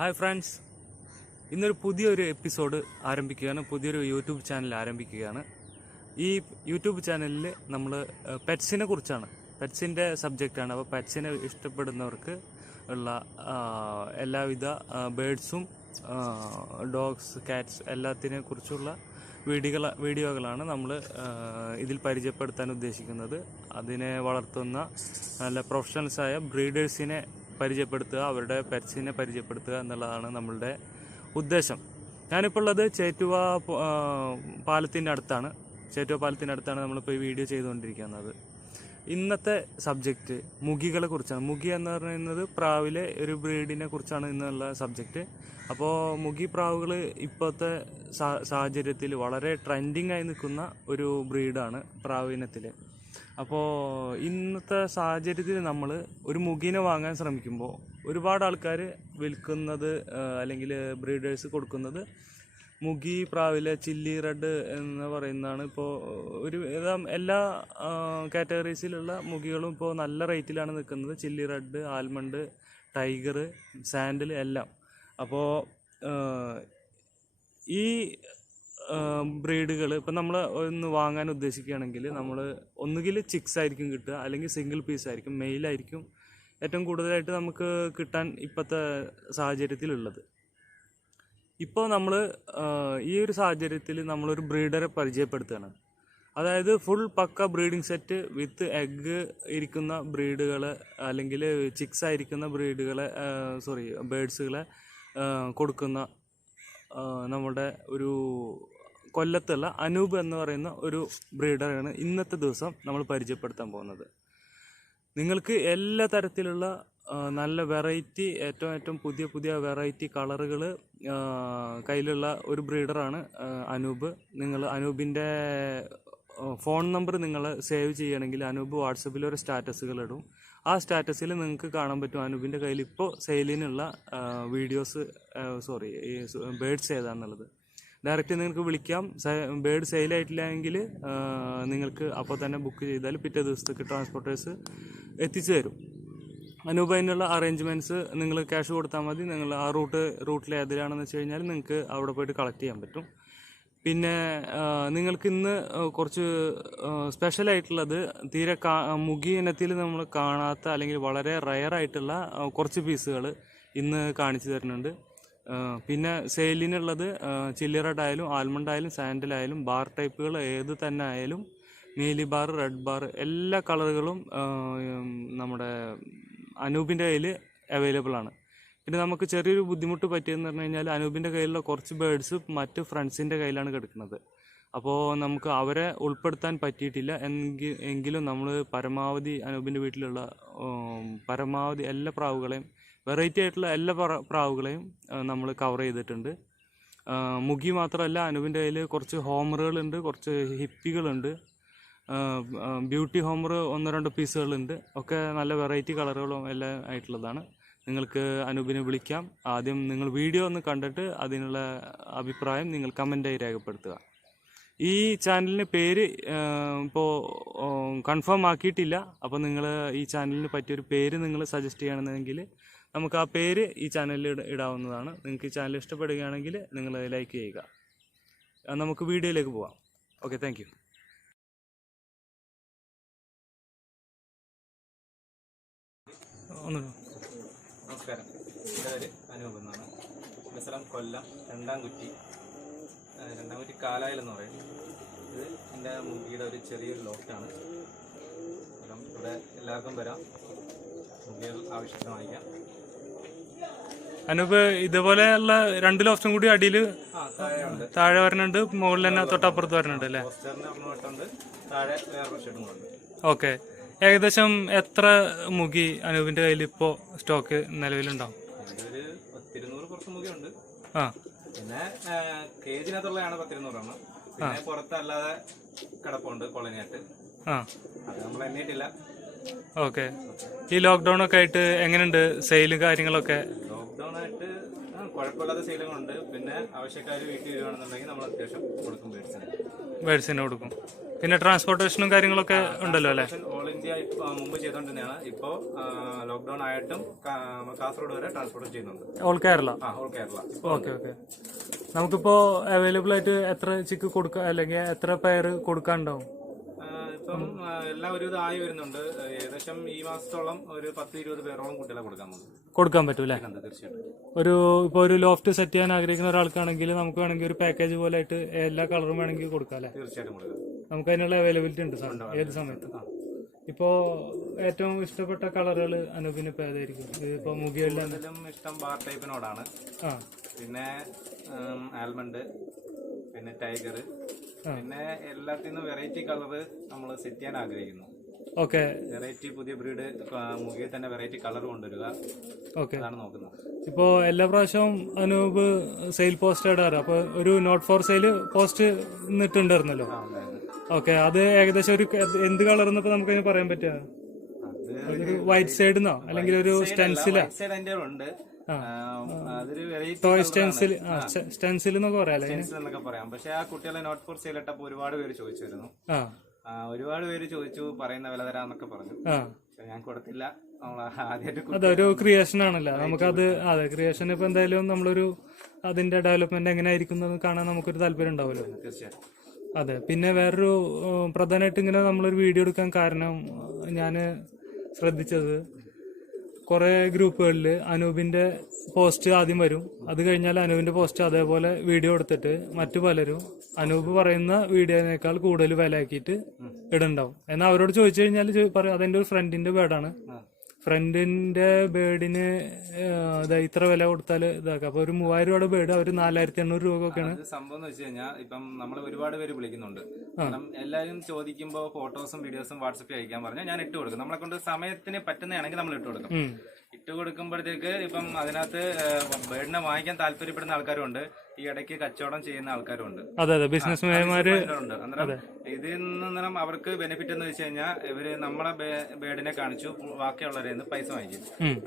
Hi friends, ഇന്നൊരു പുതിയൊരു episode ആരംഭിക്കുകയാണ്. പുതിയൊരു യൂട്യൂബ് ചാനൽ ആരംഭിക്കുകയാണ്. ഈ യൂട്യൂബ് ചാനലിൽ നമ്മൾ പെറ്റ്സിനെ കുറിച്ചാണ്, പെറ്റ്സിൻ്റെ സബ്ജക്റ്റാണ്. അപ്പോൾ പെറ്റ്സിനെ ഇഷ്ടപ്പെടുന്നവർക്ക് ഉള്ള എല്ലാവിധ ബേഡ്സും ഡോഗ്സ്, കാറ്റ്സ് എല്ലാത്തിനെ കുറിച്ചുള്ള വീഡിയോകളാണ് നമ്മൾ ഇതിൽ പരിചയപ്പെടുത്താൻ ഉദ്ദേശിക്കുന്നത്. അതിനെ വളർത്തുന്ന നല്ല പ്രൊഫഷണൽസായ ബ്രീഡേഴ്സിനെ പരിചയപ്പെടുത്തുക, അവരുടെ പെറ്റ്സിനെ പരിചയപ്പെടുത്തുക എന്നുള്ളതാണ് നമ്മളുടെ ഉദ്ദേശം. ഞാനിപ്പോൾ ഉള്ളത് ചേറ്റുവ പാലത്തിൻ്റെ അടുത്താണ് നമ്മളിപ്പോൾ ഈ വീഡിയോ ചെയ്തുകൊണ്ടിരിക്കുന്നത്. ഇന്നത്തെ സബ്ജക്റ്റ് മുഗികളെ കുറിച്ചാണ്. മുഗി എന്ന് പറയുന്നത് പ്രാവിലെ ഒരു ബ്രീഡിനെ കുറിച്ചാണ് ഇന്നുള്ള സബ്ജക്റ്റ്. അപ്പോൾ മുഗി പ്രാവുകൾ ഇപ്പോഴത്തെ സാഹചര്യത്തിൽ വളരെ ട്രെൻഡിങ് ആയി നിൽക്കുന്ന ഒരു ബ്രീഡാണ് പ്രാവിനത്തിൽ. അപ്പോൾ ഇന്നത്തെ സാഹചര്യത്തിൽ നമ്മൾ ഒരു മുഗീനെ വാങ്ങാൻ ശ്രമിക്കുമ്പോൾ ഒരുപാട് ആൾക്കാർ വിൽക്കുന്നത് അല്ലെങ്കിൽ ബ്രീഡേഴ്സ് കൊടുക്കുന്നത് മുഗി പ്രാവിലെ ചില്ലി റെഡ് എന്ന് പറയുന്നതാണ്. ഇപ്പോൾ എല്ലാ കാറ്റഗറീസിലുള്ള മുഗികളും ഇപ്പോൾ നല്ല റേറ്റിലാണ് നിൽക്കുന്നത്. Chilli red, almond, tiger, sandal എല്ലാം. അപ്പോൾ ഈ ബ്രീഡുകൾ ഇപ്പം നമ്മൾ ഒന്ന് വാങ്ങാൻ ഉദ്ദേശിക്കുകയാണെങ്കിൽ നമ്മൾ ഒന്നുകിൽ ചിക്സ് ആയിരിക്കും കിട്ടുക, അല്ലെങ്കിൽ സിംഗിൾ പീസ് ആയിരിക്കും, മെയിലായിരിക്കും ഏറ്റവും കൂടുതലായിട്ട് നമുക്ക് കിട്ടാൻ ഇപ്പോഴത്തെ സാഹചര്യത്തിലുള്ളത്. ഇപ്പോൾ നമ്മൾ ഈ ഒരു സാഹചര്യത്തിൽ നമ്മളൊരു ബ്രീഡറെ പരിചയപ്പെടുത്തുകയാണ്. അതായത് ഫുൾ പക്ക ബ്രീഡിംഗ് സെറ്റ് വിത്ത് എഗ്ഗ് ഇരിക്കുന്ന ബ്രീഡുകളെ അല്ലെങ്കിൽ ചിക്സ് ആയിരിക്കുന്ന ബേഡ്സുകളെ കൊടുക്കുന്ന നമ്മുടെ ഒരു കൊല്ലത്തുള്ള അനൂപ് എന്ന് പറയുന്ന ഒരു ബ്രീഡറാണ് ഇന്നത്തെ ദിവസം നമ്മൾ പരിചയപ്പെടുത്താൻ പോകുന്നത്. നിങ്ങൾക്ക് എല്ലാ തരത്തിലുള്ള നല്ല വെറൈറ്റി, ഏറ്റവും പുതിയ വെറൈറ്റി കളറുകൾ കയ്യിലുള്ള ഒരു ബ്രീഡറാണ് അനൂപ്. നിങ്ങൾ അനൂപിൻ്റെ ഫോൺ നമ്പർ നിങ്ങൾ സേവ് ചെയ്യണമെങ്കിൽ അനൂപ് വാട്സപ്പിൽ ഒരു സ്റ്റാറ്റസുകൾ ഇടും. ആ സ്റ്റാറ്റസിൽ നിങ്ങൾക്ക് കാണാൻ പറ്റും അനൂപിൻ്റെ കയ്യിൽ ഇപ്പോൾ സെയിലിനുള്ള ബേഡ്സ് ഏതാണെന്നുള്ളത്. ഡയറക്റ്റ് നിങ്ങൾക്ക് വിളിക്കാം. ബേഡ് സെയിലായിട്ടില്ലെങ്കിൽ നിങ്ങൾക്ക് അപ്പോൾ തന്നെ ബുക്ക് ചെയ്താൽ പിറ്റേ ദിവസത്തേക്ക് ട്രാൻസ്പോർട്ടേഴ്സ് എത്തിച്ചു തരും. അനൂപ് അതിനുള്ള അറേഞ്ച്മെൻറ്റ്സ് നിങ്ങൾ ക്യാഷ് കൊടുത്താൽ മതി. നിങ്ങൾ ആ റൂട്ടിൽ ഏതിലാണെന്ന് വെച്ച് കഴിഞ്ഞാൽ നിങ്ങൾക്ക് അവിടെ പോയിട്ട് കളക്ട് ചെയ്യാൻ പറ്റും. പിന്നെ നിങ്ങൾക്ക് ഇന്ന് കുറച്ച് സ്പെഷ്യലായിട്ടുള്ളത് തീരെ മുഗി ഇനത്തിൽ നമ്മൾ കാണാത്ത അല്ലെങ്കിൽ വളരെ റയറായിട്ടുള്ള കുറച്ച് പീസുകൾ ഇന്ന് കാണിച്ചു തരുന്നുണ്ട്. പിന്നെ സെയിലിനുള്ളത് ചില്ലി റെഡ് ആയാലും ആൽമണ്ട് ആയാലും സാൻഡിൽ ആയാലും ബാർ ടൈപ്പുകൾ ഏത് തന്നെ ആയാലും നീലി ബാർ, റെഡ് ബാർ എല്ലാ കളറുകളും നമ്മുടെ അനൂപിൻ്റെ കയ്യിൽ അവൈലബിൾ ആണ്. പിന്നെ നമുക്ക് ചെറിയൊരു ബുദ്ധിമുട്ട് പറ്റിയെന്ന് പറഞ്ഞു കഴിഞ്ഞാൽ അനൂപിൻ്റെ കയ്യിലുള്ള കുറച്ച് ബേഡ്സ് മറ്റ് ഫ്രണ്ട്സിൻ്റെ കയ്യിലാണ് കിടക്കുന്നത്. അപ്പോൾ നമുക്ക് അവരെ ഉൾപ്പെടുത്താൻ പറ്റിയിട്ടില്ല. എങ്കിലും നമ്മൾ പരമാവധി അനൂപിൻ്റെ വീട്ടിലുള്ള പരമാവധി എല്ലാ പ്രാവുകളെയും, വെറൈറ്റി ആയിട്ടുള്ള എല്ലാ പ്രാവുകളെയും നമ്മൾ കവർ ചെയ്തിട്ടുണ്ട്. മുഗി മാത്രമല്ല, അനൂപിൻ്റെ കയ്യിൽ കുറച്ച് ഹോമറുകളുണ്ട്, കുറച്ച് ഹിപ്പികളുണ്ട്, ബ്യൂട്ടി ഹോമർ 1-2 പീസുകളുണ്ട്. ഒക്കെ നല്ല വെറൈറ്റി കളറുകളും എല്ലാം ആയിട്ടുള്ളതാണ്. നിങ്ങൾക്ക് അനൂപിനെ വിളിക്കാം. ആദ്യം നിങ്ങൾ വീഡിയോ ഒന്ന് കണ്ടിട്ട് അതിനുള്ള അഭിപ്രായം നിങ്ങൾ കമൻ്റായി രേഖപ്പെടുത്തുക. ഈ ചാനലിന് പേര് ഇപ്പോൾ കൺഫേം ആക്കിയിട്ടില്ല. അപ്പോൾ നിങ്ങൾ ഈ ചാനലിന് പറ്റിയൊരു പേര് നിങ്ങൾ സജസ്റ്റ് ചെയ്യണമെങ്കിൽ നമുക്ക് ആ പേര് ഈ ചാനലിൽ ഇടാവുന്നതാണ്. നിങ്ങൾക്ക് ഈ ചാനൽ ഇഷ്ടപ്പെടുകയാണെങ്കിൽ നിങ്ങൾ ലൈക്ക് ചെയ്യുക. നമുക്ക് വീഡിയോയിലേക്ക് പോകാം. Okay, thank you. നമസ്കാരം, എൻ്റെ പേര് അനൂപ് എന്നാണ്. എൻ്റെ സ്ഥലം കൊല്ലം രണ്ടാംകുറ്റി കാലായിലെന്ന് പറയും. ഇത് എൻ്റെ മുഗിയുടെ ഒരു ചെറിയൊരു ലോഫ്റ്റാണ്. അപ്പം ഇവിടെ എല്ലാവർക്കും വരാം, മുഗികൾ ആവശ്യത്തിന് വാങ്ങിക്കാം. അനൂപ്, ഇതുപോലെയുള്ള 2 ലോഫ്റ്റും കൂടി അടിയിൽ താഴെ വരണുണ്ട്, മുകളിൽ തന്നെ തൊട്ടപ്പുറത്ത് വരണുണ്ട് അല്ലേ? താഴെ വേറെ ഷെഡുകളുണ്ട്. ഓക്കെ, ഏകദേശം എത്ര മുഗി അനൂപിന്റെ കയ്യിൽ ഇപ്പോൾ സ്റ്റോക്ക് നിലവിലുണ്ടാവും? ഒരു 10-200 പുറത്ത് മുഗിയുണ്ട്. ആ, പിന്നെ കേജിനകത്തുള്ളതാണ് 10-200. പിന്നെ പുറത്തല്ലാതെ കിടപ്പുണ്ട് കോളനിയായിട്ട്. അത് നമ്മൾ എണ്ണിയിട്ടില്ല. ഓക്കെ, ഈ ലോക്ക്ഡൌൺ ഒക്കെ ആയിട്ട് എങ്ങനെയുണ്ട് സെയില് കാര്യങ്ങളൊക്കെ? ലോക്ക്ഡൌൺ ആയിട്ട് കുഴപ്പമില്ലാത്ത സെയിലുകളുണ്ട്. പിന്നെ ആവശ്യക്കാർ വീട്ടിൽ വരുവാണെന്നുണ്ടെങ്കിൽ നമ്മൾ അത്യാവശ്യം കൊടുക്കും ബേഡ്സിന് കൊടുക്കും. പിന്നെ ട്രാൻസ്പോർട്ടേഷനും കാര്യങ്ങളൊക്കെ ഉണ്ടല്ലോ അല്ലേ? ഓൾ ഇന്ത്യ മുമ്പ് ചെയ്തോണ്ടിരുന്നതാണ്. ഇപ്പോൾ ലോക്ക്ഡൌൺ ആയിട്ടും കാസർഗോഡ് വരെ ട്രാൻസ്പോർട്ട് ചെയ്യുന്നുണ്ട്. All Kerala. All Kerala. Okay okay. നമുക്കിപ്പോ അവൈലബിൾ ആയിട്ട് എത്ര ചിക്ക് കൊടുക്കുക, അല്ലെങ്കിൽ എത്ര പെയർ കൊടുക്കാനുണ്ടാവും? ഇപ്പം എല്ലാം ഒരു ഇതായി വരുന്നുണ്ട്. ഏകദേശം ഈ മാസത്തോളം ഒരു 10-20 പേരോളം കുട്ടികളെ കൊടുക്കാൻ പറ്റൂല്ലേ? തീർച്ചയായിട്ടും. ഇപ്പൊ ഒരു ലോഫ്റ്റ് സെറ്റ് ചെയ്യാൻ ആഗ്രഹിക്കുന്ന ഒരാൾക്കാണെങ്കിൽ നമുക്ക് വേണമെങ്കിൽ ഒരു പാക്കേജ് പോലെ ആയിട്ട് എല്ലാ കളറും വേണമെങ്കിൽ കൊടുക്കാം അല്ലേ? തീർച്ചയായിട്ടും കൊടുക്കാം. നമുക്ക് അതിനുള്ള അവൈലബിലിറ്റി ഉണ്ട് സാർ ഏത് സമയത്ത്. ഇപ്പോ ഏറ്റവും ഇഷ്ടപ്പെട്ട കളറുകൾ അനൂപിന് ഇപ്പൊ ഏതായിരിക്കും? ഇപ്പൊ മുഖിയെല്ലാം ഇഷ്ടം ബാർ ടൈപ്പിനോടാണ്. പിന്നെ ആൽമണ്ട്, പിന്നെ ടൈഗർ, പിന്നെ എല്ലാത്തിനും വെറൈറ്റി കളർ നമ്മൾ സെറ്റ് ചെയ്യാൻ ആഗ്രഹിക്കുന്നു. ഓക്കെ. വെറൈറ്റി പുതിയ ബ്രീഡ് മുഖിൽ തന്നെ വെറൈറ്റി കളർ കൊണ്ടുവരിക. ഓക്കെ, അതാണ് നോക്കുന്നത്. ഇപ്പോ എല്ലാ പ്രാവശ്യവും അനൂപ് സെയിൽ പോസ്റ്റ് ഇടാറ്. അപ്പൊ ഒരു നോട്ട് ഫോർ സെയിൽ പോസ്റ്റ് ഇട്ടുണ്ടായിരുന്നല്ലോ. ഓക്കെ, അത് ഏകദേശം ഒരു എന്ത് കളർ എന്നപ്പോ നമുക്ക് അതിന് പറയാൻ പറ്റുക? ഒരു വൈറ്റ് സൈഡിന്നോ അല്ലെങ്കിൽ ഒരു സ്റ്റെൻസിലാ? ടോയ് സ്റ്റെൻസിൽ, സ്റ്റെൻസിൽ എന്നൊക്കെ പറയാം. പക്ഷെ ആ കുട്ടികളെ നോട്ട് ഫോർ സെയിൽ ഇട്ടപ്പോ ഒരുപാട് പേര് ചോദിച്ചിരുന്നു. ഒരുപാട് പേര് ചോദിച്ചു, പറയുന്ന വില തരാന്നൊക്കെ പറഞ്ഞു. ഞാൻ കൊടുത്തില്ല. അതൊരു ക്രിയേഷൻ ആണല്ലോ നമുക്കത്. അതെ, ക്രിയേഷൻ ഇപ്പൊ എന്തായാലും നമ്മളൊരു അതിന്റെ ഡെവലപ്മെന്റ് എങ്ങനെയായിരിക്കും കാണാൻ നമുക്കൊരു താല്പര്യം ഉണ്ടാവുമല്ലോ. തീർച്ചയായും. അതെ. പിന്നെ വേറൊരു പ്രധാനമായിട്ട് ഇങ്ങനെ നമ്മളൊരു വീഡിയോ എടുക്കാൻ കാരണം ഞാൻ ശ്രദ്ധിച്ചത്, കുറെ ഗ്രൂപ്പുകളിൽ അനൂപിന്റെ പോസ്റ്റ് ആദ്യം വരും. അത് കഴിഞ്ഞാൽ അനൂപിന്റെ പോസ്റ്റ് അതേപോലെ വീഡിയോ എടുത്തിട്ട് മറ്റു പലരും അനൂപ് പറയുന്ന വീഡിയോനേക്കാൾ കൂടുതൽ വിലയാക്കിയിട്ട് ഇടുണ്ടാവും. എന്നാൽ അവരോട് ചോദിച്ചു കഴിഞ്ഞാൽ പറയും അതെന്റെ ഒരു ഫ്രണ്ടിന്റെ ബേർഡാണ്, ഫ്രണ്ടിന്റെ ബേർഡിന് ഇത്ര വില കൊടുത്താൽ ഇതാക്കാം. അപ്പൊ ഒരു 3000 രൂപയുടെ ബേർഡ് അവര് 4800 രൂപയൊക്കെയാണ്. സംഭവം എന്ന് വെച്ച് കഴിഞ്ഞാൽ ഇപ്പം നമ്മൾ ഒരുപാട് പേര് വിളിക്കുന്നുണ്ട്. കാരണം എല്ലാവരും ചോദിക്കുമ്പോൾ ഫോട്ടോസും വീഡിയോസും വാട്സപ്പിൽ അയക്കാൻ പറഞ്ഞാൽ ഞാൻ ഇട്ട് കൊടുക്കും. നമ്മളെ കൊണ്ട് സമയത്തിന് പറ്റുന്നതാണെങ്കിൽ നമ്മൾ ഇട്ട് കൊടുക്കും. ഇട്ട് കൊടുക്കുമ്പോഴത്തേക്ക് ഇപ്പം അതിനകത്ത് ബേർഡിനെ വാങ്ങിക്കാൻ താല്പര്യപ്പെടുന്ന ആൾക്കാരുണ്ട്, ഈ ഇടയ്ക്ക് കച്ചവടം ചെയ്യുന്ന ആൾക്കാരുണ്ട്. അതെ അതെ, ബിസിനസ്മാൻമാര് ഉണ്ട്. അന്നേരം ഇതിൽ നിന്നും അവർക്ക് ബെനിഫിറ്റ് എന്ന് വെച്ച് കഴിഞ്ഞാൽ ഇവര് നമ്മളെ ബേർഡിനെ കാണിച്ചു ബാക്കിയുള്ളവരെ പൈസ വാങ്ങിക്കും.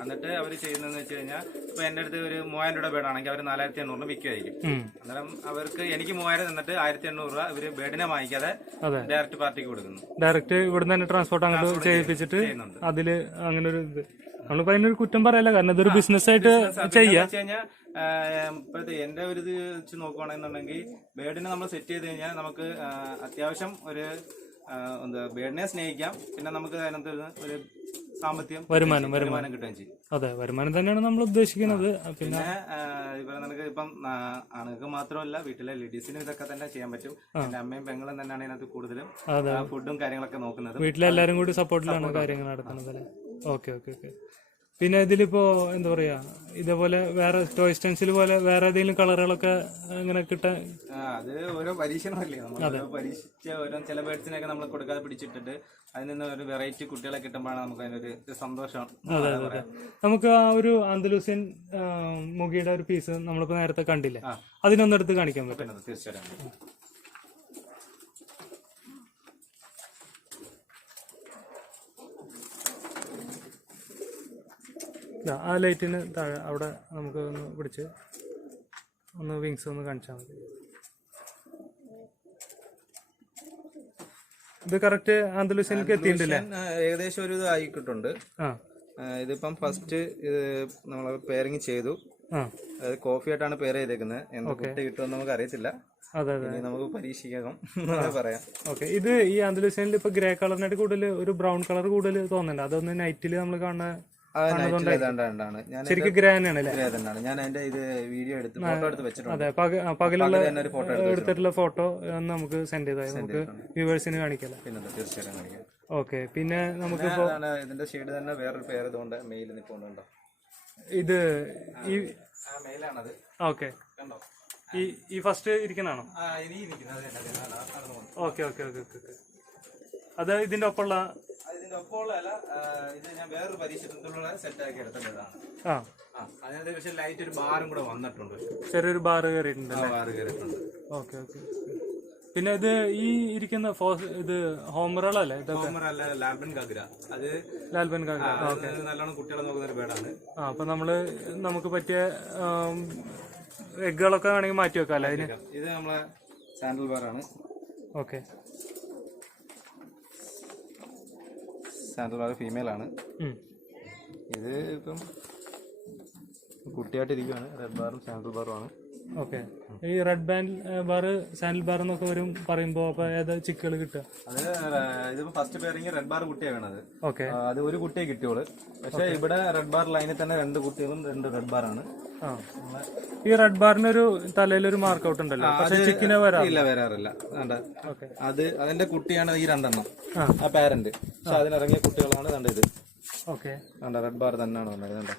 എന്നിട്ട് അവർ ചെയ്യുന്നതെന്ന് വെച്ച് കഴിഞ്ഞാൽ ഇപ്പൊ എന്റെ അടുത്ത് ഒരു 3000 രൂപ ബേർഡാണെങ്കിൽ അവർ 4800 വിൽക്കുമായിരിക്കും. അന്നേരം അവർക്ക് എനിക്ക് 3000 എന്നിട്ട് 1800 രൂപ ഇവര് ബേർഡിനെ വാങ്ങിക്കാതെ ഡയറക്റ്റ് പാർട്ടിക്ക് കൊടുക്കുന്നു. ഡയറക്റ്റ് ഇവിടുന്ന് തന്നെ ട്രാൻസ്പോർട്ട് അങ്ങോട്ട് ചെയ്യിപ്പിച്ചിട്ട് അതില് അങ്ങനെ ഒരു നമ്മളിപ്പോ അതിനൊരു കുറ്റം പറയല്ല, കാരണം ഇതൊരു ബിസിനസ് ആയിട്ട് ചെയ്യാം. ഇപ്പോഴത്തെ എന്റെ ഒരു ഇത് വെച്ച് നോക്കുകയാണെന്നുണ്ടെങ്കിൽ ബേർഡിനെ നമ്മൾ സെറ്റ് ചെയ്ത് കഴിഞ്ഞാൽ നമുക്ക് അത്യാവശ്യം ഒരു ബേർഡിനെ സ്നേഹിക്കാം. പിന്നെ നമുക്ക് അതിനകത്ത് ഒരു സാമ്പത്തികം വരുമാനം കിട്ടുകയും ചെയ്യും. അതെ, വരുമാനം തന്നെയാണ് നമ്മൾ ഉദ്ദേശിക്കുന്നത്. പിന്നെ നിനക്ക് ഇപ്പം ആണുങ്ങൾക്ക് മാത്രമല്ല വീട്ടിലെ ലേഡീസിനും ഇതൊക്കെ തന്നെ ചെയ്യാൻ പറ്റും. എന്റെ അമ്മയും പെങ്ങളും തന്നെയാണ് ഇതിനകത്ത് കൂടുതലും ഫുഡും കാര്യങ്ങളൊക്കെ നോക്കുന്നത്. വീട്ടിലെല്ലാരും കൂടി സപ്പോർട്ടിലാണ് കാര്യങ്ങൾ നടക്കുന്നത് അല്ലേ? Okay okay okay. പിന്നെ ഇതിലിപ്പോ എന്താ പറയാ, ഇതേപോലെ വേറെ ടോയ് സ്റ്റെൻസിൽ പോലെ വേറെ ഏതെങ്കിലും കളറുകളൊക്കെ അങ്ങനെ കിട്ടാൻ? അത് ഓരോ പരീക്ഷണമല്ലേ, നമ്മൾ പരീക്ഷിച്ച ഓരോ ചില ബേർഡ്സിനൊക്കെ നമ്മൾ കൊടുക്കാതെ പിടിച്ചിട്ടിട്ട് അതിൽ നിന്ന് ഒരു വെറൈറ്റി കുട്ടികളെ കിട്ടുമ്പോഴാണ് നമുക്ക് അതിനൊരു സന്തോഷം. അതെ അതെ, നമുക്ക് ആ ഒരു ആന്തലൂസിയൻ മുഖിയുടെ ഒരു പീസ് നമ്മളിപ്പോ നേരത്തെ കണ്ടില്ലേ, അതിനൊന്നെടുത്ത് കാണിക്കാൻ പറ്റും? തീർച്ചയായിട്ടും. ആ ലൈറ്റിന് താഴെ അവിടെ നമുക്ക് ഒന്ന് പിടിച്ച് ഒന്ന് വിങ്സ് ഒന്ന് കാണിച്ചാൽ മതി. ഇത് കറക്റ്റ് ആന്തലൂസിയനിലേക്ക് എത്തിയിട്ടില്ലേ? ഏകദേശം ഒരു ഇത് ആയിക്കിട്ടുണ്ട്. ഇതിപ്പം ഫസ്റ്റ് ഇത് നമ്മൾ പെയറിങ് ചെയ്തു. അതായത് കോഫി ആയിട്ടാണ് പെയർ ചെയ്തേക്കുന്നത്. എന്താ കുട്ടി കിട്ടുമെന്ന് നമുക്ക് അറിയത്തില്ല. അതെ അതെ, നമുക്ക് പരീക്ഷിക്കാം പറയാം. ഓക്കെ, ഇത് ഈ ആന്തലൂസിയനിൽ ഇപ്പൊ ഗ്രേ കളറിനായിട്ട് കൂടുതൽ ഒരു ബ്രൗൺ കളർ കൂടുതൽ തോന്നുന്നുണ്ട്. അതൊന്ന് നൈറ്റിൽ നമ്മൾ കാണുന്ന ശരിക്കും ഗ്രേ തന്നെയാണ്. ഞാൻ അതിന്റെ ഇത് വീഡിയോ എടുത്ത് ഫോട്ടോ എടുത്ത് വെച്ചിട്ടുണ്ട്. അതെ, പകലുള്ള എടുത്തിട്ടുള്ള ഫോട്ടോ നമുക്ക് സെൻഡ് ചെയ്താൽ നമുക്ക് വ്യൂവേഴ്സിന് കാണിക്കാം. തീർച്ചയായിട്ടും കാണിക്കാം. ഓക്കെ, പിന്നെ നമുക്ക് ഇതിന്റെ ഷെയ്ഡ് തന്നെ വേറൊരു പേര് ഇതുകൊണ്ട് മെയിൽ നിൽപ്പുണ്ടോ? ഇത് ഈ മെയിലാണത്. ഓക്കെ, ഈ ഫസ്റ്റ് ഇരിക്കണാണോ? Okay okay okay okay. അത് ഇതിന്റെ ഒപ്പമുള്ള ഇത് ഞാൻ വേറൊരു പരീക്ഷണത്തിലുള്ള സെറ്റാക്കി എടുത്തിട്ടുള്ളതാണ്. അതിനകത്ത് പക്ഷെ ലൈറ്റ് ഒരു ബാറും കൂടെ വന്നിട്ടുണ്ട്. ചെറിയൊരു ബാർ കയറിയിട്ടുണ്ട്. ബാറ് കയറിയിട്ടുണ്ട്. Okay okay. പിന്നെ ഇത് ഈ ഇരിക്കുന്ന ഇത് ഹോമറുകളല്ലേ ഇതൊക്കെ? അല്ല, ലാൽബൻ ഗാഗ്ര. അത് ലാൽബൻ കാക്ക. നല്ലോണം കുട്ടികളെ നോക്കുന്ന ഒരു ബേഡാണ്. അപ്പൊ നമുക്ക് പറ്റിയ എഗ്ഗുകളൊക്കെ വേണമെങ്കിൽ മാറ്റി വെക്കാം അല്ലേ അതിന്? ഇത് നമ്മളെ സാൻഡൽ ബാർ ആണ്. ഓക്കെ, സാൻഡൽ ബാർ ഫീമെയിൽ ആണ്. ഇത് ഇപ്പം കുട്ടിയായിട്ടിരിക്കുകയാണ്. റെഡ് ബാറും സാൻഡൽ ബാറും ആണ്. ഓക്കെ, ഈ റെഡ് ബാർ സാൻഡൽ ബാർ എന്നൊക്കെ പറയുമ്പോ അപ്പൊ ഏതാ ചിക്കുകൾ കിട്ടുക? അത് ഇതിപ്പോ ഫസ്റ്റ് പേരിങ് റെഡ് ബാർ കുട്ടിയാണ് വേണത്. ഓക്കെ, അത് ഒരു കുട്ടിയെ കിട്ടിയോളൂ. പക്ഷെ ഇവിടെ റെഡ് ബാർ ലൈനിൽ തന്നെ 2 കുട്ടികളും 2 റെഡ് ബാർ ആണ്. ഈ റെഡ് ബാറിനൊരു തലയിലൊരു മാർക്ക് ഔട്ട് ഉണ്ടല്ലോ, പക്ഷെ ചിക്കിനെ വരാറില്ല. അത് അതിന്റെ കുട്ടിയാണ് ഈ 2 എണ്ണം, ആ പാരന്റ്. പക്ഷെ അതിനിറങ്ങിയ കുട്ടികളാണ് ഇത്. ഓക്കെ, റെഡ് ബാർ തന്നെയാണ് വന്നത്.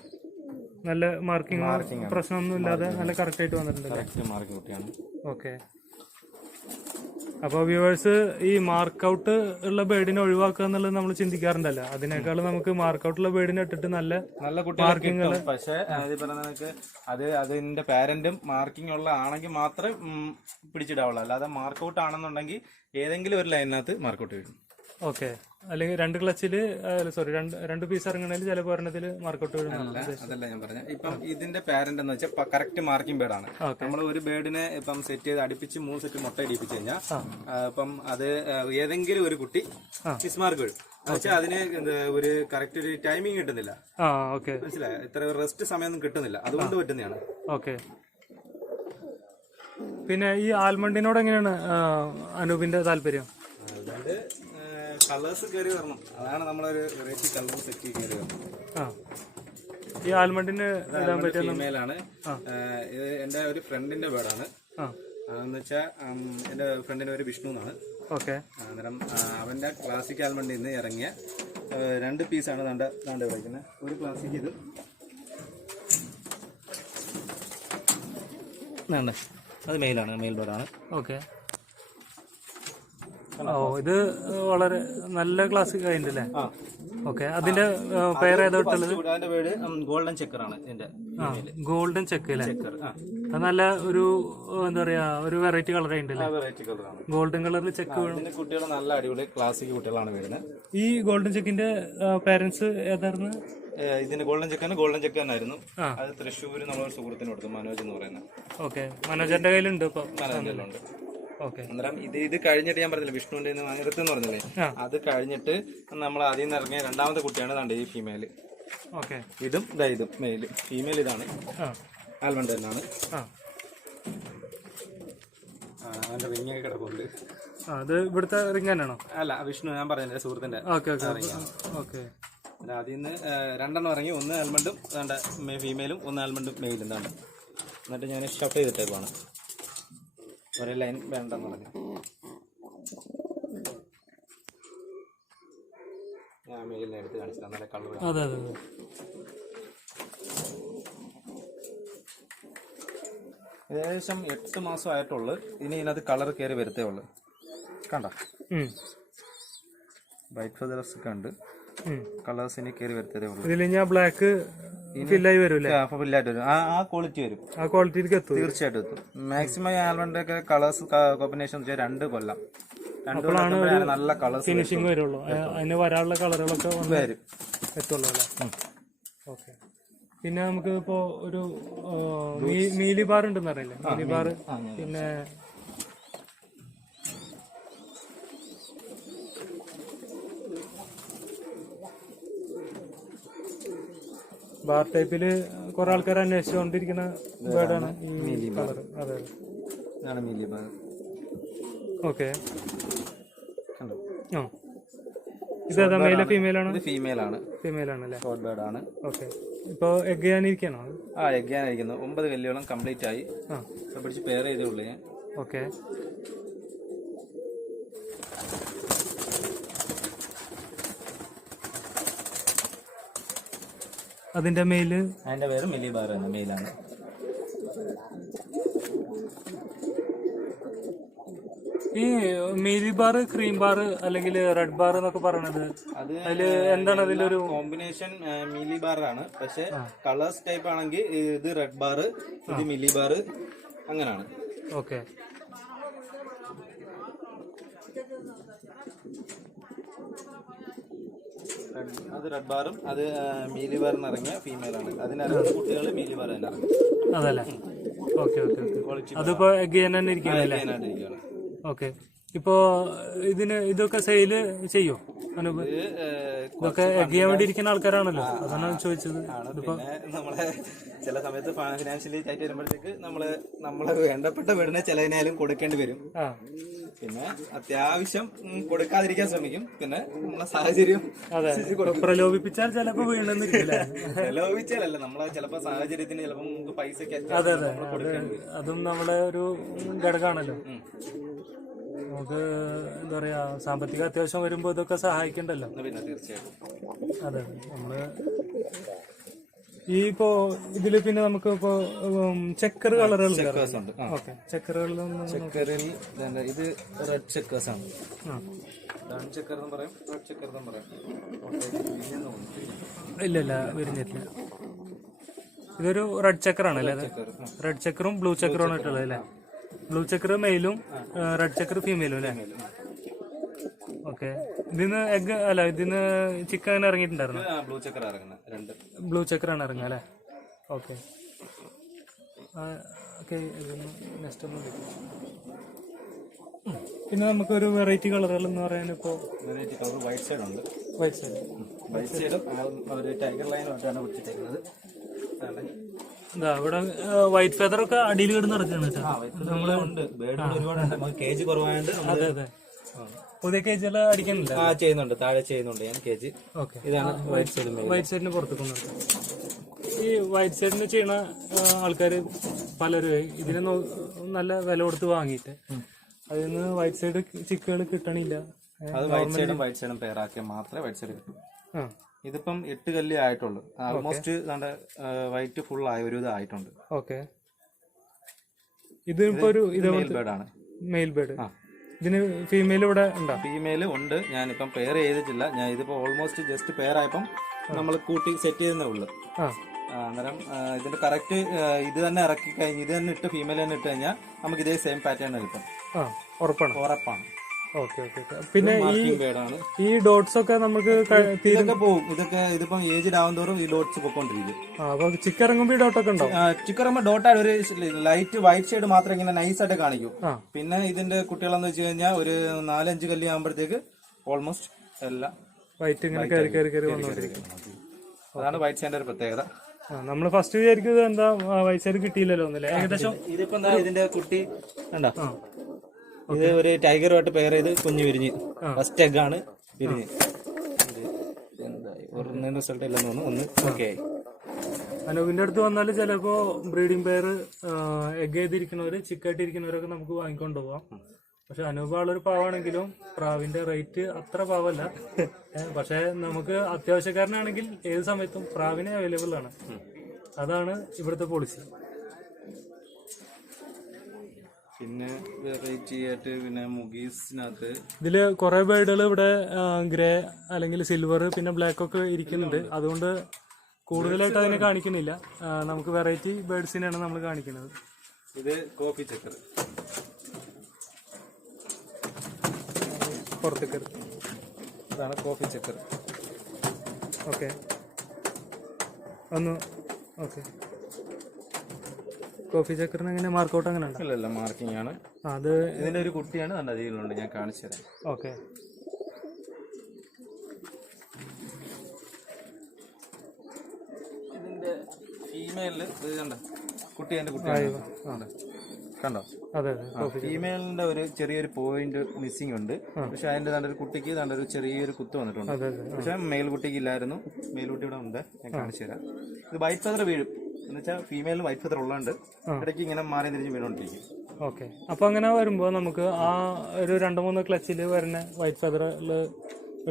നല്ല മാർക്കിംഗ് പ്രശ്നമൊന്നും ഇല്ലാതെ നല്ല കറക്റ്റ് ആയിട്ട് വന്നിട്ടുണ്ട്. കറക്റ്റ് മാർക്കിംഗ് കുട്ടിയാണ്. ഓക്കെ, അപ്പൊ വ്യൂവേഴ്സ് ഈ മാർക്ക് ഔട്ട് ഉള്ള ബേഡിനെ ഒഴിവാക്കുക എന്നുള്ളത് നമ്മൾ ചിന്തിക്കാറുണ്ടല്ലോ. അതിനേക്കാൾ നമുക്ക് മാർക്ക് ഔട്ട് ഉള്ള ബേഡിനെ ഇട്ടിട്ട് നല്ല മാർക്കിംഗ്. പക്ഷെ അതിന്റെ പാരന്റും മാർക്കിംഗ് ഉള്ള ആണെങ്കിൽ മാത്രമേ പിടിച്ചിടാവുള്ളൂ. അല്ലാതെ മാർക്ക് ഔട്ട് ആണെന്നുണ്ടെങ്കിൽ ഏതെങ്കിലും ഒരു ലൈനിനകത്ത് മാർക്ക് ഔട്ട് വീഴും. ഓക്കെ, അല്ലെങ്കിൽ 2 ക്ലച്ചില് രണ്ട് പീസ് ഇറങ്ങണതിൽ ചിലപ്പോൾ ഒരെണ്ണത്തിൽ മാർക്ക് ഔട്ട് വീഴും. അതല്ല ഞാൻ പറഞ്ഞ. ഇപ്പം ഇതിന്റെ പാരന്റ് എന്ന് വെച്ചാൽ കറക്റ്റ് മാർക്കിംഗ് ബേഡാണ്. നമ്മൾ ഒരു ബേഡിനെ ഇപ്പം സെറ്റ് ചെയ്ത് അടുപ്പിച്ച് 3 സെറ്റ് മുട്ട ഇടിപ്പിച്ചു കഴിഞ്ഞാൽ ഇപ്പം അത് ഏതെങ്കിലും ഒരു കുട്ടി മിസ്മാർക്ക് വീഴും. എന്നുവെച്ചാൽ അതിന് ഒരു കറക്റ്റ് ഒരു ടൈമിംഗ് കിട്ടുന്നില്ല. മനസ്സിലായോ? ഇത്ര റെസ്റ്റ് സമയമൊന്നും കിട്ടുന്നില്ല. അതുകൊണ്ട് പറ്റുന്നതാണ്. ഓക്കെ, പിന്നെ ഈ ആൽമണ്ടിനോട് എങ്ങനെയാണ് അനൂപിന്റെ താല്പര്യം? അതുകൊണ്ട് കളേഴ്സ് കയറി വരണം. അതാണ് നമ്മളൊരു വെറൈറ്റി കളർ സെറ്റ് കയറി വരണം. ഈ ആൽമണ്ടിന് ഫീമെയിലാണ്. ഇത് എന്റെ ഒരു ഫ്രണ്ടിന്റെ ബേഡാണ്. എന്ന് വെച്ചാൽ എന്റെ ഫ്രണ്ടിന്റെ പേര് വിഷ്ണു എന്നാണ്. ഓക്കെ, അന്നേരം അവന്റെ ക്ലാസിക് ആൽമണ്ടിൽ നിന്ന് ഇറങ്ങിയ 2 പീസാണ് ദാണ്ട് വിളിക്കുന്നത്. ഒരു ക്ലാസിക് ഇത് അത് മെയിലാണ്, മെയിൽ ബേഡാണ്. ഓക്കെ, ഇത് വളരെ നല്ല ക്ലാസിക് ആയിട്ടല്ലേ? ഓക്കെ, അതിന്റെ പേര് ഏതോട്ടുള്ളത്? അതിന്റെ പേര് ഗോൾഡൻ ചെക്കർ ആണ്. ഗോൾഡൻ ചെക്ക് അല്ലേ? അത് നല്ല ഒരു എന്താ പറയാ, ഒരു വെറൈറ്റി കളർ ആയിട്ടല്ലേ? വെറൈറ്റി കളറാണ്. ഗോൾഡൻ കളറിൽ ചെക്ക്. കുട്ടികൾ നല്ല അടിപൊളി ക്ലാസിക് കുട്ടികളാണ് വരുന്നത്. ഈ ഗോൾഡൻ ചെക്കിന്റെ പേരന്റ്സ് ഏതായിരുന്നു? ഇതിന്റെ ഗോൾഡൻ ചെക്ക് തന്നെയായിരുന്നു. അത് തൃശ്ശൂർ നമ്മളൊരു സുഹൃത്തിന് കൊടുത്തു, മനോജ് എന്ന് പറയുന്നത്. ഓക്കെ, മനോജന്റെ കയ്യിലുണ്ട് ഇപ്പൊ? മനോജുണ്ട്. ഓക്കെ, അന്നേരം ഇത് കഴിഞ്ഞിട്ട് ഞാൻ പറഞ്ഞില്ല വിഷ്ണുവിന്റെ മംഗലത്ത് എന്ന് പറഞ്ഞില്ലേ, അത് കഴിഞ്ഞിട്ട് നമ്മൾ ആദ്യം നിന്ന് ഇറങ്ങിയ 2ാമത്തെ കുട്ടിയാണ് ഈ ഫീമെയില്. ഓക്കെ, ഇതും മെയില്. ഫീമെയിൽ ഇതാണ്, ആൽമണ്ട് തന്നെയാണ്. അവന്റെ റിംഗ് ഒക്കെ കിടപ്പുണ്ട്. അത് ഇവിടുത്തെ റിംഗ് തന്നെയാണോ? അല്ല, വിഷ്ണു ഞാൻ പറഞ്ഞ സുഹൃത്തിന്റെ. ഓക്കെ, അതിൽ നിന്ന് 2 എണ്ണം ഇറങ്ങി. 1 ആൽമണ്ടും ഫീമെയിലും 1 ആൽമണ്ടും മെയിലും തന്നെ. എന്നിട്ട് ഞാൻ ഷട്ട് ചെയ്തിട്ടേക്കാണ്. ഒരേ ലൈൻ വേണ്ടെന്ന് പറഞ്ഞു. ഞാൻ മെയിലിനെ എടുത്ത് കാണിച്ചില്ല, നല്ല കളർ. ഏകദേശം 8 മാസം ആയിട്ടുള്ളു. ഇനി ഇതിനകത്ത് കളർ കയറി വരത്തേ ഉള്ളു. കണ്ട വൈറ്റ് ഫെദേഴ്സ് ഒക്കെ ഉണ്ട്. കളേഴ്സ് ഇനി കയറി വരത്തേ ഉള്ളു. ഇതിൽ ഞാൻ ബ്ലാക്ക് ഫില്ലായി വരും. ആ ക്വാളിറ്റി വരും. ആ ക്വാളിറ്റിയിലേക്ക് എത്തും, തീർച്ചയായിട്ടും എത്തും. മാക്സിമം ആൽബന്റെ ഒക്കെ കളേഴ്സ് കോമ്പിനേഷൻ 2 കൊല്ലം നല്ല കളേഴ്സ് ഫിനിഷിംഗ് വരുള്ളൂ. അതിന് വരാനുള്ള കളറുകളൊക്കെ വരും, എത്തുള്ളൂ അല്ലേ? ഓക്കെ, പിന്നെ നമുക്ക് ഇപ്പോ ഒരു മീലി ബാർ ഉണ്ടെന്ന് അറിയില്ലേ? മീലി ബാർ, പിന്നെ ബാർ ടൈപ്പില് കുറെ ആൾക്കാർ അന്വേഷിച്ചുകൊണ്ടിരിക്കുന്ന ബേർഡാണ് ഈ കളർ. അതെ, ഓക്കെ. ഇതേതാ, മെയിലോ ഫീമെയിലാണോ? ഫീമെയിലാണ് അല്ലേ? ഓക്കെ, ഇപ്പൊ എഗ് ചെയ്യാനിരിക്കണോ? എഗ് ചെയ്യാനിരിക്കുന്നു. 9 കല്ലുകളും കംപ്ലീറ്റ് ആയി. പിടിച്ച് പെയർ ചെയ്തേ ഉള്ളൂ ഞാൻ. ഓക്കെ, അതിന്റെ മെയില്? അതിന്റെ പേര് മിലി ബാർ ആണ്, മെയിലാണ്. ഈ മീലി ബാർ, ക്രീം ബാർ അല്ലെങ്കിൽ റെഡ് ബാർ എന്നൊക്കെ പറയണത്, അതില് എന്താണ് അതിലൊരു കോമ്പിനേഷൻ? മിലി ബാർ ആണ്, പക്ഷെ കളേഴ്സ് ടൈപ്പ് ആണെങ്കിൽ ഇത് റെഡ് ബാർ, ഇത് മിലി ബാർ, അങ്ങനെയാണ്. ഓക്കെ, അത് റെഡ് ബാറും അത് മീലി ബാറിന് ഇറങ്ങിയ ഫീമെയിലാണ്. അതിനകത്ത് കുട്ടികൾ മീലി ബാർ തന്നെ ഇറങ്ങി. അതല്ലേ? Okay okay okay. അതിപ്പോ എഗ് തന്നെ ഇരിക്കുകയല്ലേ? ഓക്കെ. ഇപ്പോ ഇതൊക്കെ സെയില് ചെയ്യോ അനൂപ്? ഇതൊക്കെ എഗ് ചെയ്യാൻ വേണ്ടി ഇരിക്കുന്ന ആൾക്കാരാണല്ലോ, അതാണ് ചോദിച്ചത്. പിന്നെ നമ്മളെ ചില സമയത്ത് ഫിനാൻഷ്യലി ടൈറ്റ് വരുമ്പോഴത്തേക്ക് നമ്മളെ വേണ്ടപ്പെട്ട വീടിനെ ചിലതിനായാലും കൊടുക്കേണ്ടി വരും. പിന്നെ അത്യാവശ്യം കൊടുക്കാതിരിക്കാൻ ശ്രമിക്കും. പിന്നെ നമ്മളെ സാഹചര്യം പ്രലോഭിപ്പിച്ചാൽ ചിലപ്പോ വീണെന്നിരിക്കില്ല. പ്രലോഭിച്ചാലല്ല, നമ്മളെ ചിലപ്പോ സാഹചര്യത്തിന് ചിലപ്പോ നമുക്ക് പൈസക്ക് അതും നമ്മളെ ഒരു ഘടകമാണല്ലോ. നമുക്ക് എന്താ പറയാ, സാമ്പത്തിക അത്യാവശ്യം വരുമ്പോ ഇതൊക്കെ സഹായിക്കണ്ടല്ലോ. പിന്നെ തീർച്ചയായിട്ടും അതെ. നമ്മള് ഇപ്പോ ഇതില് പിന്നെ നമുക്ക് ഇപ്പോ ചെക്കർ കളറുകൾ ഉണ്ട്. ഓക്കെ. ചെക്കറുകളിൽ ഇത് റെഡ് ചെക്കേഴ്സ് ആണ്. ഡൺ ചെക്കർ എന്ന് പറയും, റെഡ് ചെക്കർ എന്ന് പറയും. ഇല്ല വിരിഞ്ഞിട്ടില്ല. ഇതൊരു റെഡ് ചെക്കർ ആണല്ലേ? റെഡ് ചെക്കറും ബ്ലൂ ചെക്കറും ആണ് ഇട്ടുള്ളത് അല്ലേ? ബ്ലൂ ചെക്കർ മെയിലും റെഡ് ചെക്കർ ഫീമെയിലും അല്ലേ? ഓക്കെ. ഇതിന്ന് എഗ് അല്ല, ഇതിന്ന് ചിക്കൻ ഇറങ്ങിയിട്ടുണ്ടായിരുന്നു. ബ്ലൂ ചെക്കർ ഇറങ്ങുന്നത്, രണ്ട് ബ്ലൂ ചെക്കറാണ് ഇറങ്ങുക അല്ലേ? Okay okay. നെക്സ്റ്റ് ഒന്ന് പിന്നെ നമുക്കൊരു വെറൈറ്റി കളറുകൾ എന്ന് പറയാൻ ഇപ്പോ വെറൈറ്റി കളർ വൈറ്റ് സൈഡ് ഉണ്ട്. വൈറ്റ് സൈഡ് ഒരു ടൈഗർ ലൈനായിട്ടാണ് പിടിച്ചിട്ടേക്കുന്നത്. ഇവിടെ വൈറ്റ് ഫെദർ ഒക്കെ അടിയിൽ കിടന്ന് നടക്കുകയാണ്. ഒരുപാടുണ്ട്. കേജ് കുറവായത്. അതെ അതെ. പുതിയ കേജുകൾ അടിക്കുന്നില്ല? ചെയ്യുന്നുണ്ട്, താഴെ ചെയ്യുന്നുണ്ട് ഞാൻ കേജ്. ഓക്കെ. ഇതാണ് വൈറ്റ് സൈഡ്. വൈറ്റ് സൈഡിന് പുറത്തേക്കുന്നുണ്ട്. ഈ വൈറ്റ് സൈഡിന് ചെയ്യണ ആൾക്കാര് പലരും ഇതിന് നല്ല വില കൊടുത്ത് വാങ്ങിയിട്ട് അതിന് വൈറ്റ് സൈഡ് ചിക്കുകൾ കിട്ടണില്ല. അത് വൈറ്റ് സൈഡും പെയറാക്കിയാൽ മാത്രമേ വൈറ്റ് സൈഡ് കിട്ടൂ. ഇതിപ്പം 8 കല്ല് ആയിട്ടുള്ളൂ. ആൾമോസ്റ്റ് വൈറ്റ് ഫുൾ ആയ ഒരു ഇതായിട്ടുണ്ട്. ഓക്കെ. ഇതിപ്പോ ഒരു മെയിൽ ബേർഡ് ആണ്. Mail bird. ഇതിന് ഫീമെയിൽ ഇവിടെ ഉണ്ടോ? ഫീമെയിൽ ഉണ്ട്. ഞാനിപ്പം പെയർ ചെയ്തിട്ടില്ല. ഞാൻ ഇതിപ്പോ ഓൾമോസ്റ്റ് ജസ്റ്റ് പെയർ ആയപ്പം നമ്മൾ കൂട്ടി സെറ്റ് ചെയ്തേ ഉള്ളു. അന്നേരം ഇതിന്റെ കറക്റ്റ് ഇത് തന്നെ ഇറക്കി കഴിഞ്ഞ് ഇത് തന്നെ ഇട്ട് ഫീമെയിൽ തന്നെ ഇട്ട് കഴിഞ്ഞാൽ നമുക്ക് ഇതേ സെയിം പാറ്റേൺ കിട്ടും. ഉറപ്പാണ്. Okay okay. പിന്നെ ഈ ഡോട്ട്സ് ഒക്കെ നമുക്ക് ഇതൊക്കെ പോകും. ഇതിപ്പം ഏജ്ഡ് ആവുന്നതോറും ഈ ഡോട്ട്സ് പൊക്കോണ്ടിരിക്കും. ചിക്കൻ ഇറങ്ങുമ്പോൾ ഈ ഡോട്ടൊക്കെ ഉണ്ടോ? ചിക്കൻ ഇറങ്ങുമ്പോൾ ഡോട്ടായിട്ട് ഒരു ലൈറ്റ് വൈറ്റ് ഷെയ്ഡ് മാത്രം ഇങ്ങനെ നൈസായിട്ട് കാണിക്കും. പിന്നെ ഇതിന്റെ കുട്ടികളെന്ന് വെച്ച് കഴിഞ്ഞാൽ ഒരു 4-5 കല്ലി ആകുമ്പോഴത്തേക്ക് ഓൾമോസ്റ്റ് എല്ലാം വൈറ്റ് ഇങ്ങനെ കയറി കയറി കയറി വന്നോണ്ടിരിക്കും. അതാണ് വൈറ്റ് സൈഡിന്റെ ഒരു പ്രത്യേകത. നമ്മള് ഫസ്റ്റ് വിചാരിക്കുന്നത് എന്താ വൈറ്റ് സൈഡ് കിട്ടിയില്ലല്ലോ ഒന്നല്ലേ? ഏകദേശം ഇതിപ്പോ എന്താ ഇതിന്റെ കുട്ടി കണ്ടോ? ഇത് ഒരു ടൈഗറുമായിട്ട് പെയർ ചെയ്ത് കുഞ്ഞ് വിരിഞ്ഞ് ഫസ്റ്റ് എഗ് ആണ് വിരിഞ്ഞ്. എന്തായി റിസൾട്ട് ഇല്ലെന്ന് തോന്നുന്നു. ഒന്ന് ഓക്കെ ആയി. അനൂപിന്റെ അടുത്ത് വന്നാല് ചിലപ്പോ ബ്രീഡിംഗ് പെയർ എഗ് ചെയ്തിരിക്കുന്നവര് ചിക്കായിട്ടിരിക്കുന്നവരൊക്കെ നമുക്ക് വാങ്ങിക്കൊണ്ട് പോവാം. പക്ഷെ അനൂപ് ആളൊരു പാവാണെങ്കിലും പ്രാവിന്റെ റേറ്റ് അത്ര പാവല്ല. പക്ഷെ നമുക്ക് അത്യാവശ്യക്കാരനാണെങ്കിൽ ഏത് സമയത്തും പ്രാവിനെ അവൈലബിൾ ആണ്. അതാണ് ഇവിടുത്തെ പോളിസി. പിന്നെ വെറൈറ്റി ആയിട്ട് പിന്നെ മുഗീസിനകത്ത് ഇതില് കുറെ ബേർഡുകൾ ഇവിടെ ഗ്രേ അല്ലെങ്കിൽ സിൽവർ പിന്നെ ബ്ലാക്ക് ഒക്കെ ഇരിക്കുന്നുണ്ട്. അതുകൊണ്ട് കൂടുതലായിട്ട് അതിനെ കാണിക്കുന്നില്ല. നമുക്ക് വെറൈറ്റി ബേർഡ്സിനെയാണ് നമ്മൾ കാണിക്കുന്നത്. ഇത് കോഫി ചക്കർ പുറത്തേക്ക്. ഇതാണ് കോഫി ചക്കർ. ഓക്കെ. ഒന്ന് ഓക്കെ. കോഫി ചക്കറിന് എങ്ങനെ മാർക്കൗട്ട് അങ്ങനെ ഉണ്ട്? ഇല്ല മാർക്കിംഗ് ആണ്. അത് ഇതിന്റെ ഒരു കുട്ടിയാണ് നല്ല രീതിയിലുണ്ട്. ഞാൻ കാണിച്ചു തരാം. ഓക്കെ. ഇതിന്റെ ഫീമെയില് കണ്ടോ കുട്ടി? അതിന്റെ കുട്ടി കണ്ടോ? അതെ. ഫീമെയിലിന്റെ ഒരു ചെറിയൊരു പോയിന്റ് മിസ്സിംഗ് ഉണ്ട്. പക്ഷെ അതിന്റെ ഒരു കുട്ടിക്ക് ഒരു ചെറിയൊരു കുത്ത് വന്നിട്ടുണ്ട്. പക്ഷെ മെയിൽ കുട്ടിക്ക് ഇല്ലായിരുന്നു. മെയിൽ കുട്ടി ഇവിടെ ഉണ്ട്. ഞാൻ കാണിച്ചു തരാം. ഇത് വൈറ്റ് ഫെദർ വീഴും. എന്ന് വെച്ചാൽ ഫീമെയിലിന് വൈറ്റ് ഫെദർ ഉള്ളതുകൊണ്ട് ഇടയ്ക്ക് ഇങ്ങനെ മാറി തിരിഞ്ഞ് വീണോണ്ടിരിക്കും. ഓക്കെ. അപ്പൊ അങ്ങനെ വരുമ്പോ നമുക്ക് ആ ഒരു 2-3 ക്ലച്ചില് വരുന്ന വൈറ്റ് ഫെദറില്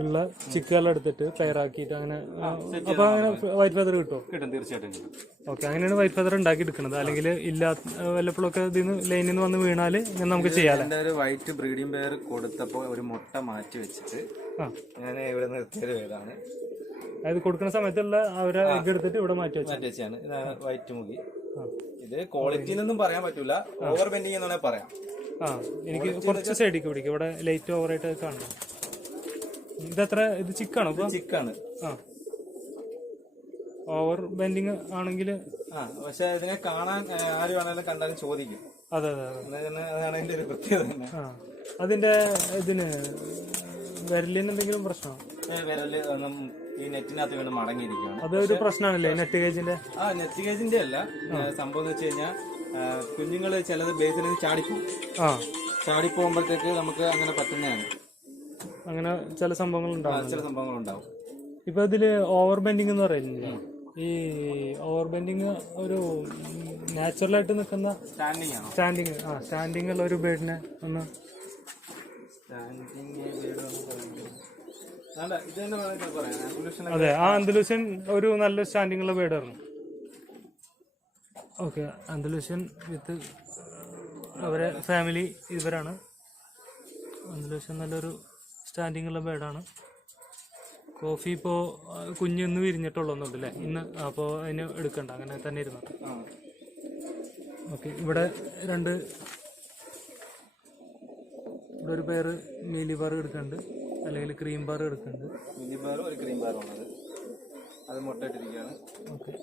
ഉള്ള ചിക്കുകൾ എടുത്തിട്ട് തയ്യാറാക്കിയിട്ട് അങ്ങനെ അപ്പൊ അങ്ങനെ വൈറ്റ് ഫെദർ കിട്ടുമോ? കിട്ടും, തീർച്ചയായിട്ടും കിട്ടും. ഓക്കെ. അങ്ങനെയാണ് വൈറ്റ് ഫെദർ ഉണ്ടാക്കി എടുക്കുന്നത്. അല്ലെങ്കിൽ വല്ലപ്പോഴൊക്കെ ഇതിന് ലൈനിൽ നിന്ന് വന്ന് വീണാല് ഇങ്ങനെ നമുക്ക് ചെയ്യാം. എന്റെ ഒരു വൈറ്റ് ബ്രീഡിംഗ് പെയർ കൊടുത്തപ്പോ ഒരു മുട്ട മാറ്റി വെച്ചിട്ട് ഞാൻ ഇവിടെ നിർത്തിയൊരു പേരാണ്. അതായത് കൊടുക്കുന്ന സമയത്തുള്ള അവരെ എഗ് എടുത്തിട്ട് ഇവിടെ മാറ്റി വെച്ചാണ്. വൈറ്റ് മുഖി. ഇത് ക്വാളിറ്റി ഒന്നും പറയാൻ പറ്റൂല. ഓവർ ബെൻഡിങ് എന്നാണ് പറയാം. എനിക്ക് കുറച്ച് സൈഡിലേക്ക് പിടിക്കും. ഇവിടെ ലൈറ്റ് ഓവറായിട്ട് കാണും. ഇതെത്ര ഇത് ചിക്കാണോ ഇപ്പൊ? ചിക്കാണ്. ആ, ഓവർ ബെൻഡിങ് ആണെങ്കിൽ പക്ഷെ ഇതിനെ കാണാൻ ആര് വേണമെങ്കിലും കണ്ടാലും ചോദിക്കും. അതെ അതെ അതെ. അതാണ് അതിന്റെ ഒരു പ്രത്യേകത തന്നെ. ആ, അതിന്റെ ഇതിന് വിരലിന് എന്തെങ്കിലും പ്രശ്നമോ? വിരല് ഒന്നും ഈ നെറ്റിനകത്ത് വീണ് മടങ്ങിയിരിക്കുകയാണ്. അതൊരു പ്രശ്നമാണല്ലേ നെറ്റ് ഗേജിന്റെ? നെറ്റ് ഗേജിന്റെ അല്ല സംഭവം എന്ന് വെച്ച് കഴിഞ്ഞാൽ കുഞ്ഞുങ്ങള് ചിലത് ബേസിൽ നിന്ന് ചാടിപ്പോവും. ചാടിപ്പോകുമ്പോഴത്തേക്ക് നമുക്ക് അങ്ങനെ പറ്റുന്നതാണ്. അങ്ങനെ ചില സംഭവങ്ങൾ ഉണ്ടാവും. ചില സംഭവങ്ങൾ ഉണ്ടാവും. ഇപ്പൊ ഇതില് ഓവർ ബെൻഡിങ് എന്ന് പറയുന്നില്ല. ഈ ഓവർ ബെൻഡിങ് ഒരു നാച്ചുറലായിട്ട് നിൽക്കുന്ന സ്റ്റാൻഡിങ് ആണോ? സ്റ്റാൻഡിങ് ഉള്ള ഒരു ബേഡിനെ ഒന്ന് അതെ, ആ അന്തലൂഷ്യൻ ഒരു നല്ല സ്റ്റാൻഡിങ് ഉള്ള ബേഡായിരുന്നു. ഓക്കെ, അന്തലൂഷ്യൻ വിത്ത് അവരെ ഫാമിലി ഇവരാണ്. അന്തലൂഷ്യൻ നല്ലൊരു സ്റ്റാൻഡിങ് ഉള്ള ബേഡാണ്. കോഫി ഇപ്പോൾ കുഞ്ഞൊന്ന് വിരിഞ്ഞിട്ടുള്ളൊന്നുണ്ടല്ലേ ഇന്ന്, അപ്പോൾ അതിന് എടുക്കണ്ട, അങ്ങനെ തന്നെ ഇരുന്നു. ഓക്കെ, ഇവിടെ ഒരു പേര് മീലി ബാർ എടുക്കുന്നുണ്ട്, അല്ലെങ്കിൽ ക്രീം ബാർ എടുക്കുന്നുണ്ട്. മിനി ബാറും ഒരു ക്രീം ബാറും ആണത്. അത് മുട്ടയിട്ടിരിക്കുകയാണ്. Okay,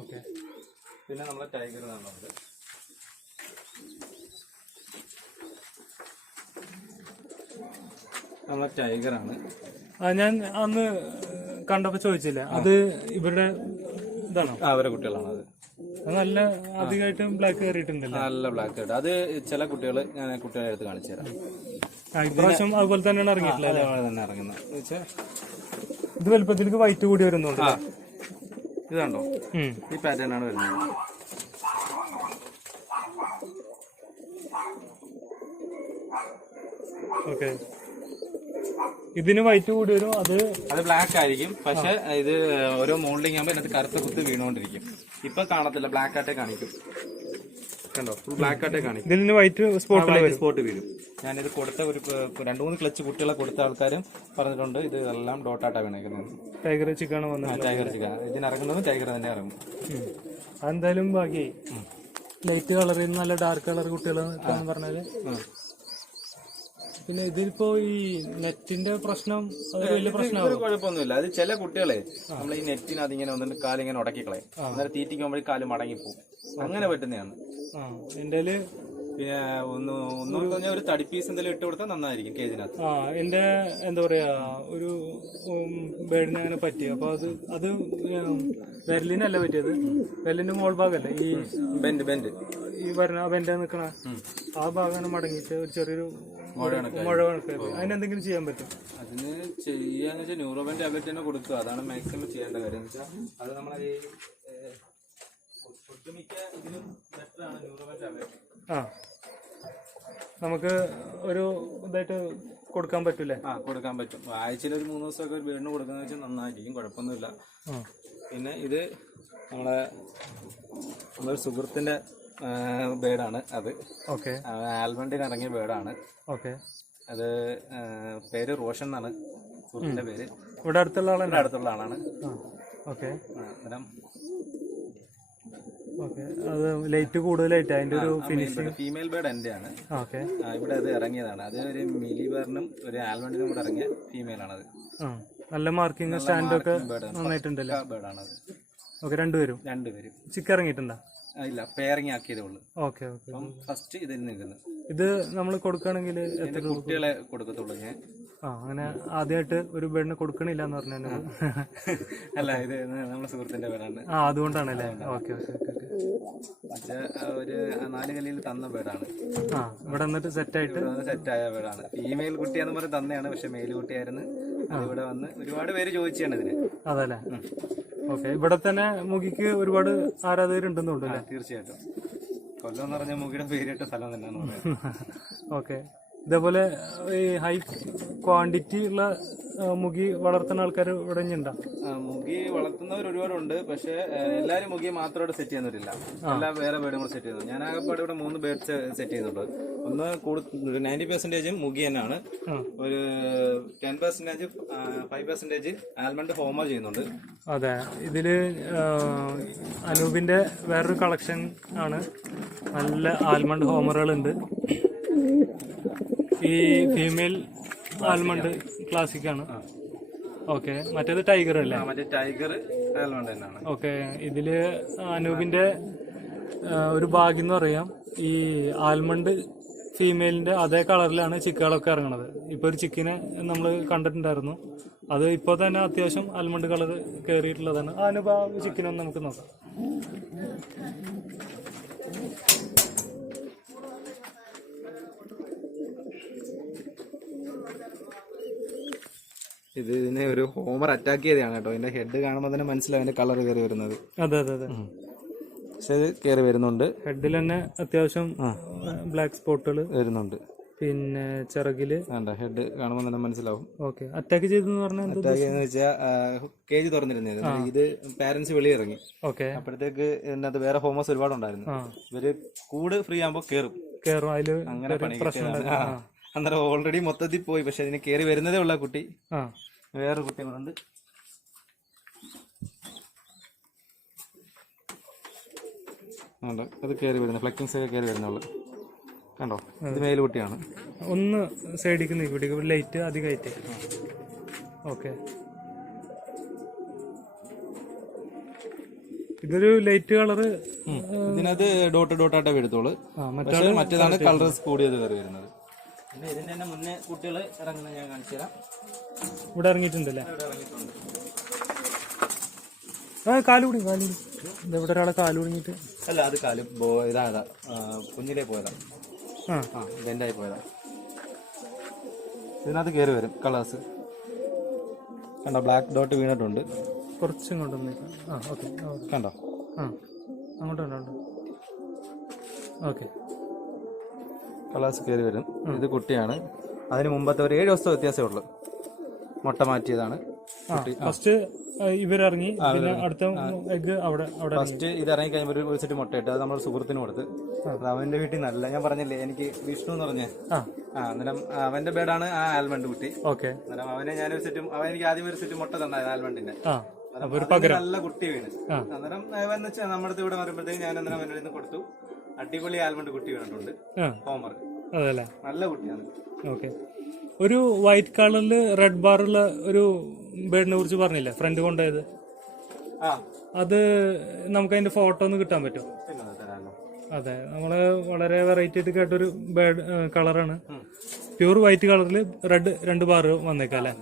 okay. പിന്നെ നമ്മളെ ടൈഗർ എന്നുള്ളത് നമ്മളെ ടൈഗറാണ്. ഞാൻ അന്ന് കണ്ടപ്പോൾ ചോദിച്ചില്ല, അത് ഇവരുടെ ഇതാണോ? അവരുടെ കുട്ടികളാണ്. അത് നല്ല അധികമായിട്ടും ബ്ലാക്ക് കയറിയിട്ടുണ്ടല്ലോ. നല്ല ബ്ലാക്ക് ആയിട്ട് അത് ചില കുട്ടികൾ ഞാൻ കുട്ടികളെ എടുത്ത് കാണിച്ചു തരാം. ഇപ്രാവശ്യം അതുപോലെ തന്നെയാണ് ഇറങ്ങിയിട്ടുള്ളത്. തന്നെ ഇറങ്ങുന്നത് ഇത് വലുപ്പത്തിലേക്ക് വൈറ്റ് കൂടി വരുന്നുണ്ട്. ഇത് കണ്ടോ, ഈ പാറ്റേൺ ആണ് വരുന്നത്. ഓക്കെ, ഇതിന് വൈറ്റ് കൂടി വരും. അത് ബ്ലാക്ക് ആയിരിക്കും. പക്ഷെ ഇത് ഓരോ മോൾഡിങ് ആകുമ്പോൾ ഇതിനകത്ത് കറുത്ത കുത്ത് വീണുകൊണ്ടിരിക്കും. ഇപ്പൊ കാണത്തില്ല, ബ്ലാക്ക് ആയിട്ടേ കാണിക്കും. കണ്ടോ, ഫുൾ ബ്ലാക്ക് ആയിട്ടേ കാണിക്കും. ഇതിന് വൈറ്റ് സ്പോട്ട് വീഴും. ഞാനിത് കൊടുത്ത ഒരു 2-3 ക്ലച്ച് കുട്ടികളെ കൊടുത്ത ആൾക്കാരും പറഞ്ഞിട്ടുണ്ട് ഇത് എല്ലാം ഡോട്ടായിട്ടാണ് വീണേക്കുന്നത്. ടൈഗർ ചിക്കാണ് വന്നത്. ടൈഗർ ചിക്കൻ ഇതിനിറങ്ങുന്നതും ടൈഗർ തന്നെ ഇറങ്ങും. അതെന്തായാലും ബാക്കി ലൈറ്റ് കളറിൽ നല്ല ഡാർക്ക് കളർ കുട്ടികൾ പറഞ്ഞാല്. പിന്നെ ഇതിപ്പോ ഈ നെറ്റിന്റെ പ്രശ്നം വലിയ പ്രശ്നമാണ്. കുഴപ്പമൊന്നുമില്ല. അത് ചില കുട്ടികളെ നമ്മൾ ഈ നെറ്റിനകത്ത് ഇങ്ങനെ ഒന്നിട്ട് കാലിങ്ങനെ ഉടക്കിക്കളെ, അന്നേരം തീറ്റിക്കുമ്പോൾ കാല് മടങ്ങിപ്പോവും. അങ്ങനെ പറ്റുന്നതാണ്. എന്റെ പിന്നെ ഒന്നും പറഞ്ഞാൽ ഒരു തടി പീസ് എന്തെങ്കിലും ഇട്ട് കൊടുത്താൽ നന്നായിരിക്കും കേജിനകത്ത്. എന്റെ എന്താ പറയാ ഒരു ബേഡിന് അങ്ങനെ പറ്റി. അപ്പൊ അത് വിരലിനല്ല പറ്റിയത്, വിരലിന്റെ മോൾ ഭാഗമല്ലേ ഈ ബെൻഡ് ഈ വരുന്ന ബെൻഡ് നിൽക്കണ ആ ഭാഗമാണ് മടങ്ങിയിട്ട് ഒരു ചെറിയൊരു മുഴ കണക്കായിരുന്നു. അതിനെന്തെങ്കിലും ചെയ്യാൻ പറ്റും? അതിന് ചെയ്യാന്ന് വെച്ചാൽ ന്യൂറോബൻ ടാബ്ലറ്റ് തന്നെ കൊടുക്കുക. അതാണ് മാക്സിമം ചെയ്യേണ്ട കാര്യം. എന്ന് വെച്ചാൽ അത് നമ്മളെ ഒട്ടുമിക്ക ഇതിനും ബെറ്ററാണ് ന്യൂറോബൻ ടാബ്ലറ്റ്. നമുക്ക് ഒരു ഇതായിട്ട് കൊടുക്കാൻ പറ്റൂലേ? കൊടുക്കാൻ പറ്റും. ആഴ്ചയിൽ ഒരു 3 ദിവസമൊക്കെ ഒരു വീടിന് കൊടുക്കുന്ന വെച്ചാൽ നന്നായിരിക്കും, കുഴപ്പമൊന്നുമില്ല. പിന്നെ ഇത് നമ്മളൊരു സുഹൃത്തിന്റെ ബേഡാണ്. അത് ആൽബണ്ടിന് ഇറങ്ങിയ ബേഡാണ്. അത് പേര് റോഷൻ എന്നാണ് സുഹൃത്തിന്റെ പേര്. ഇവിടെ അടുത്തുള്ള ആളാണ്. അത് ലൈറ്റ് കൂടുതലായിട്ട് അതിന്റെ ഒരു ഫിനിഷിംഗ്. ഫീമെയിൽ ബേഡ് എന്റെ ആണ്. ഇവിടെ അത് ഇറങ്ങിയതാണ്. അത് ഒരു മിലി ബേറിനും ഒരു ആൽബണ്ടിനും കൂടെ ഇറങ്ങിയ ഫീമെയിൽ ആണത്. നല്ല മാർക്കിംഗ് സ്റ്റാൻഡൊക്കെ നന്നായിട്ടുണ്ടല്ലോ. ബേഡാണത്. രണ്ടുപേരും ചിക്ക് ഇറങ്ങിയിട്ടുണ്ടോ? ഇല്ല, പെയറിംഗ് ആക്കിയതേ ഉള്ളൂ. ഓക്കെ. ഫസ്റ്റ് ഇതിൽ നിൽക്കുന്നത്. ഇത് നമ്മൾ കൊടുക്കുകയാണെങ്കിൽ എത്ര കുട്ടികളെ കൊടുക്കത്തുള്ളൂ ഞാൻ. അങ്ങനെ ആദ്യമായിട്ട് ഒരു ബേഡിനെ കൊടുക്കണില്ല എന്ന് പറഞ്ഞാൽ അല്ല, ഇത് നമ്മുടെ സുഹൃത്തിന്റെ പേരാണ്. അതുകൊണ്ടാണല്ലേ? ഓക്കെ. മറ്റേ ഒരു 4 കല്ലിൽ തന്ന ബേഡാണ്. ഇവിടെ വന്നിട്ട് സെറ്റായ ബേഡാണ്. ഫീമെയിൽ കുട്ടിയാന്ന് പറഞ്ഞ് തന്നെയാണ്, പക്ഷെ മെയിൽ കുട്ടിയായിരുന്നു. ഇവിടെ വന്ന് ഒരുപാട് പേര് ചോദിച്ചാണ് ഇതിന്. അതല്ലേ? ഓക്കെ. ഇവിടെ തന്നെ മുഖിക്ക് ഒരുപാട് ആരാധകരുണ്ടെന്നുണ്ടല്ലേ? തീർച്ചയായിട്ടും. കൊല്ലം എന്ന് പറഞ്ഞ മുഖിയുടെ പേരിട്ട സ്ഥലം തന്നെയാണ്. ഓക്കെ. ഇതേപോലെ ഈ ഹൈ ക്വാണ്ടിറ്റി ഉള്ള മുഖി വളർത്തുന്ന ആൾക്കാർ ഇവിടെ ഉണ്ടോ? മുഖി വളർത്തുന്നവർ ഒരുപാടുണ്ട്. പക്ഷെ എല്ലാരും മുഖി മാത്രമായിട്ട് സെറ്റ് ചെയ്യുന്നവരില്ല. എല്ലാം വേറെ ബേർഡും കൂടെ സെറ്റ് ചെയ്യുന്നു. ഞാൻ ആകെപ്പാട് ഇവിടെ 3 ബേർഡ്സ് സെറ്റ് ചെയ്യുന്നുണ്ട്. ഒന്ന് 90% മുഖി തന്നെയാണ്. ഒരു 10% 5% ആൽമണ്ട് ഹോമർ ചെയ്യുന്നുണ്ട്. അതെ, ഇതില് അനൂപിന്റെ വേറൊരു കളക്ഷൻ ആണ്. നല്ല ആൽമണ്ട് ഹോമറുകളുണ്ട്. ഈ ഫീമെയിൽ ആൽമണ്ട് ക്ലാസിക് ആണ്. ഓക്കെ, മറ്റേത് ടൈഗർ അല്ലേ? മറ്റേ ടൈഗർ ആൽമണ്ട് തന്നെയാണ്. ഓക്കെ, ഇതില് അനൂപിന്റെ ഒരു ഭാഗ്യം എന്ന് പറയാം, ഈ ആൽമണ്ട് ഫീമെയിലിന്റെ അതേ കളറിലാണ് ചിക്കുകളൊക്കെ ഇറങ്ങണത്. ഇപ്പൊ ഒരു ചിക്കിനെ നമ്മൾ കണ്ടിട്ടുണ്ടായിരുന്നു. അത് ഇപ്പൊ തന്നെ അത്യാവശ്യം ആൽമണ്ട് കളർ കയറിയിട്ടുള്ളതാണ്. അനൂപ ചിക്കിനൊന്ന് നമുക്ക് നോക്കാം. ഇതിനെ ഒരു ഹോമർ അറ്റാക്ക് ചെയ്തതാണ് കേട്ടോ. അതിന്റെ ഹെഡ് കാണുമ്പോൾ തന്നെ മനസ്സിലാവും അതിന്റെ കളർ കയറി വരുന്നത്. അതെ അതെ അതെ, പക്ഷെ ഇത് കയറി വരുന്നുണ്ട്. ഹെഡിൽ തന്നെ അത്യാവശ്യം ബ്ലാക്ക് സ്പോട്ടുകൾ വരുന്നുണ്ട്. പിന്നെ ചിറകില് ഹെഡ് കാണുമ്പോൾ തന്നെ മനസ്സിലാവും. ഓക്കെ, അറ്റാക്ക് ചെയ്തെന്ന് പറഞ്ഞാൽ അറ്റാക്ക് എന്ന് വെച്ചാൽ കേജ് തുറന്നിരുന്നത്. ഇത് പാരന്റ്സ് വെളിയിറങ്ങി. ഓക്കെ, അപ്പോഴത്തേക്ക് ഇതിനകത്ത് വേറെ ഹോമേഴ്സ് ഒരുപാടുണ്ടായിരുന്നു. ഇവര് കൂട് ഫ്രീ ആകുമ്പോൾ കേറും അതില് അങ്ങനെ പണി കിട്ടിയതാണ്. അന്നേരം ഓൾറെഡി മൊത്തത്തിൽ പോയി. പക്ഷെ അതിന് കയറി വരുന്നതേ ഉള്ള കുട്ടി. വേറൊരു കുട്ടി കൊണ്ട് അത് കയറി വരുന്നത്, ഫ്ലക്കിങ്സ് ഒക്കെ കയറി വരുന്നുള്ളു. കണ്ടോ, ഇത് മേലുകുട്ടിയാണ്. ഒന്ന് സൈഡിലേക്ക് നീക്കി ലൈറ്റ് അധികമായിട്ട്. ഓക്കെ, ഇതൊരു ലൈറ്റ് കളറ്. ഇതിനകത്ത് ഡോട്ടായിട്ടേ വരുത്തുള്ളൂ. മറ്റേതാണ് കളേഴ്സ് കൂടിയത് കയറി വരുന്നത്. പിന്നെ ഇതിന്റെ തന്നെ മുന്നേ കുട്ടികൾ ഇറങ്ങുന്നത് ഞാൻ കാണിച്ചു തരാം. ഇവിടെ ഇറങ്ങിയിട്ടുണ്ടല്ലേ? കാലുകൂടി ഇവിടെ ഒരാളെ കാലുകുടിങ്ങിട്ട്. അല്ല, അത് ഇതാ കുഞ്ഞിലേ പോയതാ. ബെൻഡായി പോയതാ. ഇതിനകത്ത് കയറി വരും കളേഴ്സ്. കണ്ടോ, ബ്ലാക്ക് ഡോട്ട് വീണിട്ടുണ്ട്. കുറച്ചും കൊണ്ടൊന്ന് കണ്ടോ, അങ്ങോട്ടുണ്ടോ? ഓക്കെ, കളേഴ്സ് കയറി വരും. ഇത് കുട്ടിയാണ്. അതിന് മുമ്പത്തെ ഒരു 7 ദിവസത്തെ വ്യത്യാസമേ ഉള്ളൂ. മുട്ട മാറ്റിയതാണ്. ഫസ്റ്റ് ഇവരിറങ്ങി, പിന്നെ അടുത്ത എഗ് അവിടെ ഫസ്റ്റ് ഇത് ഇറങ്ങി കഴിയുമ്പോൾ ഒരു സെറ്റ് മുട്ടയിട്ട് അത് നമ്മുടെ സുഹൃത്തിന് കൊടുത്ത്. അവന്റെ വീട്ടിൽ നല്ല, ഞാൻ പറഞ്ഞില്ലേ എനിക്ക് വിഷ്ണു എന്ന് പറഞ്ഞേ, അന്നേരം അവന്റെ ബേഡാണ് ആ ആൽമണ്ട് കുട്ടി. ഓക്കെ, അന്നേരം അവനെ ഞാനൊരു സെറ്റും, അവൻ എനിക്ക് ആദ്യം ഒരു സെറ്റ് മുട്ട തന്നായിരുന്നു ആൽമണ്ടിന്റെ. നല്ല കുട്ടി വീണ്. അന്നേരം അവൻ വെച്ചാൽ നമ്മുടെ അടുത്ത് ഇവിടെ വരുമ്പോഴത്തേക്ക് ഞാൻ അന്നേരം അവൻ്റെ നിന്ന് കൊടുത്തു. അടിപൊളി ആൽമണ്ട് കുട്ടി വീണിട്ടുണ്ട്. ഹോമർ നല്ല കുട്ടിയാണ്. ഓക്കെ, ഒരു വൈറ്റ് കളറില് റെഡ് ബാറുള്ള ഒരു ബേഡിനെ കുറിച്ച് പറഞ്ഞില്ലേ ഫ്രണ്ട് കൊണ്ടുപോയത്? അത് നമുക്ക് അതിന്റെ ഫോട്ടോ ഒന്ന് കിട്ടാൻ പറ്റുമോ? അതെ, നമ്മള് വളരെ വെറൈറ്റി ആയിട്ട് കേട്ടൊരു ബേഡ് കളറാണ്. പ്യൂർ വൈറ്റ് കളറിൽ റെഡ് 2 ബാർ വന്നേക്കാം അല്ലേ?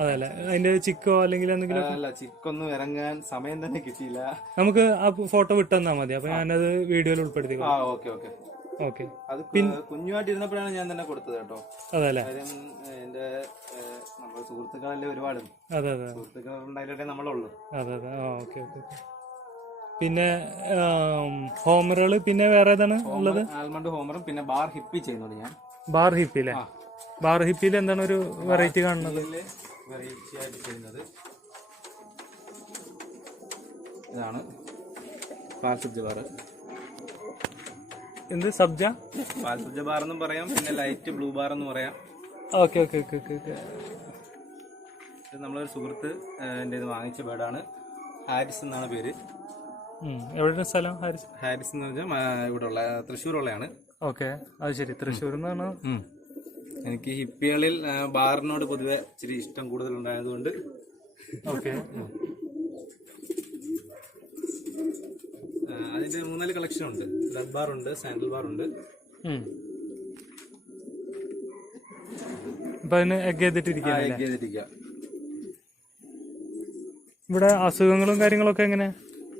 അതല്ലേ അതിന്റെ ചിക്കോ അല്ലെങ്കിൽ എന്തെങ്കിലും? ചിക്കൊന്നും ഇറങ്ങാൻ സമയം തന്നെ കിട്ടിയില്ല. നമുക്ക് ആ ഫോട്ടോ വിട്ടെന്നാ മതി. അപ്പൊ ഞാനത് വീഡിയോയിൽ ഉൾപ്പെടുത്തി. ഓക്കെ, കുഞ്ഞുമായിട്ട് ഇരുന്നപ്പോഴാണ് ഞാൻ തന്നെ കൊടുത്തത് കേട്ടോ. അതല്ലേ, എന്റെ നമ്മുടെ സുഹൃത്തുക്കളല്ലേ ഒരുപാട്. അതെ അതെ, സുഹൃത്തുക്കളുണ്ടായിട്ടേ നമ്മളുള്ളൂ. അതെ അതെ. Okay okay. പിന്നെ ഹോമറുകള് പിന്നെ വേറെ ഏതാണ് ഉള്ളത്? ആൽമണ്ട് ഹോമറും പിന്നെ ബാർ ഹിപ്പി ചെയ്യുന്നുണ്ട് ഞാൻ. ബാർ ഹിപ്പിലെ ബാർ ഹിപ്പിൽ എന്താണ് ഒരു വെറൈറ്റി കാണുന്നത്? വെറൈറ്റി ആയിട്ട് ചെയ്യുന്നത് ഇതാണ് പാൽസബ്ജ ബാർ. എന്ത് സബ്ജ? പാൽസബ്ജ ബാർ എന്നും പറയാം, പിന്നെ ലൈറ്റ് ബ്ലൂ ബാർ എന്ന് പറയാം. Okay okay okay okay. ഇത് നമ്മളൊരു സുഹൃത്ത് എൻ്റെ ഇത് വാങ്ങിച്ച ബേഡാണ്. ഹാരിസ് എന്നാണ് പേര്. എവിടെയാണ് സ്ഥലം? ഹാരിസ് എന്ന് പറഞ്ഞാൽ ഇവിടെ ഉള്ള തൃശ്ശൂരുള്ളതാണ്. ഓക്കെ, അത് ശരി, തൃശ്ശൂർ എന്നാണ്. എനിക്ക് ഹിപ്പികളിൽ ബാറിനോട് പൊതുവെ ഇച്ചിരി ഇഷ്ടം കൂടുതലുണ്ടായതുകൊണ്ട്. ഓക്കെ, അതിന്റെ 3-4 കളക്ഷൻ ഉണ്ട്. റെഡ് ബാർ ഉണ്ട്, സാൻഡൽ ബാർ ഉണ്ട്. എഗ് ചെയ്തിട്ടിരിക്കുക. ഇവിടെ അസുഖങ്ങളും കാര്യങ്ങളൊക്കെ എങ്ങനെ?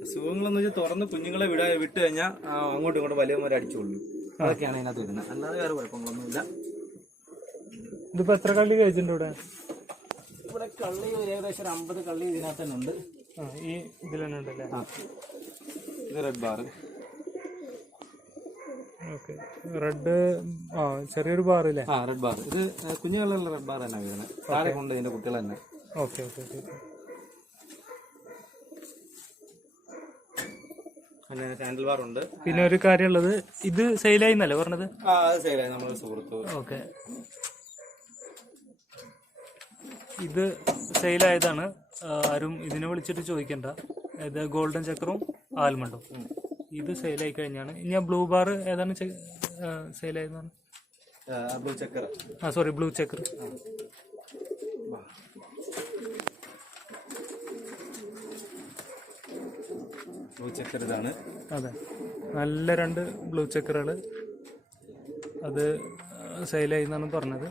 അസുഖങ്ങളെന്ന് വെച്ചാൽ തുറന്ന് കുഞ്ഞുങ്ങളെ വിട്ട് കഴിഞ്ഞാൽ അങ്ങോട്ടും ഇങ്ങോട്ടും വലിയവന്മാരെ അടിച്ചുകൊള്ളു. അതൊക്കെയാണ് അതിനകത്ത് വരുന്നത്. അല്ലാതെ വേറെ കുഴപ്പങ്ങളൊന്നുമില്ല. ഇതിപ്പോ എത്ര കള്ളി കഴിച്ചിട്ടുണ്ട് ഇവിടെ? ഇവിടെ കള്ളി ഏകദേശം ഒരു 50 കള്ളി ഇതിനകത്ത് തന്നെ ഉണ്ട്. ഈ ഇതിൽ തന്നെ ഉണ്ടല്ലേ? ഇത് റെഡ് ബാർ. ഓക്കെ. റെഡ് ചെറിയൊരു ബാർ അല്ലേ? Red bar. ഇത് കുഞ്ഞു കളറുള്ള റെഡ് ബാർ തന്നെ വരുന്നത്. താഴെ കൊണ്ട് ഇതിന്റെ കുട്ടികൾ തന്നെ. Okay okay okay. പിന്നെ സാൻഡിൽ ബാർ ഉണ്ട്. പിന്നെ ഒരു കാര്യമുള്ളത്, ഇത് സെയിലായി എന്നല്ലേ പറഞ്ഞത്? അത് സെയിലായി, നമ്മുടെ സുഹൃത്ത്. ഓക്കെ, ഇത് സെയിലായതാണ്. ആരും ഇതിനെ വിളിച്ചിട്ട് ചോദിക്കണ്ട. ഇത് ഗോൾഡൻ ചക്കറും ആൽമണ്ടും ഇത് സെയിലായി കഴിഞ്ഞാണ്. ഇനി ബ്ലൂ ബാർ ഏതാണ് സെയിലായതാണ്? Blue checker. Sorry, blue checker. Blue checker ഇതാണ്. അതെ, നല്ല 2 ബ്ലൂ ചക്കറുകൾ. അത് സെയിലായി എന്നാണ് പറഞ്ഞത്.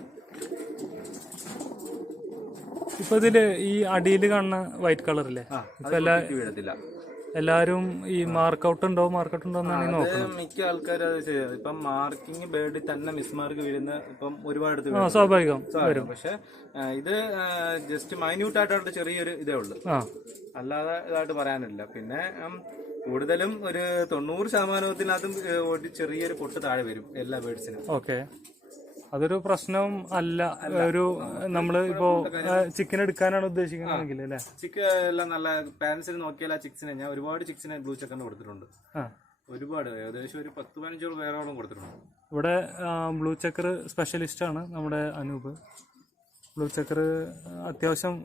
ഇപ്പൊ ഇതില് ഈ അടിയിൽ കാണുന്ന വൈറ്റ് കളർ ഇല്ലേ, ഇപ്പൊ എല്ലാരും ഈ മാർക്കൗട്ട് ഉണ്ടോ എന്നാണ് നോക്കുന്നത്. മിക്ക ആൾക്കാരും അത് ചെയ്തത്. ഇപ്പം മാർക്കിംഗ് ബേർഡിൽ തന്നെ മിസ് മാർക്ക് വീഴുന്ന ഇപ്പം ഒരുപാട് സ്വാഭാവികം വരും. പക്ഷെ ഇത് ജസ്റ്റ് മൈന്യൂട്ട് ആയിട്ട് ചെറിയൊരു ഇതേ ഉള്ളു, അല്ലാതെ ഇതായിട്ട് പറയാനില്ല. പിന്നെ കൂടുതലും ഒരു 90%-ത്തിനകത്തും ഒരു ചെറിയൊരു പൊട്ട് താഴെ വരും എല്ലാ ബേർഡ്സിനും. ഓക്കെ, അതൊരു പ്രശ്നം അല്ല. ഒരു നമ്മള് ഇപ്പോ ചിക്കൻ എടുക്കാനാണ് ഉദ്ദേശിക്കുന്നതെങ്കിൽ അല്ലെ, ചിക്കൻ എല്ലാം നല്ല പാരന്റ്സിന് നോക്കിയാൽ ആ ചിക്സിനെ ഞാൻ ഒരുപാട് ചിക്സിനെ ബ്ലൂ ചക്കറിന് കൊടുത്തിട്ടുണ്ട്. ഒരുപാട്, ഏകദേശം ഒരു 10-15 വേറോളം കൊടുത്തിട്ടുണ്ട്. ഇവിടെ ബ്ലൂ ചക്കർ സ്പെഷ്യലിസ്റ്റ് ആണ് നമ്മുടെ അനൂപ്. ബ്ലൂ ചക്കർ അത്യാവശ്യം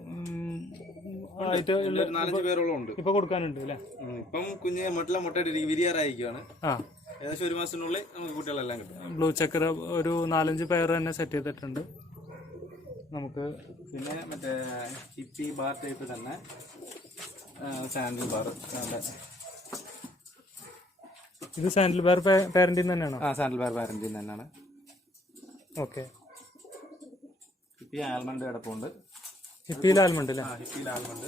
4-5 പേരോളം ഉണ്ട് ഇപ്പൊ കൊടുക്കാനുണ്ട് അല്ലെ. ഇപ്പം കുഞ്ഞ് മുട്ടയിട്ട് വിരിയാറായിരിക്കുകയാണ്. ഏകദേശം 1 മാസത്തിനുള്ളിൽ നമുക്ക് കുട്ടികളെല്ലാം കിട്ടും. ബ്ലൂ ചക്കർ ഒരു 4-5 പേർ തന്നെ സെറ്റ് ചെയ്തിട്ടുണ്ട് നമുക്ക്. പിന്നെ മറ്റേ ഹിപ്പി ബാർ ടൈപ്പ് തന്നെ സാൻഡിൽ ബാർ. ഇത് സാൻഡിൽ ബാർ പാരന്റിൽ തന്നെയാണോ? സാൻഡിൽ ബാർ പാരന്റിൽ തന്നെയാണ്. ഓക്കെ, ഹിപ്പി ആൽമണ്ട് കിടപ്പുണ്ട്. ഹിപ്പിയിൽ ആൽമണ്ട് അല്ലേ? ഹിപ്പിയിൽ ആൽമണ്ട്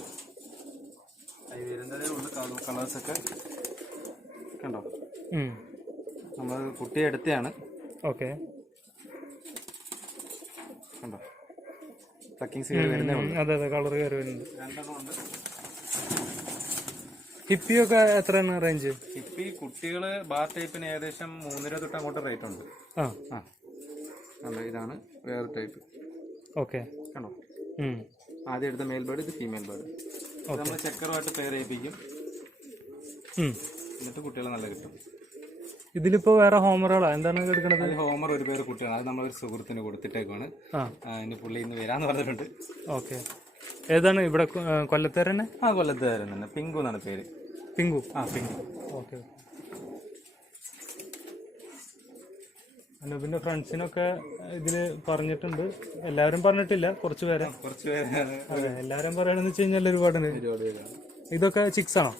അത് വരുന്നതേ ഉള്ളു. കളേഴ്സൊക്കെ കണ്ടോ, നമ്മൾ കുട്ടിയെ എടുത്തതാണ്. ഓക്കെ, കണ്ടോ, പ്ലക്കിങ്സ് വരുന്നേ ഉള്ളൂ. അതെ അതെ, കളർ കയറി വരുന്നുണ്ട്. 2 ഉണ്ട്. ഹിപ്പിയൊക്കെ എത്രയാണ് റേഞ്ച്? ഹിപ്പി കുട്ടികള് ബാർ ടൈപ്പിന് ഏകദേശം 3 രൂപ തൊട്ട് അങ്ങോട്ട് റേറ്റ് ഉണ്ട്. ഇതാണ് വേറെ ടൈപ്പ്. ഓക്കെ, കണ്ടോ, ആദ്യം എടുത്ത മെയിൽ ബേർഡ്, ഇത് ഫീമെയിൽ ബേർഡ്. നമ്മൾ ചക്കറുമായിട്ട് പെയർ ചെയ്യിപ്പിക്കും, എന്നിട്ട് കുട്ടികളെ നല്ല കിട്ടും. ഇതിലിപ്പോ വേറെ ഹോമറുകളാ എന്താണ് എടുക്കുന്നത്? ഹോമർ ഒരു പേര് കുട്ടികളാണ്. അത് നമ്മളൊരു സുഹൃത്തിന് കൊടുത്തിട്ടേക്കാണ്. ഇനി പുള്ളി ഇന്ന് വരാന്ന് പറഞ്ഞിട്ടുണ്ട്. ഓക്കെ, ഏതാണ് ഇവിടെ കൊല്ലത്തേരന്നെ? കൊല്ലത്തേരൻ തന്നെ. പിങ്കു എന്നാണ് പേര്. പിങ്കു? പിങ്കു. ഓക്കെ. അനൂപിന്റെ ഫ്രണ്ട്സിനൊക്കെ ഇതില് പറഞ്ഞിട്ടുണ്ട്. എല്ലാവരും പറഞ്ഞിട്ടില്ല, കുറച്ച് പേരെ. അതെ, എല്ലാരും പറയണെന്ന് വെച്ച് കഴിഞ്ഞാൽ ഒരുപാട്. ഇതൊക്കെ ചിക്സ് ആണോ?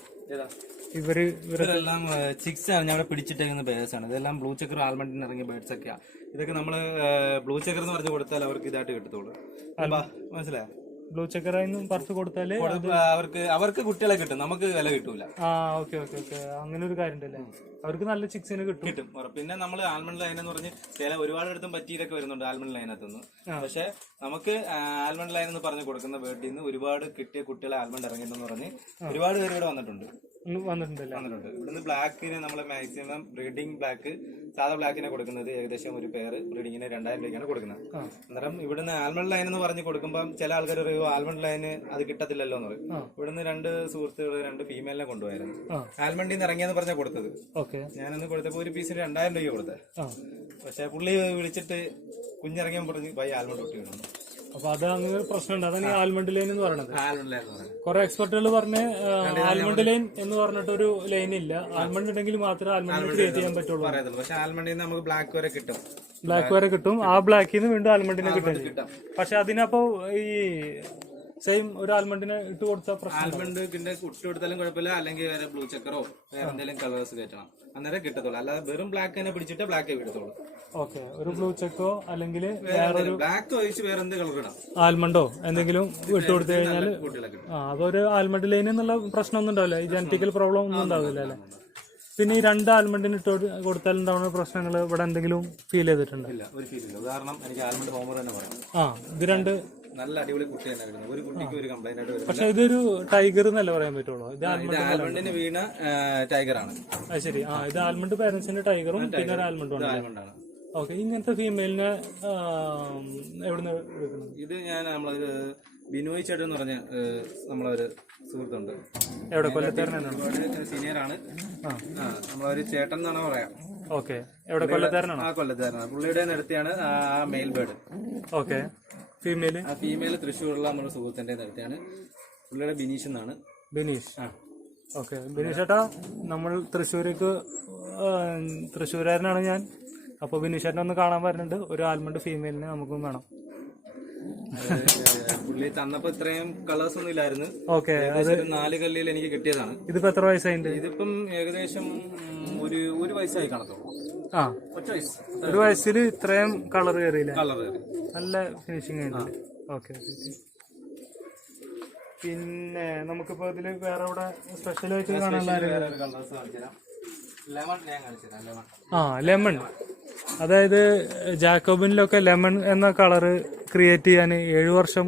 ഇവരെല്ലാം ചിക്സ് ആണ് ഞങ്ങളെ പിടിച്ചിട്ടേക്കുന്ന ബേഴ്സ് ആണ്. ഇതെല്ലാം ബ്ലൂ ചക്കർ ആൽമണ്ടിന് ഇറങ്ങിയ ബേർഡ്സ് ഒക്കെയാ. ഇതൊക്കെ നമ്മള് ബ്ലൂ ചക്കർ എന്ന് പറഞ്ഞു കൊടുത്താൽ അവർക്ക് ഇതായിട്ട് കിട്ടത്തുള്ളൂ. മനസ്സിലായോ? ബ്ലൂ ചക്കറായിന്നും പറത്ത് കൊടുത്താല് അവർക്ക് കുട്ടികളെ കിട്ടും, നമുക്ക് വില കിട്ടൂല. ഓക്കെ ഓക്കെ ഓക്കെ, അങ്ങനെ ഒരു കാര്യം ഉണ്ടല്ലേ. അവർക്ക് നല്ല ചിക്സിന് കിട്ടും. പിന്നെ നമ്മൾ ആൽമണ്ട് ലൈൻ എന്ന് പറഞ്ഞ് ചില ഒരുപാട് ഇടത്തും പറ്റിയതൊക്കെ വരുന്നുണ്ട് ആൽമണ്ട് ലൈനകത്തുനിന്ന്. പക്ഷെ നമുക്ക് ആൽമണ്ട് ലൈൻ എന്ന് പറഞ്ഞ് കൊടുക്കുന്ന ബേർഡിൽ നിന്ന് ഒരുപാട് കിട്ടിയ കുട്ടികളെ ആൽമണ്ട് ഇറങ്ങിയെന്ന് പറഞ്ഞ് ഒരുപാട് പേര് ഇവിടെ വന്നിട്ടുണ്ട്. ഇവിടുന്ന് ബ്ലാക്കിന് നമ്മള് മാക്സിമം ബ്രീഡിംഗ് ബ്ലാക്ക്, സാധാ ബ്ലാക്കിനെ കൊടുക്കുന്നത് ഏകദേശം ഒരു പെയർ ബ്രീഡിങ്ങിന് 2000 രൂപയ്ക്കാണ് കൊടുക്കുന്നത്. അന്നേരം ഇവിടുന്ന് ആൽമണ്ട് ലൈൻ എന്ന് പറഞ്ഞ് കൊടുക്കുമ്പോൾ ചില ആൾക്കാർ പറയും ആൽമണ്ട് ലൈന് അത് കിട്ടത്തില്ലല്ലോ എന്ന് പറയും. ഇവിടുന്ന് 2 സുഹൃത്തുക്കൾ 2 ഫീമെയിലിനെ കൊണ്ടുപോയായിരുന്നു. ആൽമണ്ടിൽ നിന്ന് ഇറങ്ങിയെന്ന് പറഞ്ഞാൽ കൊടുത്തത്. ഞാനൊന്ന് കൊടുത്തപ്പോ ഒരു പീസിന് 2000 രൂപ കൊടുത്തത്. പക്ഷെ പുള്ളി വിളിച്ചിട്ട് കുഞ്ഞിറങ്ങിയാൽ പറഞ്ഞ് പയ്യ ആൽമണ്ട് ഒട്ടി കിട്ടുന്നു. അപ്പൊ അത് അങ്ങനെ ഒരു പ്രശ്നമുണ്ട്. അതാണ് ഈ ആൽമണ്ട് ലൈൻ എന്ന് പറയുന്നത്. കുറെ എക്സ്പെർട്ടുകൾ പറഞ്ഞ് ആൽമണ്ട് ലൈൻ എന്ന് പറഞ്ഞിട്ട് ഒരു ലൈൻ ഇല്ല. ആൽമണ്ട് ഉണ്ടെങ്കിൽ മാത്രമേ ആൽമണ്ട് ക്രിയേറ്റ് ചെയ്യാൻ പറ്റുള്ളൂ. പക്ഷെ ആൽമണ്ടിൽ നിന്ന് നമുക്ക് ബ്ലാക്ക് വരെ കിട്ടും. ബ്ലാക്ക് വരെ കിട്ടും. ആ ബ്ലാക്കിൽ നിന്ന് വീണ്ടും ആൽമണ്ടിനെ കിട്ടും. പക്ഷെ അതിനപ്പോ ഈ സെയിം ഒരു ആൽമണ്ടിനെ ഇട്ട് കൊടുത്ത പ്രശ്നം. ആൽമണ്ട് പിന്നെ ഇട്ട് കൊടുത്താലും കുഴപ്പമില്ല, അല്ലെങ്കിൽ വേറെ ബ്ലൂ ചക്കറോ വേറെ എന്തെങ്കിലും കളേഴ്സ് കയറ്റണം, അന്നേരം കിട്ടത്തുള്ളൂ. അല്ലാതെ വെറും ബ്ലാക്ക് തന്നെ പിടിച്ചിട്ട് ബ്ലാക്കേ കിട്ടത്തുള്ളൂ. ഓക്കെ, ഒരു ബ്ലൂ ചെക്കോ അല്ലെങ്കിൽ വേറൊരു ബ്ലാക്ക് ഒഴിച്ച് വേറെ എന്ത് കളർ ഇടാം, ആൽമണ്ടോ എന്തെങ്കിലും ഇട്ട് കൊടുത്തു കഴിഞ്ഞാൽ അതൊരു ആൽമണ്ട് ലൈൻ എന്നുള്ള പ്രശ്നമൊന്നും ഉണ്ടാവില്ല. ഈ ജനറ്റിക്കൽ പ്രോബ്ലം ഒന്നും ഉണ്ടാവില്ല അല്ലെ. പിന്നെ ഈ 2 ആൽമണ്ടിന് ഇട്ട് കൊടുത്താൽ ഉണ്ടാവുന്ന പ്രശ്നങ്ങൾ ഇവിടെ എന്തെങ്കിലും ഫീൽ ചെയ്തിട്ടുണ്ടോ? ഇല്ല, ഒരു ഫീൽ ഇല്ല. ഉദാഹരണം എനിക്ക് ആൽമണ്ട് ഹോമർ തന്നെ പറയാം. ഇത് 2 നല്ല അടിപൊളി കുട്ടി തന്നെ വരുന്നത്. ഒരു കുട്ടിക്ക് ഒരു കംപ്ലൈന്റ് ആയിട്ട് വരുന്നത്. പക്ഷെ ഇതൊരു ടൈഗർ എന്നല്ലേ പറയാൻ പറ്റുള്ളൂ. ഇത് ഇത് ആൽമണ്ടിന് വീണ ടൈഗറാണ്. അത് ശരി. ഇത് ആൽമണ്ട് പാരന്റ്സിന്റെ ടൈഗറും പിന്നെ ഒരു ആൽമണ്ടും ആൽമണ്ടാണ്. ഓക്കെ. ഇങ്ങനത്തെ ഫീമെയിലിനെ എവിടുന്ന് എടുക്കുന്നത്? ഇത് ഞാൻ നമ്മളൊരു ബിനോയ് ചേട്ടൻ എന്ന് പറഞ്ഞ നമ്മളൊരു സുഹൃത്തുണ്ട്. എവിടെ? കൊല്ലത്തേരനാണ്? സീനിയറാണ്. നമ്മളൊരു ചേട്ടൻ എന്നാണ് പറയാം. ഓക്കെ. എവിടെ? കൊല്ലത്തേരനാണ്? കൊല്ലത്തേരനാണ്. പുള്ളിയുടെ നിർത്തിയാണ് ആ male bird. Okay. Female? Female തൃശ്ശൂരുള്ള നമ്മുടെ സുഹൃത്തിന്റെ നിർത്തിയാണ്. പുള്ളിയുടെ ബിനീഷ് എന്നാണ്. ബിനീഷ്. ഓക്കെ. ബിനീഷ് ചേട്ടാ, നമ്മൾ തൃശ്ശൂരുകാരനാണ് ഞാൻ. അപ്പൊ ബിനീഷ് ചേട്ടനെ ഒന്ന് കാണാൻ വരുന്നുണ്ട്. ഒരു ആൽമണ്ട് ഫീമെയിലിനെ നമുക്കും വേണം. പുള്ളി തന്നപ്പോ ഇത്രയും കളേഴ്സ് ഒന്നും ഇല്ലായിരുന്നു. ഓക്കെ. 4 കല്ലിൽ എനിക്ക് കിട്ടിയതാണ്. ഇതിപ്പോ എത്ര വയസ്സായിട്ടുണ്ട്? ഇതിപ്പം ഏകദേശം ഒരു വയസ്സായി കാണത്തുള്ളൂ. ഒറ്റ വയസ്സ്. ഒരു വയസ്സിൽ ഇത്രയും കളർ കയറിയില്ല? കളർ കയറി. നല്ല ഫിനിഷിംഗ് ആയിട്ടുണ്ട്. ഓക്കെ. പിന്നെ നമുക്കിപ്പോ ഇതില് വേറെ ഇവിടെ സ്പെഷ്യലായിട്ട് കാണാനുള്ള ലെമൺ. അതായത് ജാക്കോബിനിലൊക്കെ ലെമൺ എന്ന കളറ് ക്രിയേറ്റ് ചെയ്യാൻ 7 വർഷം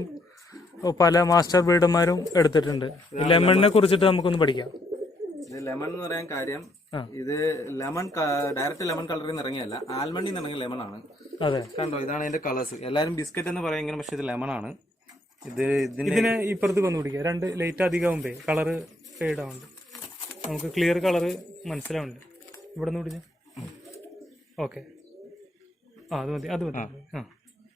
പല മാസ്റ്റർ ബ്രീഡർമാരും എടുത്തിട്ടുണ്ട്. ലെമണിനെ കുറിച്ചിട്ട് നമുക്കൊന്ന് പഠിക്കാം. ഇത് ലെമൺ എന്ന് പറയാൻ കാര്യം, ഇത് ലെമൺ ഡയറക്റ്റ് ലെമൺ കളറിൽ നിന്ന് ഇറങ്ങിയല്ല, ആൽമണ്ടിൽ നിന്ന് ഇറങ്ങിയ ലെമൺ ആണ്. അതെ, കണ്ടോ, ഇതാണ് ഇതിന്റെ കളേഴ്സ്. എല്ലാരും ബിസ്ക്കറ്റ് എന്ന് പറയുമെങ്കിലും പക്ഷെ ഇത് ലെമൺ ആണ്. ഇതിനെ ഇപ്പുറത്ത് വന്ന് പിടിക്കുക. 2 ലൈറ്റ് അധികമാകുമ്പേ കളറ് ഫെയ്ഡ് ആവുന്നുണ്ട്. നമുക്ക് ക്ലിയർ കളറ് മനസ്സിലാവുന്നുണ്ട്. ഇവിടെ നിന്ന് പിടിച്ച. ഓക്കെ. അത് മതി.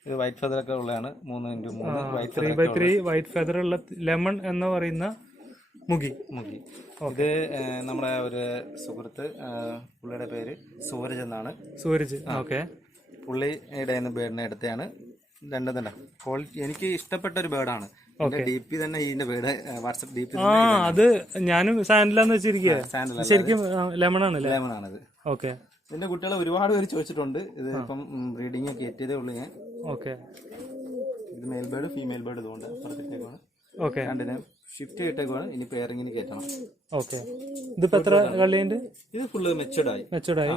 ഇത് വൈറ്റ് ഫെദർ ഒക്കെ ഉള്ളതാണ്. 3x3 3x3 വൈറ്റ് ഫെദർ ഉള്ള ലെമൺ എന്ന് പറയുന്ന മുഗി. ഇത് നമ്മുടെ ഒരു സുഹൃത്ത്, പുള്ളിയുടെ പേര് സൂരജ് എന്നാണ്. സൂരജ്. ഓക്കെ. പുള്ളിയുടെ ബേർഡിനെ എടുത്തതാണ്. രണ്ടും ക്വാളിറ്റി എനിക്ക് ഇഷ്ടപ്പെട്ട ഒരു ബേർഡാണ്. DP തന്നെ ഇതിന്റെ ബേർഡ് വാട്സ്ആപ്പ് DP. അത് ഞാനും സാൻഡിലാന്ന് വെച്ചിരിക്കുക. ശരിക്കും ലെമൺ ആണത്. ഓക്കെ. ഇതിന്റെ കുട്ടികളെ ഒരുപാട് പേര് ചോദിച്ചിട്ടുണ്ട്. ഇത് ഇപ്പം ബ്രീഡിംഗ് ഒക്കെ എത്തിയതേ ഉള്ളൂ ഞാൻ. ഓക്കെ. ഇത് മെയിൽ ബേർഡ് ഫീമെയിൽ ബേർഡ് ഇതുകൊണ്ട് അപ്പുറത്തേക്കാണ്. ഓക്കെ. രണ്ടിനെ ഷിഫ്റ്റ് ചെയ്തിട്ടേക്കാണ്. ഇനി പെയറിങ്ങിന് കയറ്റണം. ഓക്കെ. ഇതിപ്പോ എത്ര കള്ളിയുണ്ട്? ഇത് ഫുള്ള് മെച്ചുർഡായി.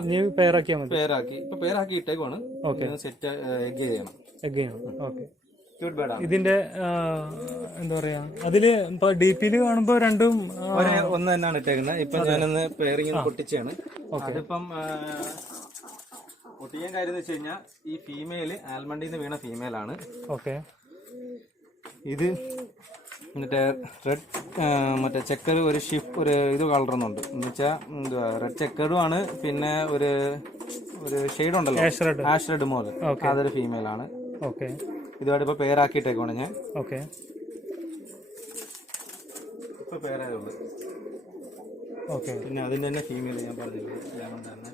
ഇനി പെയറാക്കിയാൽ മതി. ഇപ്പൊ പെയറാക്കി ഇട്ടേക്കാണ്. സെറ്റ് എഗ് ചെയ്യണം. ഓക്കെ. ഇതിന്റെ എന്താ പറയാ, അതില് ഇപ്പൊ DP-ല് കാണുമ്പോ രണ്ടും ഒന്ന് തന്നെയാണ് ഇട്ടേക്കുന്നത്. ഇപ്പൊ ഞാനൊന്ന് പെയറിങ്ങിന് പൊട്ടിച്ചാണ്. അതിപ്പം പൊട്ടിക്കാൻ കാര്യം എന്ന് വെച്ച് കഴിഞ്ഞാൽ ഈ ഫീമെയില് ആൽമണ്ടിന്ന് വീണ ഫീമെയിലാണ്. ഓക്കെ. ഇത് മറ്റേ റെഡ് മറ്റേ ചെക്കർ ഒരു ഇത് കളറുന്നുണ്ട്. എന്ന് വെച്ചാൽ എന്തുവാ, റെഡ് ചെക്കറും ആണ്. പിന്നെ ഒരു ഷെയ്ഡ് ഉണ്ടല്ലോ, ആഷ് റെഡ് മോഡൽ, അതൊരു ഫീമെയിലാണ്. ഓക്കെ. ഇതുമായിട്ട് ഇപ്പൊ പേരാക്കിയിട്ടേക്കാണ് ഞാൻ. ഓക്കെ. ഇപ്പൊ പേരായുള്ളൂ. ഓക്കെ. പിന്നെ അതിന്റെ തന്നെ ഫീമെയിൽ ഞാൻ പറഞ്ഞില്ലേ, ലെമൺ തന്നെ.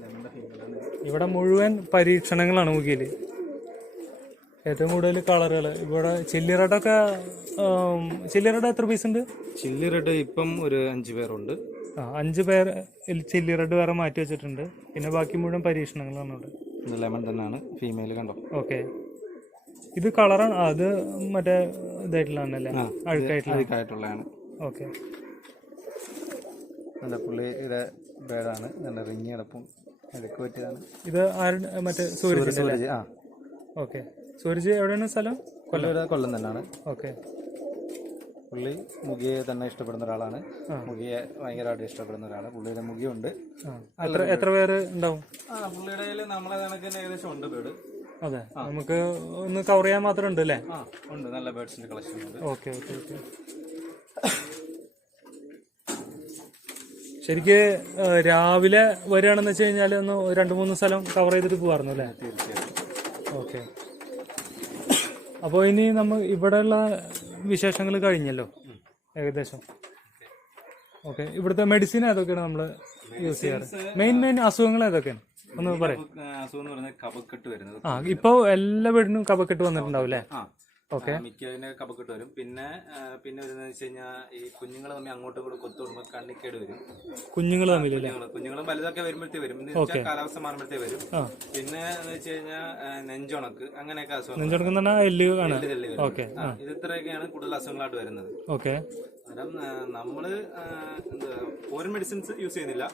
ലെമണിന്റെ ഫീമെയിലാണ്. ഇവിടെ മുഴുവൻ പരീക്ഷണങ്ങളാണ് മുഖിയില്. ഏറ്റവും കൂടുതൽ കളറുകൾ ഇവിടെ. ചില്ലി റെഡൊക്കെ, ചില്ലി റെഡ് എത്ര പീസ് ഉണ്ട്? ചില്ലി റെഡ് ഇപ്പം ഒരു 5 പേരുണ്ട്. 5 പേർ ചില്ലി റെഡ് വേറെ മാറ്റി വെച്ചിട്ടുണ്ട്. പിന്നെ ബാക്കി മുഴുവൻ പരീക്ഷണങ്ങളാണ് ഇവിടെ. ഇത് ലെമൺ തന്നെയാണ് ഫീമെയിൽ, കണ്ടോ. ഓക്കെ. ഇത് കളറാണ്, അത് മറ്റേ ഇതായിട്ടുള്ളതാണല്ലേ, അഴുക്കായിട്ടുള്ളതാണ്. ഓക്കെ. നല്ല പുള്ളിയുടെ ബേഡാണ്. നല്ല റിങ്ങി കിടപ്പും ഇടയ്ക്ക് പറ്റിയതാണ്. ഇത് മറ്റേ സൂരജ്. ഓക്കെ. സൂരജ് എവിടെയാണ് സ്ഥലം? കൊല്ലം തന്നെയാണ്. ഓക്കെ. പുള്ളി മുഖിയെ തന്നെ ഇഷ്ടപ്പെടുന്ന ഒരാളാണ്. മുഖിയെ ഭയങ്കരമായിട്ട് ഇഷ്ടപ്പെടുന്ന ഒരാളാണ്. പുള്ളിയുടെ മുഖിയുണ്ട്. എത്ര പേര് ഉണ്ടാവും? പുള്ളിയുടെ നമ്മളെ കണക്കിന് ഏകദേശം ഉണ്ട് ബേഡ്. അതെ, നമുക്ക് ഒന്ന് കവർ ചെയ്യാൻ മാത്രം ഉണ്ട് അല്ലേ? ഉണ്ട്, നല്ല ബേഡ്സിന്റെ കളക്ഷൻ ഉണ്ട്. ഓക്കെ. ശരിക്ക് രാവിലെ വരികയാണെന്ന് വെച്ച് കഴിഞ്ഞാൽ ഒന്ന് 2-3 സ്ഥലം കവർ ചെയ്തിട്ട് പോവാറുന്നു അല്ലേ? തീർച്ചയായും. ഓക്കെ. അപ്പോൾ ഇനി നമ്മൾ ഇവിടെയുള്ള വിശേഷങ്ങൾ കഴിഞ്ഞല്ലോ ഏകദേശം. ഓക്കെ. ഇവിടുത്തെ മെഡിസിൻ ഏതൊക്കെയാണ് നമ്മൾ യൂസ് ചെയ്യാറ്? മെയിൻ അസുഖങ്ങൾ ഏതൊക്കെയാണ് ഒന്ന് പറയാം. അസുഖം എന്ന് പറഞ്ഞാൽ കഫക്കെട്ട് വരുന്നത്. ഇപ്പൊ എല്ലാ വീടിനും കഫക്കെട്ട് വന്നിട്ടുണ്ടാവും അല്ലേ? ഓക്കെ. മിക്കതിന് കഫക്കെട്ട് വരും. പിന്നെ വരുന്നത് വെച്ച് കഴിഞ്ഞാൽ ഈ കുഞ്ഞുങ്ങൾ തമ്മിൽ അങ്ങോട്ടും ഇങ്ങോട്ടും കൊത്തുവിടുമ്പോൾ കണ്ണിക്കേട് വരും. കുഞ്ഞുങ്ങളും വലുതൊക്കെ വരുമ്പോഴത്തേ വരും. കാലാവസ്ഥ മാറുമ്പോഴത്തേ വരും. പിന്നെ എന്ന് വെച്ച് കഴിഞ്ഞാൽ നെഞ്ചുണക്ക്, അങ്ങനെയൊക്കെ അസുഖം. നെഞ്ചുണക്ക് ഇത് ഇത്രയൊക്കെയാണ് കൂടുതൽ അസുഖങ്ങളായിട്ട് വരുന്നത്. ഓക്കെ. അന്നേരം നമ്മള് ഫോറിൻ മെഡിസിൻസ് യൂസ് ചെയ്യുന്നില്ല.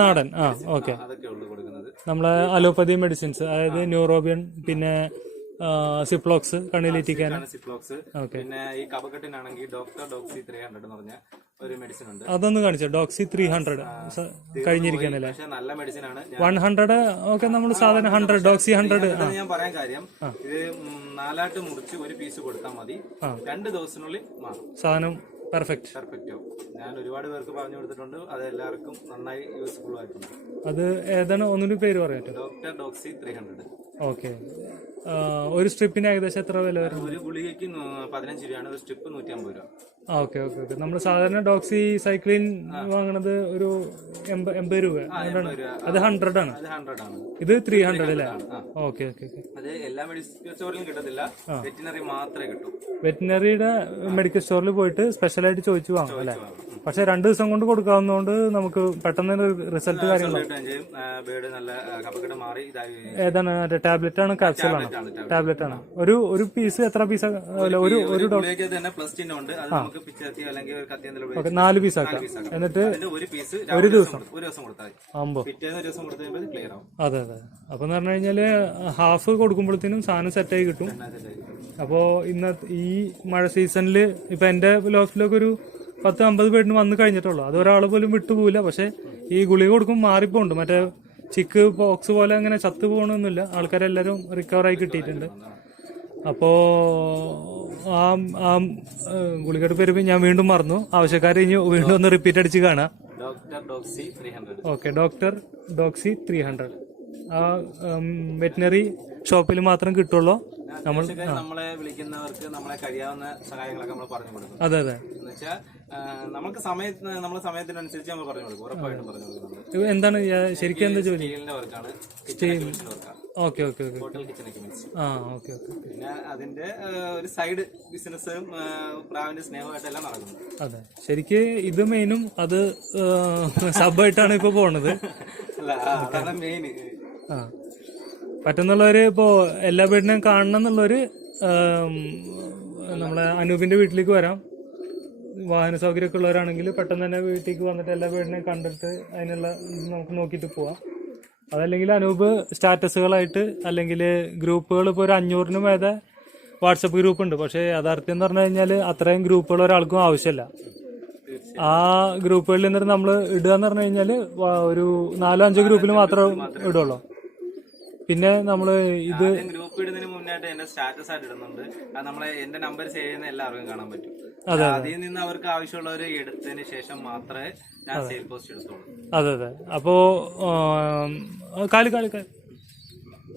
നാടൻ. ഓക്കെ. അതൊക്കെ ഉള്ളു കൊടുക്കുന്നത്. നമ്മളെ അലോപ്പതി മെഡിസിൻസ്, അതായത് ന്യൂറോബിയൻ, പിന്നെ സിപ്ലോക്സ് കണ്ണിലേറ്റിക്കാൻ. സിപ്ലോക്സ്. പിന്നെ ഈ കഫക്കെട്ടിനാണെങ്കിൽ ഡോക്ടർ ഡോക്സി 300 എന്ന് പറഞ്ഞ ഒരു മെഡിസിൻ ഉണ്ട്. അതൊന്ന് കാണിച്ചോ. ഡോക്സി 300 കഴിഞ്ഞിരിക്കാനല്ലേ? പക്ഷെ നല്ല മെഡിസിൻ ആണ്. 100 ഒക്കെ നമ്മൾ സാധാരണ 100 ഡോക്സി 100. ഞാൻ പറയാൻ കാര്യം ഇത് 4 മുറിച്ച് ഒരു പീസ് കൊടുത്താൽ മതി, 2 ദിവസത്തിനുള്ളിൽ മാറും. സാധനം പെർഫെക്റ്റ് ആവും. ഞാൻ ഒരുപാട് പേർക്ക് പറഞ്ഞു കൊടുത്തിട്ടുണ്ട്, അത് എല്ലാവർക്കും നന്നായി യൂസ്ഫുൾ ആയിട്ടുണ്ട്. അത് ഏതാണ് ഒന്നുകൂടി പേര് പറയാം? Doctor doxy 300. ഓക്കെ. ഒരു സ്ട്രിപ്പിന് ഏകദേശം എത്ര വില വരും? ഒരു ഗുളികയ്ക്ക് 15 രൂപയാണ്, ഒരു സ്ട്രിപ്പ് 150 രൂപ. Okay okay okay. നമ്മൾ സാധാരണ ഡോക്സി സൈക്ലിൻ വാങ്ങണത് ഒരു 80 രൂപ. അത് 100 ആണ്. ഇത് 300 അല്ലേ? Okay okay okay. അത് എല്ലാ മെഡിക്കൽ സ്റ്റോറിലും കിട്ടത്തില്ല, വെറ്റിനറി മാത്രമേ കിട്ടൂ. വെറ്റിനറിയുടെ മെഡിക്കൽ സ്റ്റോറിൽ പോയിട്ട് സ്പെഷ്യലായിട്ട് ചോദിച്ചു വാങ്ങും അല്ലേ? പക്ഷെ 2 ദിവസം കൊണ്ട് കൊടുക്കാവുന്നതുകൊണ്ട് നമുക്ക് പെട്ടെന്ന് റിസൾട്ട് കാര്യങ്ങളാണ്. ഏതാണ്? ടാബ്ലറ്റ് ആണ് കാപ്സ്യൂൾ ആണ്? ടാബ്ലറ്റ് ആണ്. ഒരു പീസ് എത്ര പീസ്? ഒരു 4 പീസ് ആക്കാം. എന്നിട്ട് ഒരു ദിവസം ആകുമ്പോ. അതെ അതെ. അപ്പൊ എന്ന് പറഞ്ഞു കഴിഞ്ഞാല് ഹാഫ് കൊടുക്കുമ്പോഴത്തേനും സാധനം സെറ്റായി കിട്ടും. അപ്പോ ഈ മഴ സീസണിൽ ഇപ്പൊ എന്റെ ലോഫ്റ്റിലൊക്കെ ഒരു 10-50 പേരിന് വന്ന് കഴിഞ്ഞിട്ടുള്ളൂ. അത് ഒരാൾ പോലും വിട്ടുപോകില്ല. പക്ഷെ ഈ ഗുളിക കൊടുക്കും മാറിപ്പോണ്ട്. മറ്റേ ചിക്ക് പോക്സ് പോലെ അങ്ങനെ ചത്തു പോകണമെന്നില്ല. ആൾക്കാരെല്ലാരും റിക്കവർ ആയി കിട്ടിയിട്ടുണ്ട്. അപ്പോ ആ ഗുളികയുടെ പേര് ഞാൻ വീണ്ടും മറന്നു. ആവശ്യക്കാരെ ഇനി വീണ്ടും ഒന്ന് റിപ്പീറ്റ് അടിച്ച് കാണാം. Okay, doctor doxy 300. ആ വെറ്റിനറി ഷോപ്പിൽ മാത്രം കിട്ടുള്ളൂ. നമ്മളെ വിളിക്കുന്നവർക്ക് നമ്മളെ കഴിയാവുന്ന സഹായങ്ങളൊക്കെ നമ്മൾ പറഞ്ഞു കൊടുക്കും. അതെ അതെ. എന്നുവെച്ചാൽ നമുക്ക് നമ്മളെ സമയത്തിനനുസരിച്ച് നമ്മൾ പറഞ്ഞു കൊടുക്കും, ഉറപ്പായിട്ടും പറഞ്ഞു കൊടുക്കും. എന്താണ് ശരിക്കും എന്താ ജോലി? സ്റ്റീലിന്റെ വർക്കാണ്. Okay okay okay. Hotel kitchen equipments. Okay okay. പിന്നെ അതിന്റെ ഒരു സൈഡ് ബിസിനസ്സും പ്രാവിന്റെ സ്നേഹമായിട്ട് എല്ലാം നടക്കുന്നു. അതെ, ശരിക്ക് ഇത് മെയിനും അത് സബായിട്ടാണ് ഇപ്പൊ പോണത്. അല്ല, അതാണ് മെയിൻ. പറ്റുന്നുള്ളവര് ഇപ്പോ എല്ലാ വീടിനെയും കാണണം എന്നുള്ളവര് നമ്മളെ അനൂപിന്റെ വീട്ടിലേക്ക് വരാം. വാഹന സൗകര്യമൊക്കെ ഉള്ളവരാണെങ്കിൽ പെട്ടെന്ന് തന്നെ വീട്ടിലേക്ക് വന്നിട്ട് എല്ലാ വീടിനെയും കണ്ടിട്ട് അതിനുള്ള നമുക്ക് നോക്കിയിട്ട് പോവാം. അതല്ലെങ്കിൽ അനൂപ് സ്റ്റാറ്റസുകളായിട്ട് അല്ലെങ്കിൽ ഗ്രൂപ്പുകൾ ഇപ്പോൾ ഒരു 500-ന് മേലെ വാട്സപ്പ് ഗ്രൂപ്പ് ഉണ്ട്. പക്ഷേ യഥാർത്ഥം എന്ന് പറഞ്ഞു കഴിഞ്ഞാൽ അത്രയും ഗ്രൂപ്പുകൾ ഒരാൾക്കും ആവശ്യമില്ല. ആ ഗ്രൂപ്പുകളിൽ നിന്നിട്ട് നമ്മൾ ഇടുക എന്ന് പറഞ്ഞു കഴിഞ്ഞാൽ ഒരു 4-5 ഗ്രൂപ്പിൽ മാത്രമേ ഇടുള്ളൂ. പിന്നെ നമ്മള് ഇത് ഗ്രൂപ്പ് ഇടുന്നതിന് മുന്നായിട്ട് എന്റെ സ്റ്റാറ്റസ് ആയിട്ട് ഇടുന്നുണ്ട്. അത് നമ്മളെ എന്റെ നമ്പർ സേവ് ചെയ്യുന്ന എല്ലാവർക്കും കാണാൻ പറ്റും. അതിൽ നിന്ന് അവർക്ക് ആവശ്യമുള്ളവർ എടുത്തതിന് ശേഷം മാത്രമേ ഞാൻ സെയിൽ പോസ്റ്റ് എടുത്തോളൂ. അതെ അതെ. അപ്പോ കാല്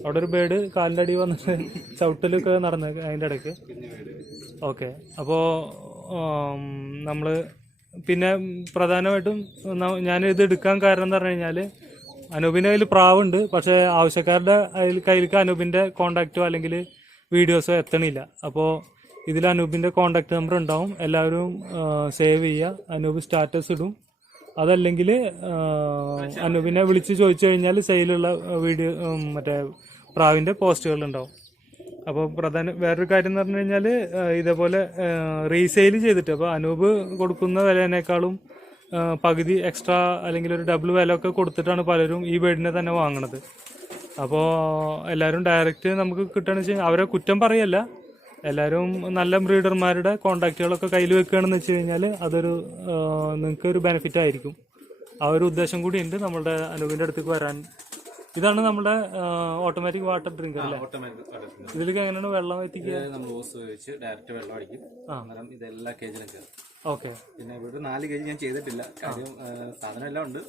അവിടെ ഒരു ബേഡ് കാലിന്റെ അടി വന്നിട്ട് ചവിട്ടലൊക്കെ നടന്ന് അതിന്റെ ഇടയ്ക്ക്. ഓക്കെ. അപ്പോ നമ്മള് പിന്നെ പ്രധാനമായിട്ടും ഞാനിത് എടുക്കാൻ കാരണം എന്ന് പറഞ്ഞു കഴിഞ്ഞാല് അനൂപിന്റെ കയ്യിൽ പ്രാവുണ്ട്. പക്ഷെ ആവശ്യക്കാരുടെ കയ്യിലേക്ക് അനൂപിന്റെ കോണ്ടാക്റ്റോ അല്ലെങ്കിൽ വീഡിയോസോ എത്തണില്ല. അപ്പോൾ ഇതിൽ അനൂപിന്റെ കോണ്ടാക്ട് നമ്പർ ഉണ്ടാവും. എല്ലാവരും സേവ് ചെയ്യുക. അനൂപ് സ്റ്റാറ്റസ് ഇടും. അതല്ലെങ്കിൽ അനൂപിനെ വിളിച്ച് ചോദിച്ചു കഴിഞ്ഞാൽ സെയിലുള്ള വീഡിയോ മറ്റേ പ്രാവിന്റെ പോസ്റ്റുകൾ ഉണ്ടാവും. അപ്പോൾ വേറൊരു കാര്യം എന്ന് പറഞ്ഞു കഴിഞ്ഞാൽ ഇതേപോലെ റീസെയിൽ ചെയ്തിട്ട് അപ്പോൾ അനൂപ് കൊടുക്കുന്ന വിലനേക്കാളും പകുതി എക്സ്ട്രാ അല്ലെങ്കിൽ ഒരു ഡബിൾ വില ഒക്കെ കൊടുത്തിട്ടാണ് പലരും ഈ ബേഡിനെ തന്നെ വാങ്ങണത്. അപ്പോൾ എല്ലാവരും ഡയറക്റ്റ് നമുക്ക് കിട്ടുകയാണെന്ന് വെച്ച് കഴിഞ്ഞാൽ അവരെ കുറ്റം പറയല്ല, എല്ലാവരും നല്ല ബ്രീഡർമാരുടെ കോണ്ടാക്റ്റുകളൊക്കെ കയ്യിൽ വെക്കുകയാണെന്ന് വെച്ച് കഴിഞ്ഞാൽ അതൊരു നിങ്ങൾക്ക് ഒരു ബെനിഫിറ്റ് ആയിരിക്കും. ആ ഒരു ഉദ്ദേശം കൂടി ഉണ്ട് നമ്മളുടെ അനൂപിന്റെ അടുത്തേക്ക് വരാൻ. ഇതാണ് നമ്മുടെ ഓട്ടോമാറ്റിക് വാട്ടർ ഡ്രിങ്കർ അല്ലേ? ഇതിലേക്ക് എങ്ങനെയാണ് വെള്ളം എത്തിക്കുക? നമ്മൾ ഓസ് ഉപയോഗിച്ച് ഡയറക്റ്റ് വെള്ളം അടിക്കും. ഇതെല്ലാ കേജിലും ചേർക്കും. ഓക്കെ. പിന്നെ ഇവിടെ 4 കേജ് ഞാൻ ചെയ്തിട്ടില്ല. കാര്യം സാധനം എല്ലാം ഉണ്ട്,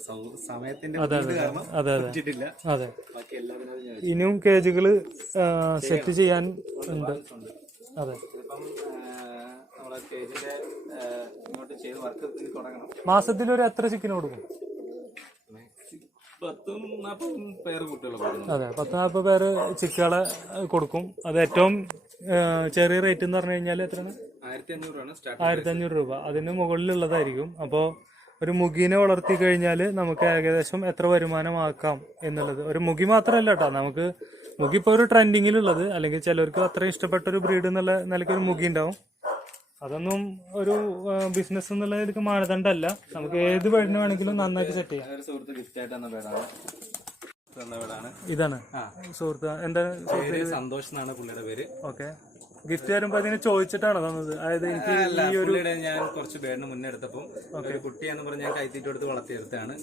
സമയത്തിന്റെ കാരണം പറ്റിയിട്ടില്ല. അതെ, ഇനിയും കേജുകള് സെറ്റ് ചെയ്യാൻ ഉണ്ട്. അതെ, നമ്മളെ കേജിന്റെ ഇങ്ങോട്ട് ചെയ്ത് വർക്ക് തുടങ്ങണം. മാസത്തിൽ ഒരു എത്ര ചിക്കൻ കൊടുക്കും? 10-40 പേര് കുട്ടികളെ. അതെ, 10-40 പേര് ചിക്കുകളെ കൊടുക്കും. അത് ഏറ്റവും ചെറിയ റേറ്റ് എന്ന് പറഞ്ഞു കഴിഞ്ഞാൽ എത്രയാണ്? 1500 രൂപ. അതിന് മുകളിലുള്ളതായിരിക്കും. അപ്പോൾ ഒരു മുഗീനെ വളർത്തി കഴിഞ്ഞാൽ നമുക്ക് ഏകദേശം എത്ര വരുമാനമാക്കാം എന്നുള്ളത്. ഒരു മുഗി മാത്രമല്ല കേട്ടോ, നമുക്ക് മുഗി ഇപ്പോൾ ഒരു ട്രെൻഡിങ്ങിലുള്ളത്, അല്ലെങ്കിൽ ചിലർക്ക് അത്രയും ഇഷ്ടപ്പെട്ട ഒരു ബ്രീഡ് എന്നുള്ള നിലയ്ക്ക് ഒരു മുഗി ഉണ്ടാവും. അതൊന്നും ഒരു ബിസിനസ് എന്നുള്ളതിലേക്ക് മാനദണ്ഡമല്ല. നമുക്ക് ഏത് ബേഡിനെ വേണമെങ്കിലും നന്നായിട്ട് സെറ്റ് ചെയ്യാം. തന്നവരാണ്. ഇതാണ് സുഹൃത്ത്. എന്താണ് പേര് സന്തോഷ് എന്നാണ് പുള്ളിയുടെ പേര്. ഓക്കെ. ഗിഫ്റ്റ് തരുമ്പോ അതിനെ ചോദിച്ചിട്ടാണോ തന്നത്? അതായത് എനിക്ക് ഈ ഒരു ഞാൻ കുറച്ച് ബേഡിന് മുന്നേ എടുത്തപ്പോൾ ഒരു കുട്ടിയെന്ന് പറഞ്ഞ് ഞാൻ കൈത്തീറ്റ് കൊടുത്ത് വളർത്തിയെടുത്താണ്.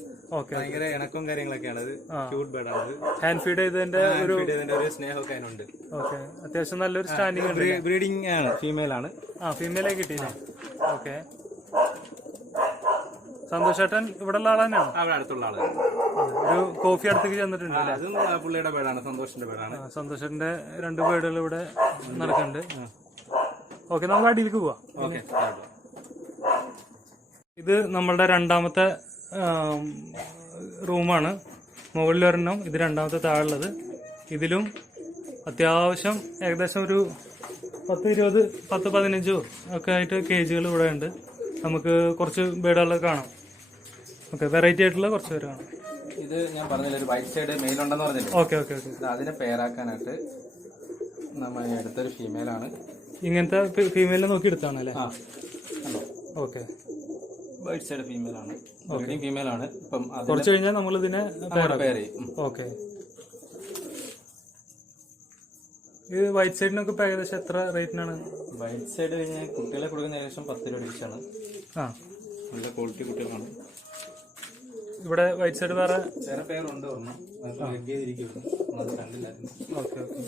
ഭയങ്കര ഇണക്കവും കാര്യങ്ങളൊക്കെയാണ്. അത് ക്യൂട്ട് ബേഡാണ്. ഹാൻഡ് ഫീഡ് ചെയ്തതിന്റെ ഒരു സ്നേഹമൊക്കെ അതിനുണ്ട്. ഓക്കെ. അത്യാവശ്യം നല്ലൊരു സ്റ്റാൻഡിങ് ഉണ്ട്. ബ്രീഡിംഗ് ആണ്, ഫീമെയിൽ ആണ്. ഫീമെയിലേ കിട്ടിയില്ല. ഓക്കെ. സന്തോഷേട്ടൻ ഇവിടെ ഉള്ള ആൾ തന്നെയാണ്? അവിടെ അടുത്തുള്ള ആളാണ്. ഒരു കോഫി അടുത്തേക്ക് ചെന്നിട്ടുണ്ട്. അതും പുള്ളിയുടെ ബേഡാണ്, സന്തോഷിന്റെ ബേഡാണ്. സന്തോഷന്റെ 2 ബേഡുകൾ ഇവിടെ നടക്കുന്നുണ്ട്. ഓക്കെ, നമുക്ക് അടിയിലേക്ക് പോവാം. ഓക്കെ. ഇത് നമ്മളുടെ 2ാമത്തെ റൂമാണ്. മുകളിൽ ഒരെണ്ണം, ഇത് 2ാമത്തെ താഴുള്ളത്. ഇതിലും അത്യാവശ്യം ഏകദേശം ഒരു 10-20, 10-15 ഒക്കെ ആയിട്ട് കേജുകൾ ഇവിടെ ഉണ്ട്. നമുക്ക് കുറച്ച് ബേഡുകളൊക്കെ കാണാം. ഓക്കെ. വെറൈറ്റി ആയിട്ടുള്ള കുറച്ച് പേര് കാണാം. ഇത് ഞാൻ പറഞ്ഞില്ല, ഒരു വൈറ്റ് സൈഡ് മെയിൽ ഉണ്ടെന്ന് പറഞ്ഞില്ല. Okay okay okay. അതിനെ പേരാക്കാനായിട്ട് നമ്മൾ എടുത്തൊരു ഫീമെയിലാണ്. ഇങ്ങനത്തെ ഫീമെയിലിനെ നോക്കി എടുത്താണ് അല്ലേ? ഓക്കെ. വൈറ്റ് സൈഡ് ഫീമെയിലാണ്, ബ്രീഡിംഗ് ഫീമെയിലാണ്. ഇപ്പം കുറച്ച് കഴിഞ്ഞാൽ നമ്മൾ ഇതിനെ പേര് ചെയ്യും. ഓക്കെ. ഇത് വൈറ്റ് സൈഡിനൊക്കെ ഇപ്പം ഏകദേശം എത്ര റേറ്റിനാണ്? വൈറ്റ് സൈഡ് കഴിഞ്ഞാൽ കുട്ടികളെ കൊടുക്കുന്ന ഏകദേശം 10 രൂപ ഡിഷാണ്. നല്ല ക്വാളിറ്റി കുട്ടികളാണ്. ഇവിടെ വൈറ്റ് സൈഡ് വേറെ പേരുണ്ട്, ഒരെണ്ണം അത് കണ്ടില്ലായിരുന്നു. Okay okay.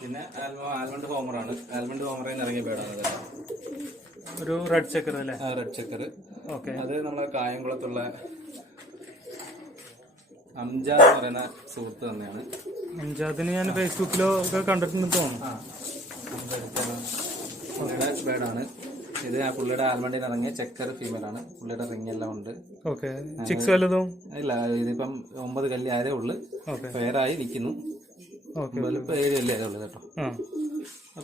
പിന്നെ ആൽമണ്ട് ഹോമറാണ്. ആൽമണ്ട് ഹോമറിൽ നിന്ന് ഇറങ്ങിയ ബേഡാണ്. ഒരു റെഡ് ചെക്കർ അല്ലേ? Red checker. ഓക്കെ. അത് നമ്മളെ കായംകുളത്തുള്ള അംജാദ് എന്ന് പറയുന്ന സുഹൃത്ത് തന്നെയാണ്. അംജാദിന് ഞാൻ ഫേസ്ബുക്കിലോ ഒക്കെ കണ്ടിട്ടുണ്ടെന്ന് തോന്നുന്നു. പുള്ളിയുടെ ബേഡാണ് ഇത്. പുള്ളിയുടെ ആൽമണ്ടിൽ നിന്ന് ഇറങ്ങിയ ചെക്കർ ഫീമെയിലാണ്. പുള്ളിയുടെ റിംഗ് എല്ലാം ഉണ്ട്. ഓക്കെ. ചിക്സ് വല്ലതും ഇല്ല, ഇതിപ്പം 9 കല്ലി ആരേ ഉള്ളു. പേരായി നിൽക്കുന്നു. 7 കല്ലി ആരേ ഉള്ളു കേട്ടോ.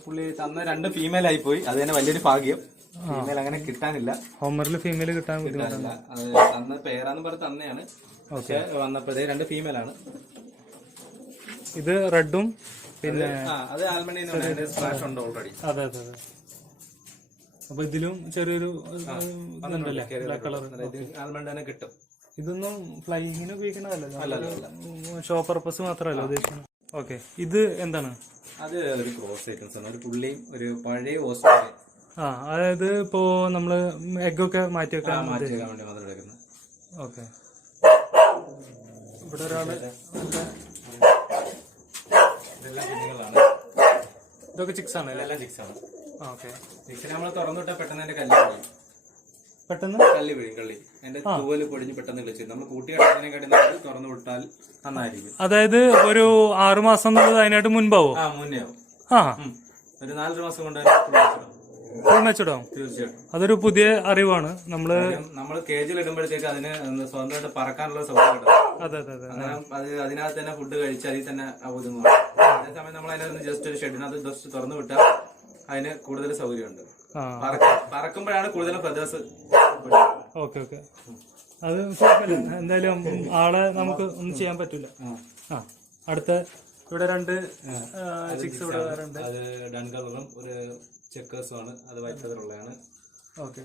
പുള്ളി തന്ന 2 ഫീമെയിൽ ആയി പോയി. അത് തന്നെ വലിയൊരു ഭാഗ്യം. ഫീമെയിൽ അങ്ങനെ കിട്ടാനില്ല. ഹോമറിൽ ഫീമെയിൽ കിട്ടാൻ കിട്ടാനില്ല. അത് തന്ന പേരാന്ന് പറഞ്ഞ് തന്നെയാണ്. പക്ഷെ വന്നപ്പോഴേ 2 ഫീമെയിലാണ്. ഇത് റെഡും പിന്നെ അത് ആൽമണ്ടിൽ സ്പ്ലാഷ് ഉണ്ട് ഓൾറെഡി. അതെ അതെ അതെ. അപ്പൊ ഇതിലും ചെറിയൊരു കളർ ആൽമണ്ട് തന്നെ കിട്ടും. ഇതൊന്നും ഫ്ലൈയിങ്ങിന് ഉപയോഗിക്കണതല്ലോ, ഷോ പർപ്പസ് മാത്രമല്ല ഉദ്ദേശിക്കുന്നത്. ഓക്കെ. ഇത് എന്താണ്? അത് ഒരു ക്രോസ് ഐറ്റംസ് ആണ്. ഒരു പുള്ളിയും ഒരു പഴയ ഓസ്ട്രേലിയ. അതായത് ഇപ്പോ നമ്മള് എഗ്ഗൊക്കെ മാറ്റി വെക്കാൻ വേണ്ടി മാത്രം എടുക്കുന്നത്. ഓക്കെ. ഇവിടെ ഒരാള് ഇതൊക്കെ ചിക്സ് ആണ്? എല്ലാം ചിക്സ് ആണ്. ഓക്കെ. ചിക്സിനെ നമ്മൾ തുറന്നു വിട്ടാൽ പെട്ടെന്ന് എന്റെ കല്ല് വീഴും. പെട്ടെന്ന് കല്ല് വീഴും. കള്ളി എന്റെ തൂവല് പൊടിഞ്ഞ് പെട്ടെന്ന് കളിച്ചു. നമ്മൾ കൂട്ടിയെടുക്കുന്നതിനെക്കാട്ടി നമ്മൾ തുറന്നു വിട്ടാൽ നന്നായിരിക്കും. അതായത് ഒരു 6 മാസം എന്നുള്ളത് അതിനായിട്ട് മുൻപാവോ? മുന്നേ ആവും. ഒരു 4 മാസം കൊണ്ട് പൂർണ്ണച്ചിടാവും. തീർച്ചയായിട്ടും. അതൊരു പുതിയ അറിവാണ്. നമ്മൾ കേജിൽ ഇടുമ്പോഴത്തേക്ക് അതിന് സ്വന്തമായിട്ട് പറക്കാനുള്ള സൗകര്യം കിട്ടും. അതെ അതെ അതെ. അതിനകത്ത് തന്നെ ഫുഡ് കഴിച്ച് അതിൽ തന്നെ ഒതുങ്ങും. അതേസമയം നമ്മൾ അതിനകത്ത് ജസ്റ്റ് ഒരു ഷെഡിനകത്ത് ജസ്റ്റ് തുറന്നു വിട്ടാൽ അതിന് കൂടുതൽ സൗകര്യമുണ്ട്. പറക്കുമ്പോഴാണ് കൂടുതലും ഫെദേഴ്സ്. Okay okay. അത് കുഴപ്പമില്ല. എന്തായാലും ആളെ നമുക്ക് ഒന്നും ചെയ്യാൻ പറ്റില്ല. അടുത്ത ഇവിടെ 2 ചിക്സ് ഇവിടെ ഉണ്ട്. അത് ഡൺ കളറും ഒരു ചെക്കേഴ്സും ആണ്. അത് വൈറ്റ് കളറുള്ളതാണ്. ഓക്കെ.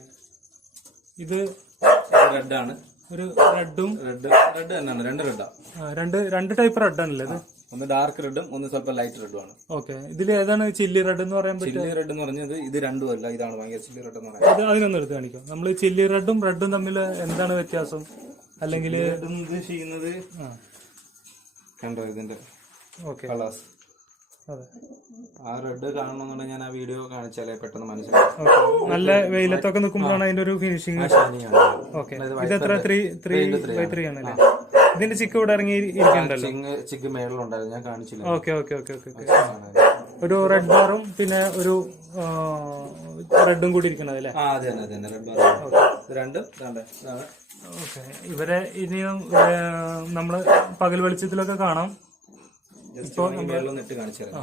ഇത് റെഡാണ്. ഒരു റെഡും റെഡ് തന്നെയാണ്. 2 റെഡാണ്. 2 ടൈപ്പ് റെഡ് ആണല്ലേ ഇത്? ഒന്ന് ഡാർക്ക് റെഡും ഒന്ന് സ്വല്പം ലൈറ്റ് റെഡും ആണ്. ഓക്കെ. ഇതിൽ ഏതാണ് ചില്ലി റെഡ് എന്ന് പറയാൻ പറ്റും? ചില്ലി റെഡ് എന്ന് പറഞ്ഞത് ഇത് രണ്ടും അല്ല, ഇതാണ് ഭയങ്കര ചില്ലി റെഡ് എന്ന് പറയുന്നത്. അതിനൊന്നും എടുത്ത് കാണിക്കാം. നമ്മൾ ചില്ലി റെഡും റെഡും തമ്മിൽ എന്താണ് വ്യത്യാസം? അല്ലെങ്കിൽ ഉദ്ദേശിക്കുന്നത് കണ്ടോ ഇതിന്റെ കളേഴ്സ്? അതെ. ആ റെഡ് കാണണമെന്നുണ്ടെങ്കിൽ ഞാൻ ആ വീഡിയോ കാണിച്ചാലേ പെട്ടെന്ന് മനസ്സിലാവും. നല്ല വെയിലത്തൊക്കെ നിൽക്കുമ്പോഴാണ് അതിന്റെ ഒരു ഫിനിഷിംഗ്. ഓക്കെ. ഇത് എത്ര 3x3 ആണല്ലേ? ഇതിന്റെ ചിക്ക് ഇവിടെ ഇറങ്ങി ഇരിക്കണ്ടല്ലോ. ചിക്ക് മേളിലുണ്ടായിരുന്നു, ഞാൻ കാണിച്ചില്ല. Okay okay okay okay. ഒരു റെഡ് ബാറും പിന്നെ ഒരു റെഡും കൂടി ഇരിക്കണത് അല്ലേ? അതെ അതെ അതെ. റെഡ് ബാർ രണ്ടും. ഓക്കെ. ഇവരെ ഇനിയും നമ്മള് പകൽ വെളിച്ചത്തിലൊക്കെ കാണാം. ഇപ്പൊ നെറ്റ് കാണിച്ചു തരാം.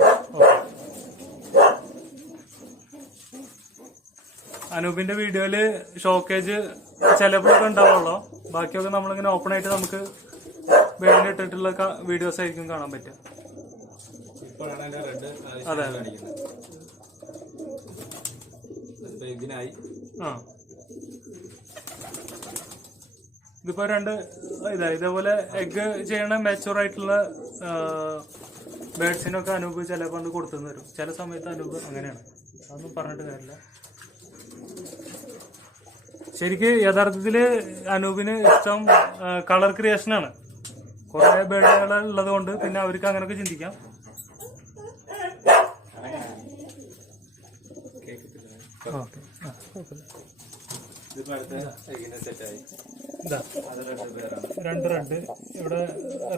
അനൂപിന്റെ വീഡിയോയില് ഷോക്കേജ് ചിലപ്പോഴൊക്കെ ഉണ്ടാവുള്ളൂ. ബാക്കിയൊക്കെ നമ്മളിങ്ങനെ ഓപ്പൺ ആയിട്ട് നമുക്ക് വേണ്ടി ഇട്ടിട്ടുള്ള വീഡിയോസ് ആയിരിക്കും കാണാൻ പറ്റുക. അതെ അതെ. ഇതിപ്പോ ഇതേപോലെ എഗ് ചെയ്യണ മാച്ചുവർ ആയിട്ടുള്ള ബേഡ്സിനൊക്കെ അനൂപ് ചിലപ്പോൾ അത് കൊടുത്തു വരും. ചില സമയത്ത് അനൂപ് അങ്ങനെയാണ്, അതൊന്നും പറഞ്ഞിട്ട് കാര്യമില്ല. ശരിക്ക് യഥാർത്ഥത്തില് അനൂപിന് ഇഷ്ടം കളർ ക്രിയേഷനാണ്. കുറെ ബേഡുകൾ ഉള്ളത് കൊണ്ട് പിന്നെ അവർക്ക് അങ്ങനെയൊക്കെ ചിന്തിക്കാം. രണ്ട് റെഡ്. ഇവിടെ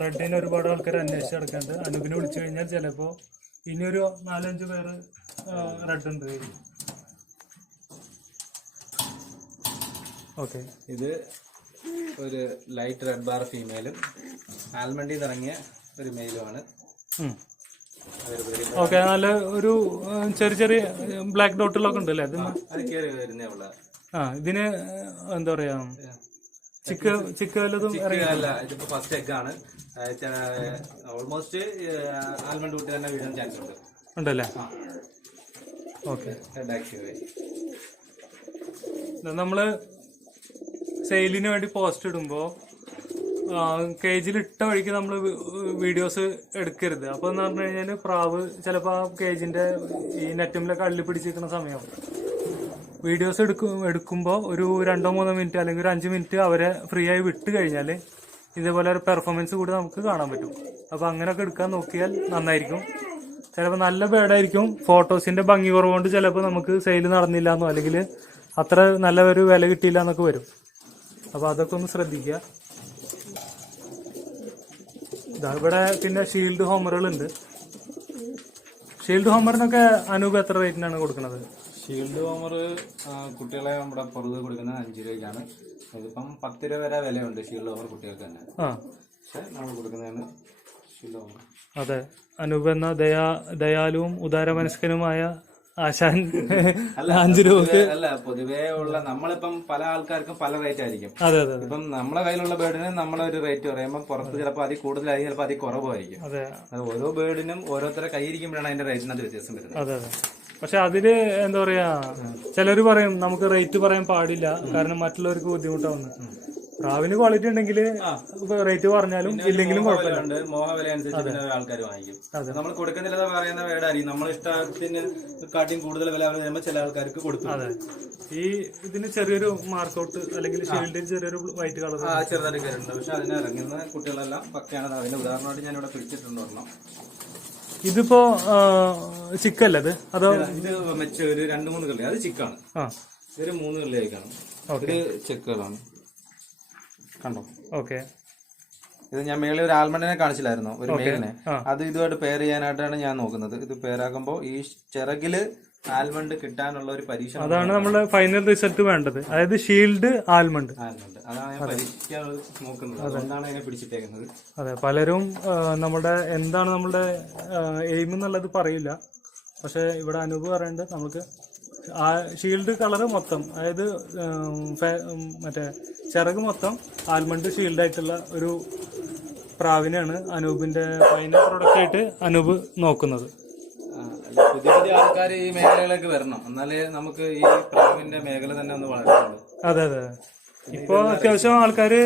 റെഡിന് ഒരുപാട് ആൾക്കാർ അന്വേഷിച്ച് നടക്കുന്നുണ്ട്. അനൂപിനെ വിളിച്ചു കഴിഞ്ഞാൽ ചിലപ്പോ ഇനിയൊരു 4-5 പേര് റെഡ് ഉണ്ട്. ഓക്കെ, ഇത് ഒരു ലൈറ്റ് റെഡ് ബാർ ഫീമെയിലും ആൽമണ്ടിൽ നിന്ന് ഇറങ്ങിയ ഒരു മെയിലുമാണ്. ഓക്കെ, നല്ല ഒരു ചെറിയ ബ്ലാക്ക് ഡോട്ടുകളൊക്കെ ഉണ്ട് അല്ലേ? അത് കയറി വരുന്നേ ഉള്ള. ഇതിന് എന്താ പറയാ, ചിക്ക് വല്ലതും അല്ല, ഇതിപ്പോ ഫസ്റ്റ് എഗ് ആണ്. ഓൾമോസ്റ്റ് ആൽമണ്ട് കുട്ടി തന്നെ വീഴാൻ ചാൻസ് ഉണ്ടല്ലേ? ഓക്കെ, നമ്മള് സെയിലിന് വേണ്ടി പോസ്റ്റ് ഇടുമ്പോ കേജിൽ ഇട്ട വഴിക്ക് നമ്മൾ വീഡിയോസ് എടുക്കരുത്. അപ്പൊ എന്ന് പറഞ്ഞു കഴിഞ്ഞാല് പ്രാവ് ചിലപ്പോ ആ കേജിന്റെ ഈ നെറ്റുമ്പിലൊക്കെ അള്ളി പിടിച്ചിരിക്കുന്ന സമയം വീഡിയോസ് എടുക്കുമ്പോൾ ഒരു 2-3 മിനിറ്റ് അല്ലെങ്കിൽ ഒരു 5 മിനിറ്റ് അവരെ ഫ്രീ ആയി വിട്ട് കഴിഞ്ഞാൽ ഇതേപോലെ ഒരു പെർഫോമൻസ് കൂടി നമുക്ക് കാണാൻ പറ്റും. അപ്പൊ അങ്ങനെയൊക്കെ എടുക്കാൻ നോക്കിയാൽ നന്നായിരിക്കും. ചിലപ്പോൾ നല്ല ബേഡായിരിക്കും, ഫോട്ടോസിന്റെ ഭംഗി കുറവുകൊണ്ട് ചിലപ്പോൾ നമുക്ക് സെയിൽ നടന്നില്ല എന്നോ അല്ലെങ്കിൽ അത്ര നല്ല ഒരു വില കിട്ടിയില്ല എന്നൊക്കെ വരും. അപ്പൊ അതൊക്കെ ഒന്ന് ശ്രദ്ധിക്കുക. ഇവിടെ പിന്നെ ഷീൽഡ് ഹോമറുകളുണ്ട്. ഷീൽഡ് ഹോമറിനൊക്കെ അനൂപ് എത്ര റേറ്റിനാണ് കൊടുക്കുന്നത്? ഷീൽഡ് ഹോമർ കുട്ടികളെ നമ്മുടെ പുറത്ത് കൊടുക്കുന്നത് 5 രൂപയ്ക്കാണ്. ഇതിപ്പം 10 രൂപ വരെ വിലയുണ്ട് ഷീൽഡ് ഹോമർ കുട്ടികൾക്ക് തന്നെ. പക്ഷെ നമ്മൾ കൊടുക്കുന്നതാണ് ഷീൽഡ് ഹോമർ. അതെ, അനൂപ് എന്ന ദയാലുവും ഉദാരമനസ്കനുമായ ആശാൻ 5 രൂപക്ക് അല്ല, പൊതുവേ ഉള്ള നമ്മളിപ്പം പല ആൾക്കാർക്കും പല റേറ്റ് ആയിരിക്കും. അതെ അതെ. ഇപ്പം നമ്മളെ കയ്യിലുള്ള ബേർഡിന് നമ്മളൊരു റേറ്റ് പറയുമ്പോൾ പുറത്ത് ചിലപ്പോൾ അതിൽ കൂടുതലായിരിക്കും, ചിലപ്പോൾ അതിൽ കുറവായിരിക്കും. അതെ, ഓരോ ബേർഡിനും ഓരോരുത്തരെ കയ്യിരിക്കുമ്പോഴാണ് അതിന്റെ റേറ്റിനകത്ത് വ്യത്യാസം വരുന്നത്. അതെ അതെ. പക്ഷെ അതില് എന്താ പറയാ, ചിലര് പറയും നമുക്ക് റേറ്റ് പറയാൻ പാടില്ല കാരണം മറ്റുള്ളവർക്ക് ബുദ്ധിമുട്ടാവുന്നു. പ്രാവിന് ക്വാളിറ്റി ഉണ്ടെങ്കിൽ റേറ്റ് പറഞ്ഞാലും ഇല്ലെങ്കിലും കുഴപ്പമില്ല. മോഹവില അനുസരിച്ച് ആൾക്കാർ വാങ്ങിക്കും. നമ്മൾ കൊടുക്കുന്നില്ല പറയുന്ന വേടായിരിക്കും. നമ്മൾ ഇഷ്ടത്തിന് കാട്ടിയും കൂടുതൽ വില വരുമ്പോൾ ചില ആൾക്കാർക്ക് കൊടുക്കും. അതെ, ഈ ഇതിന് ചെറിയൊരു മാർക്കൗട്ട് അല്ലെങ്കിൽ ഷീൽഡിൽ ചെറിയൊരു വൈറ്റ് കളർ ചെറുതായിട്ട് കയറുണ്ട്. പക്ഷെ അതിന് ഇറങ്ങുന്ന കുട്ടികളെല്ലാം പക്കയാണ്. അതിന് ഉദാഹരണമായിട്ട് ഞാൻ ഇവിടെ പിടിച്ചിട്ടുണ്ട് ഒരെണ്ണം. ഇതിപ്പോ ചിക്കല്ലേ അത്? അതോ ഇത് മെച്ച ഒരു 2-3 കള്ളി, അത് ചിക്കാണ്. ഇതൊരു 3 കള്ളിയായി കാണും. ഇത് ചെക്കുകളാണ്, കണ്ടോ? ഓക്കെ, ഇത് ഞാൻ മേളിൽ ഒരു ആൽമണ്ടിനെ കാണിച്ചില്ലായിരുന്നോ, ഒരു മെയിലിനെ. അത് ഇതുമായിട്ട് പെയർ ചെയ്യാനായിട്ടാണ് ഞാൻ നോക്കുന്നത്. ഇത് പെയറാക്കുമ്പോൾ ഈ ചിറകില് ആൽമണ്ട് കിട്ടാനുള്ള ഒരു പരീക്ഷ, അതാണ് നമ്മുടെ ഫൈനൽ റിസൾട്ട് വേണ്ടത്. അതായത് ഷീൽഡ് ആൽമണ്ട് അതാണ് ഞാൻ പരീക്ഷിക്കാൻ നോക്കുന്നത്. അതുകൊണ്ടാണ് അതിനെ പിടിച്ചിട്ടേക്കുന്നത്. അതെ, പലരും നമ്മുടെ എന്താണ് നമ്മുടെ എയിം എന്നുള്ളത് പറയില്ല. പക്ഷെ ഇവിടെ അനൂപ് പറയുന്നത് നമുക്ക് ഷീൽഡ് കളറ് മൊത്തം, അതായത് മറ്റേ ചിറക് മൊത്തം ആൽമണ്ട് ഷീൽഡ് ആയിട്ടുള്ള ഒരു പ്രാവിനെയാണ് അനൂപിന്റെ ഫൈനൽ പ്രൊഡക്റ്റ് ആയിട്ട് അനൂപ് നോക്കുന്നത്. പുതിയ പുതിയ ആൾക്കാർ ഈ മേഖലയിലേക്ക് വരണം, എന്നാലേ നമുക്ക് ഈ പ്രാവിന്റെ മേഖല തന്നെ ഒന്ന് വളരുള്ളൂ. അതെ അതെ, ഇപ്പൊ അത്യാവശ്യം ആൾക്കാര്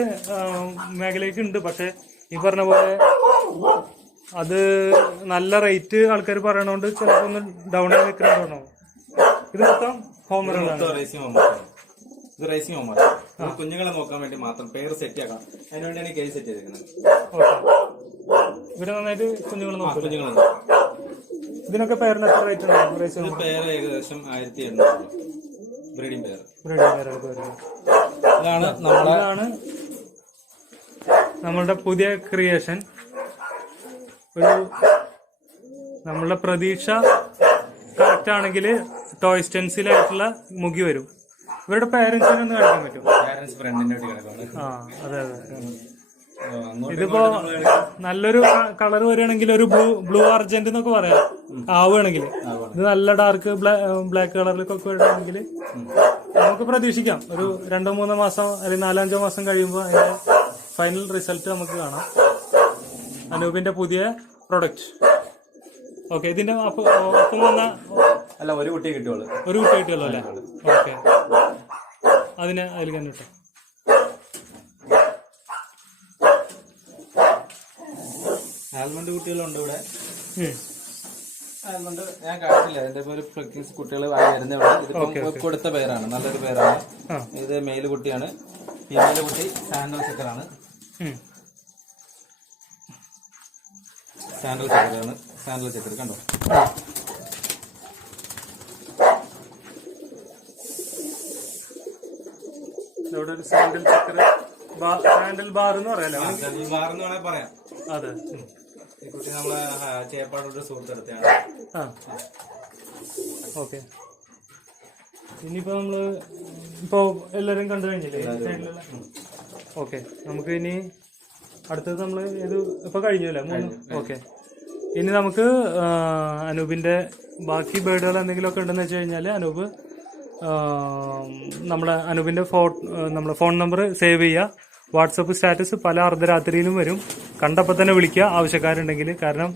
മേഖലയ്ക്ക് ഉണ്ട്. പക്ഷെ ഈ പറഞ്ഞ പോലെ അത് നല്ല റേറ്റ് ആൾക്കാർ പറയണോണ്ട് ചിലപ്പോ ഒന്ന് ഡൗൺ ആയി നിൽക്കണോ. ഇത് മൊത്തം ഹോമറുകളാണ്. ഇത് റേസിംഗ് ഹോമർ. കുഞ്ഞുങ്ങളെ നോക്കാൻ വേണ്ടി മാത്രം പേര് സെറ്റ് ആക്കാം. അതിനുവേണ്ടിയാണ് കേസ് സെറ്റ് ചെയ്തിരിക്കുന്നത്. ഇവര് നന്നായിട്ട് കുഞ്ഞുങ്ങളെ നോക്കാം. കുഞ്ഞുങ്ങളെ ഇതിനൊക്കെ പേരിന് എത്ര റേറ്റ് ഉണ്ടാവും? പേര് ഏകദേശം 1800 ബ്രീഡിംഗ് പേര്. ഇതാണ് നമ്മളുടെ പുതിയ ക്രിയേഷൻ. ഒരു നമ്മളുടെ പ്രതീക്ഷ കറക്റ്റ് ആണെങ്കിൽ ടോയ് സ്റ്റെൻസിലായിട്ടുള്ള മുഖി വരും. ഇവരുടെ പേരൻസിനെ ഒന്ന് കാണിക്കാൻ പറ്റും? പേരൻസ് ഫ്രണ്ടിന്റെ കിടക്കാണ്. അതെ അതെ. ഇതിപ്പോ നല്ലൊരു കളർ വരികയാണെങ്കിൽ ഒരു ബ്ലൂ അർജന്റ് എന്നൊക്കെ പറയാം ആവുകയാണെങ്കിൽ. ഇത് നല്ല ഡാർക്ക് ബ്ലാക്ക് കളറിലേക്കൊക്കെ വരികയാണെങ്കിൽ നമുക്ക് പ്രതീക്ഷിക്കാം. ഒരു 2-3 മാസം അല്ലെങ്കിൽ 4-5 മാസം കഴിയുമ്പോൾ അതിന്റെ ഫൈനൽ റിസൾട്ട് നമുക്ക് കാണാം. അനൂപിന്റെ പുതിയ പ്രൊഡക്റ്റ്. ഓക്കെ, ഇതിന്റെ ഒപ്പം വന്ന അല്ല, ഒരു കുട്ടിയെ കിട്ടുള്ളൂ. ഒരു കുട്ടി കിട്ടുള്ളൂ അല്ലേ? ഓക്കെ, അതിന് അതിൽ കണ്ടിട്ടോ. ആൽമണ്ട് കുട്ടികളുണ്ട് ഇവിടെ. ആൽമണ്ട് ഞാൻ കാണിച്ചില്ല, അതിന്റെ ഒരു പ്രഗ്നൻസി കുട്ടികൾ വരുന്നവിടെ. ഇതിപ്പം കൊടുത്ത പേരാണ്, നല്ലൊരു പേരാണ്. ഇത് മെയിൽ കുട്ടിയാണ്. ഫീമെയിൽ കുട്ടി സാൻഡൽ ചെക്കറാണ്. സാൻഡൽ ചെക്കറാണ്. സാൻഡൽ ചെക്കർ കണ്ടോ. ഇവിടെ ഒരു സാൻഡൽ ചെക്കർ, സാൻഡൽ ബാർ എന്ന് പറയാലോ. സാൻഡൽ ബാർ എന്ന് വേണേൽ പറയാം. അതെ. ഈ കുട്ടി നമ്മളെ ചേപ്പാടൊരു സുഹൃത്തെടുത്താണ്. ഓക്കെ. ഇനിയിപ്പോ നമ്മള് ഇപ്പോ എല്ലാരും കണ്ടു കഴിഞ്ഞില്ലേ സൈഡിലുള്ള? ഓക്കെ, നമുക്ക് ഇനി അടുത്തത് നമ്മള് ഇത് ഇപ്പൊ കഴിഞ്ഞല്ലേ 3? ഓക്കെ. ഇനി നമുക്ക് അനൂപിന്റെ ബാക്കി ബേർഡുകൾ എന്തെങ്കിലുമൊക്കെ ഉണ്ടെന്ന് വെച്ച് കഴിഞ്ഞാൽ അനൂപ് അനൂപിന്റെ നമ്മുടെ ഫോൺ നമ്പർ സേവ് ചെയ്യുക. വാട്സപ്പ് സ്റ്റാറ്റസ് പല അർദ്ധരാത്രിയിലും വരും. കണ്ടപ്പോൾ തന്നെ വിളിക്കുക ആവശ്യക്കാരുണ്ടെങ്കിൽ. കാരണം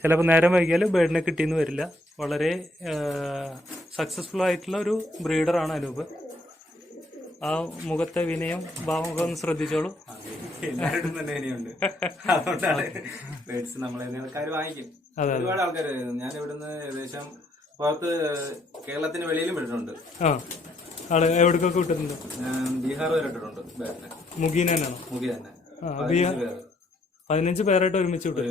ചിലപ്പോൾ നേരം വൈകിയാൽ ബേർഡിനെ കിട്ടിയെന്ന് വരില്ല. വളരെ സക്സസ്ഫുൾ ആയിട്ടുള്ള ഒരു ബ്രീഡറാണ് അനൂപ്. ആ മുഖത്തെ വിനയം ഭാവമൊക്കെ ഒന്ന് ശ്രദ്ധിച്ചോളൂ. എല്ലാവരും തന്നെ വിനയുണ്ട്. അതുകൊണ്ടാണ് ബേഡ്സ് നമ്മളെ ആൾക്കാർ വാങ്ങിക്കും. ഒരുപാട് ആൾക്കാർ. ഞാൻ ഇവിടുന്ന് ഏകദേശം പുറത്ത് കേരളത്തിന് വെളിയിലും വിട്ടിട്ടുണ്ട്. എവിടേക്കൊക്കെ വിട്ടിട്ടുണ്ട്? ബീഹാർ വരെ ഇട്ടിട്ടുണ്ട് ബേഡിനെ. മുഖീന തന്നെയാണോ? മുഖി തന്നെ. 15 പേരായിട്ട് ഒരുമിച്ച് വിട്ടു.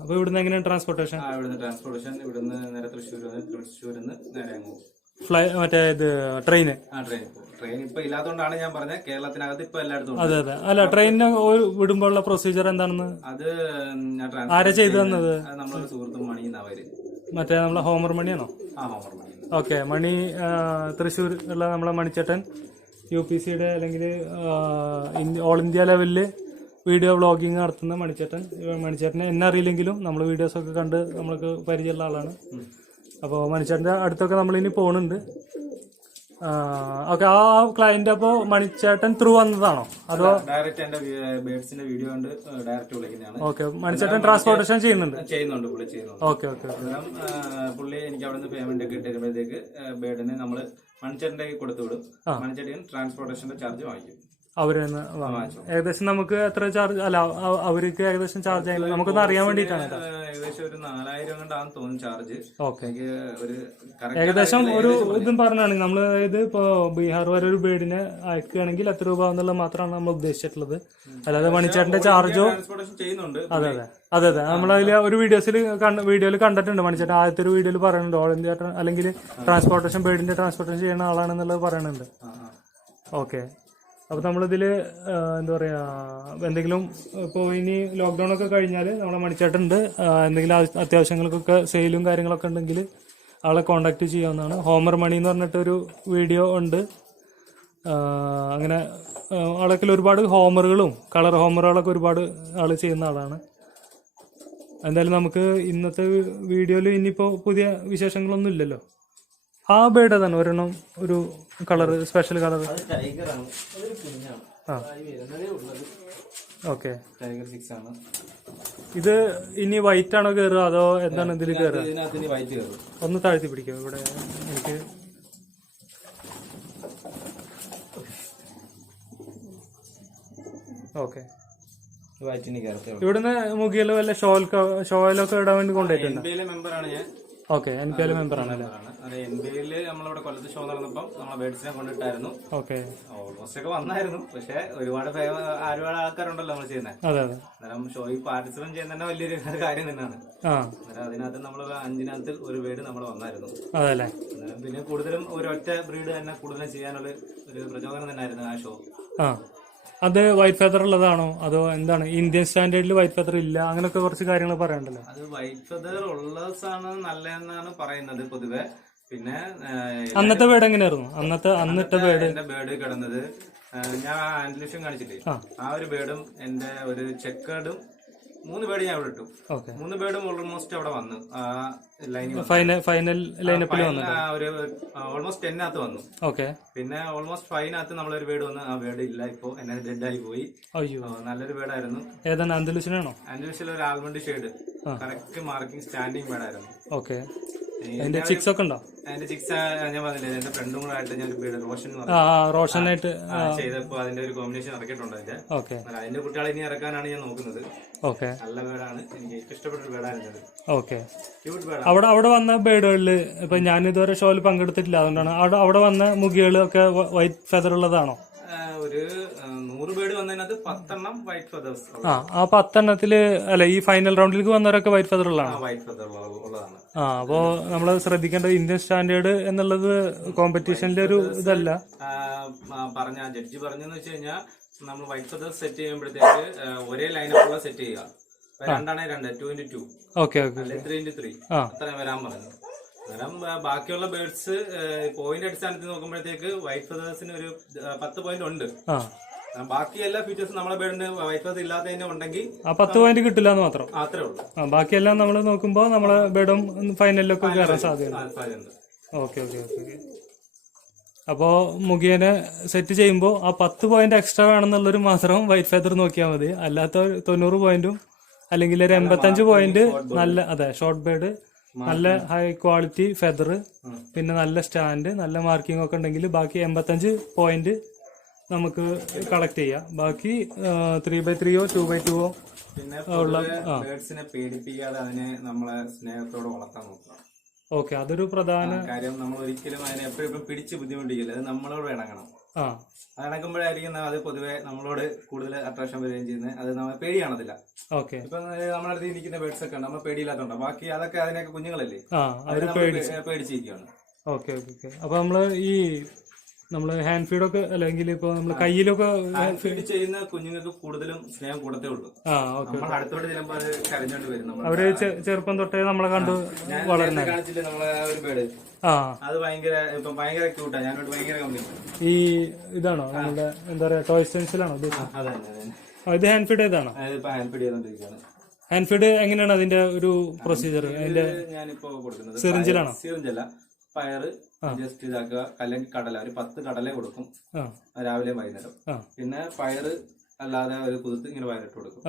അപ്പൊ ഇവിടുന്ന് എങ്ങനെയാണ് ട്രാൻസ്പോർട്ടേഷൻ? ഇവിടുന്ന് ട്രാൻസ്പോർട്ടേഷൻ ഇവിടുന്ന് നേരെ തൃശ്ശൂരിന്ന് നേരെ മറ്റേ ഇത് ട്രെയിന്? ട്രെയിൻ ഇപ്പൊ ഇല്ലാത്തതുകൊണ്ടാണ് ഞാൻ പറഞ്ഞത്. കേരളത്തിനകത്ത് ഇപ്പൊ എല്ലായിടത്തും. അതെ. അല്ല, ട്രെയിനിന് വിടുമ്പോഴുള്ള പ്രൊസീജിയർ എന്താണെന്ന് അത് ആരാ ചെയ്തു തന്നത്? നമ്മളൊരു സുഹൃത്തും മണി അവര്. മറ്റേ നമ്മളെ ഹോമർ മണിയാണോ? ഹോമർ മണി. ഓക്കെ. മണി തൃശ്ശൂർ ഉള്ള നമ്മളെ മണിച്ചേട്ടൻ UPCയുടെ അല്ലെങ്കിൽ ഓൾ ഇന്ത്യ ലെവലില് വീഡിയോ വ്ളോഗിങ് നടത്തുന്ന മണിച്ചേട്ടനെ എന്നെ അറിയില്ലെങ്കിലും നമ്മൾ വീഡിയോസൊക്കെ കണ്ട് നമ്മൾക്ക് പരിചയമുള്ള ആളാണ്. അപ്പോൾ മണിച്ചേട്ടൻ്റെ അടുത്തൊക്കെ നമ്മളിനി പോകുന്നുണ്ട്. ഓക്കെ. ആ ക്ലയന്റ് അപ്പോ മണിച്ചേട്ടൻ ത്രൂ വന്നതാണോ അതോ ഡയറക്റ്റ് എന്റെ ബേഡ്സിന്റെ വീഡിയോ കണ്ട് ഡയറക്റ്റ് വിളിക്കുന്നതാണ്? ഓക്കെ. മണിച്ചേട്ടൻ ട്രാൻസ്പോർട്ടേഷൻ ചെയ്യുന്നുണ്ട്? പുള്ളി ചെയ്യുന്നുണ്ട്. ഓക്കെ. പുള്ളി എനിക്ക് അവിടെ നിന്ന് പേയ്മെന്റ് ഒക്കെ ഇട്ടുമ്പോഴത്തേക്ക് ബേഡിനെ നമ്മള് മണിച്ചേട്ടന്റെ കൊടുത്തു വിടും. മണിച്ചേട്ടൻ ട്രാൻസ്പോർട്ടേഷന്റെ ചാർജ് വാങ്ങിക്കും. അവര് ഏകദേശം നമുക്ക് എത്ര ചാർജ്? അല്ല, അവർക്ക് ഏകദേശം ചാർജ് ആയി നമുക്കൊന്ന് അറിയാൻ വേണ്ടിയിട്ടാണ്. ഏകദേശം ഒരു 4000 കൊണ്ടാന്ന് തോന്നുന്നു ചാർജ്. ഓക്കെ. ഏകദേശം ഒരു ഇതും പറഞ്ഞാണെങ്കിൽ നമ്മള് അതായത് ഇപ്പൊ ബീഹാർ വരെ ഒരു ബേഡിനെ അയക്കുകയാണെങ്കിൽ എത്ര രൂപ എന്നുള്ളത് മാത്രമാണ് നമ്മൾ ഉദ്ദേശിച്ചിട്ടുള്ളത്. അല്ലാതെ മണിച്ചേട്ടന്റെ ചാർജോ? അതെ. നമ്മളതിൽ ഒരു വീഡിയോയിൽ കണ്ടിട്ടുണ്ട്. മണിച്ചേട്ടൻ ആദ്യത്തെ ഒരു വീഡിയോയിൽ പറയുന്നുണ്ട് ഓൾ ഇന്ത്യ അല്ലെങ്കിൽ ട്രാൻസ്പോർട്ടേഷൻ ബേഡിന്റെ ട്രാൻസ്പോർട്ടേഷൻ ചെയ്യുന്ന ആളാണെന്നുള്ളത് പറയുന്നുണ്ട്. ഓക്കെ. അപ്പോൾ നമ്മളിതിൽ എന്താ പറയുക, എന്തെങ്കിലും ഇപ്പോൾ ഇനി ലോക്ക്ഡൗൺ ഒക്കെ കഴിഞ്ഞാൽ നമ്മളെ മണിച്ചേട്ടനുണ്ട്. എന്തെങ്കിലും അത്യാവശ്യങ്ങൾക്കൊക്കെ സെയിലും കാര്യങ്ങളൊക്കെ ഉണ്ടെങ്കിൽ ആളെ കോണ്ടാക്ട് ചെയ്യാവുന്നതാണ്. ഹോമർ മണി എന്ന് പറഞ്ഞിട്ടൊരു വീഡിയോ ഉണ്ട്. അങ്ങനെ ആളൊക്കെ ഒരുപാട് ഹോമറുകളും കളർ ഹോമറുകളൊക്കെ ഒരുപാട് ആൾ ചെയ്യുന്ന ആളാണ്. എന്തായാലും നമുക്ക് ഇന്നത്തെ വീഡിയോയിൽ ഇനിയിപ്പോൾ പുതിയ വിശേഷങ്ങളൊന്നും ഇല്ലല്ലോ. ആ ബേഡ് തന്നെ ഒരെണ്ണം ഒരു കളർ സ്പെഷ്യൽ കളർ. ഓക്കെ. ഇത് ഇനി വൈറ്റ് ആണോ കയറുക അതോ എന്താണ് ഇതിൽ കയറുക? ഒന്ന് താഴ്ത്തി പിടിക്കുക ഇവിടെ എനിക്ക്. ഓക്കെ. ഇവിടുന്ന് മുഖിയല്ലോ വല്ല ഷോയിലൊക്കെ ഇടാൻ വേണ്ടി കൊണ്ടുപോയിട്ടുണ്ട്. മെമ്പറാണ് ഞാൻ. ഓക്കെ. NPL മെമ്പർ ആണല്ലേ? NPL നമ്മളിവിടെ കൊല്ലത്ത് ഷോ നടന്നപ്പം നമ്മളെ ബേഡ്സിനെ കൊണ്ടിട്ടായിരുന്നു. ഓക്കെ. ഓൾമോസ്റ്റ് ഒക്കെ വന്നായിരുന്നു. പക്ഷെ ഒരുപാട് ആൾക്കാരുണ്ടല്ലോ നമ്മൾ ചെയ്യുന്നത്. അന്നേരം ഷോയിൽ പാർട്ടിസിപ്പേറ്റ് ചെയ്യുന്ന തന്നെ വലിയൊരു കാര്യം തന്നെയാണ്. അന്നേരം അതിനകത്ത് നമ്മൾ 5-നകത്ത് ഒരു ബേഡ് നമ്മൾ വന്നായിരുന്നു. അന്നേരം പിന്നെ കൂടുതലും ഒരൊറ്റ ബ്രീഡ് തന്നെ കൂടുതലും ചെയ്യാനുള്ള ഒരു പ്രചോദനം തന്നെയായിരുന്നു ആ ഷോ. അത് വൈറ്റ് ഫെദർ ഉള്ളതാണോ അതോ എന്താണ്? ഇന്ത്യൻ സ്റ്റാൻഡേർഡിൽ വൈറ്റ് ഫെദർ ഇല്ല, അങ്ങനെയൊക്കെ കുറച്ച് കാര്യങ്ങൾ പറയണ്ടല്ലോ. അത് വൈറ്റ് ഫെദർ ഉള്ളതാണ് നല്ലതെന്നാണ് പറയുന്നത് പൊതുവെ. പിന്നെ അന്നത്തെ ബേഡ് എങ്ങനെയായിരുന്നു? അന്നത്തെ ബേഡ് കിടന്നത് ഞാൻ ആൻഡ്ലൂഷൻ കാണിച്ചില്ലേ, ആ ഒരു ബേഡും എന്റെ ഒരു ചെക്കേർഡും 3 ബേഡ് ഞാൻ ഇവിടെ ഇട്ടു. 3 ബേഡും ഓൾമോസ്റ്റ് അവിടെ വന്നു. ഫൈനൽ ലൈനപ്പിൽ ഒരു ഓൾമോസ്റ്റ് 10-നകത്ത് വന്നു. പിന്നെ ഓൾമോസ്റ്റ് 5-നകത്ത് നമ്മളൊരു ബേഡ് വന്നു. ആ ബേഡ് ഇല്ല, ഇപ്പൊ എന്നെ ഡെഡ് ആയി പോയി. നല്ലൊരു ബേഡായിരുന്നു. ഏതാണ്? ആൻഡലൂസിനാണോ? ആൻഡലൂസിൽ ഒരു almond shade correct marking standing ബേഡായിരുന്നു. അതിന്റെ ചിക്സ് ഒക്കെ ഉണ്ടോ? അതിന്റെ ചിക്സ് ഞാൻ പറഞ്ഞില്ലേ, എന്റെ ഫ്രണ്ടും കൂടെ ആയിട്ട് ഞാൻ ഒരു ബേഡ് റോഷൻ റോഷനായിട്ട് ചെയ്തപ്പോ അതിന്റെ ഒരു കോമ്പിനേഷൻ ഇറക്കിയിട്ടുണ്ട് അതിന്റെ. ഓക്കെ. അതിന്റെ കുട്ടികളെ ഇനി ഇറക്കാനാണ് ഞാൻ നോക്കുന്നത്. ഓക്കെ. നല്ല ബേഡാണ്, എനിക്ക് ഏറ്റവും ഇഷ്ടപ്പെട്ട ഒരു ബേഡാണ്. ഓക്കെ. Cute bird. അവിടെ വന്ന ബേഡുകളില് ഇപ്പൊ ഞാൻ ഇതുവരെ ഷോയിൽ പങ്കെടുത്തിട്ടില്ല, അതുകൊണ്ടാണ്. അവിടെ വന്ന മുഖികളൊക്കെ വൈറ്റ് ഫെദർ ഉള്ളതാണോ? ഒരു 100 ബേഡ് വന്നതിനകത്ത് 10 എണ്ണം വൈറ്റ് ഫെദേഴ്സ്. ആ 10 എണ്ണത്തില് അല്ല, ഈ ഫൈനൽ റൗണ്ടിലേക്ക് വന്നവരൊക്കെ വൈറ്റ് ഫെദർ ഉള്ളതാണ്. വൈറ്റ് ഫെദർ ഉള്ളതാണ്. അപ്പോ നമ്മള് ശ്രദ്ധിക്കേണ്ടത് ഇന്ത്യൻ സ്റ്റാൻഡേർഡ് എന്നുള്ളത് കോമ്പറ്റീഷനിലെ ഒരു ഇതല്ല. ജഡ്ജി പറഞ്ഞെന്ന് വെച്ച് കഴിഞ്ഞാൽ നമ്മൾ വൈറ്റ് ഫെദർ സെറ്റ് ചെയ്യുമ്പോഴത്തേക്ക് ഒരേ ലൈനപ്പുള്ള സെറ്റ് ചെയ്യുക. 2x2 2x2. ഓക്കെ. 3x3 അത്ര വരാൻ പറഞ്ഞു. അന്നേരം ബാക്കിയുള്ള ബേർഡ്സ് പോയിന്റ് അടിസ്ഥാനത്തിൽ നോക്കുമ്പോഴത്തേക്ക് വൈറ്റ് ഫെദേഴ്സിന് ഒരു 10 പോയിന്റ് ഉണ്ട്. ബാക്കി എല്ലാ ഫീച്ചേഴ്സും നമ്മളെ ബേഡിന് വൈറ്റ് ഫെദർ ഇല്ലാത്തതിന്റെ ഉണ്ടെങ്കിൽ 10 പോയിന്റ് കിട്ടില്ല എന്ന് മാത്രം. അത്രേ ഉള്ളൂ. ബാക്കിയെല്ലാം നമ്മൾ നോക്കുമ്പോ നമ്മളെ ബേഡും ഫൈനലിലൊക്കെ കയറാൻ സാധ്യതയുണ്ട്. ഓക്കെ. അപ്പോ മുഖേനെ സെറ്റ് ചെയ്യുമ്പോൾ ആ 10 പോയിന്റ് എക്സ്ട്രാ വേണമെന്നുള്ളൊരു മാത്രം വൈറ്റ് ഫെദർ നോക്കിയാൽ മതി. അല്ലാത്ത 90 പോയിന്റും അല്ലെങ്കിൽ ഒരു 85 പോയിന്റ് നല്ല ഷോർട്ട് ബേഡ്, നല്ല ഹൈ ക്വാളിറ്റി ഫെദർ, പിന്നെ നല്ല സ്റ്റാൻഡ്, നല്ല മാർക്കിംഗ് ഒക്കെ ഉണ്ടെങ്കിൽ ബാക്കി 85 പോയിന്റ് നമുക്ക് കളക്ട് ചെയ്യാം. ബാക്കി 3x3 2x2 പിന്നെ ബേർഡ്സിനെ പേടിപ്പിക്കാതെ അതിനെ നമ്മളെ സ്നേഹത്തോടെ വളർത്താൻ നോക്കുക. ഓക്കെ, അതൊരു പ്രധാന കാര്യം. നമ്മൾ ഒരിക്കലും അതിനെ എപ്പോഴും പിടിച്ച് ബുദ്ധിമുട്ടിക്കില്ല. അത് നമ്മളോട് ഇണങ്ങണം. അത് ഇണക്കുമ്പോഴായിരിക്കും അത് പൊതുവെ നമ്മളോട് കൂടുതൽ അട്രാക്ഷൻ വരികയും ചെയ്യുന്നത്. അത് നമ്മൾ പേടി കാണത്തില്ല. ഓക്കെ. ഇപ്പൊ നമ്മുടെ അടുത്ത് ഇരിക്കുന്ന ബേർഡ്സ് ഒക്കെ ഉണ്ട്, നമ്മൾ പേടിയില്ലാത്തോണ്ടോ. ബാക്കി അതൊക്കെ അതിനൊക്കെ കുഞ്ഞുങ്ങളല്ലേ, പേടിച്ചിരിക്കുകയാണ്. ഓക്കെ. അപ്പൊ നമ്മള് ഹാൻഡ് ഫീഡൊക്കെ അല്ലെങ്കിൽ ഇപ്പൊ നമ്മള് കയ്യിലൊക്കെ ഫീഡ് ചെയ്യുന്ന കുഞ്ഞുങ്ങൾക്ക് കൂടുതലും സ്നേഹം കൂടത്തേ ഉള്ളൂ. നമ്മൾ അടുത്തോട്ട് ചെല്ലുമ്പോൾ അത് കരഞ്ഞോണ്ട് വരും. അവര് ചെറുപ്പം തൊട്ടേ നമ്മളെ കണ്ടു വളർന്ന കാണിച്ചില്ലേ നമ്മളെ ഒരു ബേർഡ്, അത് ഭയങ്കര ക്യൂട്ടാ. ഞാനോട് ഭയങ്കര കമ്പനി. ഈ ഇതാണോ നമ്മുടെ എന്താ പറയാ, ടോയ് സ്റ്റെൻസിലാണോ? ഇത് ഹാൻഡ് ഫീഡ് ഏതാണോ? ഹാൻഡ് ഫീഡ് ചെയ്തോണ്ടിരിക്കുകയാണ്. ഹാൻഡ് ഫീഡ് എങ്ങനെയാണ് അതിന്റെ ഒരു പ്രൊസീജിയർ? അതിന്റെ ഞാനിപ്പോ കൊടുക്കുന്നത് സിറിഞ്ചിലാണോ? സിറിഞ്ചല്ല, പയറ് ജസ്റ്റ് ഇതാക്കുക. അല്ലെങ്കിൽ കടല, ഒരു 10 കടല കൊടുക്കും രാവിലെ വൈകുന്നേരം. പിന്നെ പയറ് അല്ലാതെ ഒരു കുതിർത്ത് ഇങ്ങനെ വയറിട്ട് കൊടുക്കും.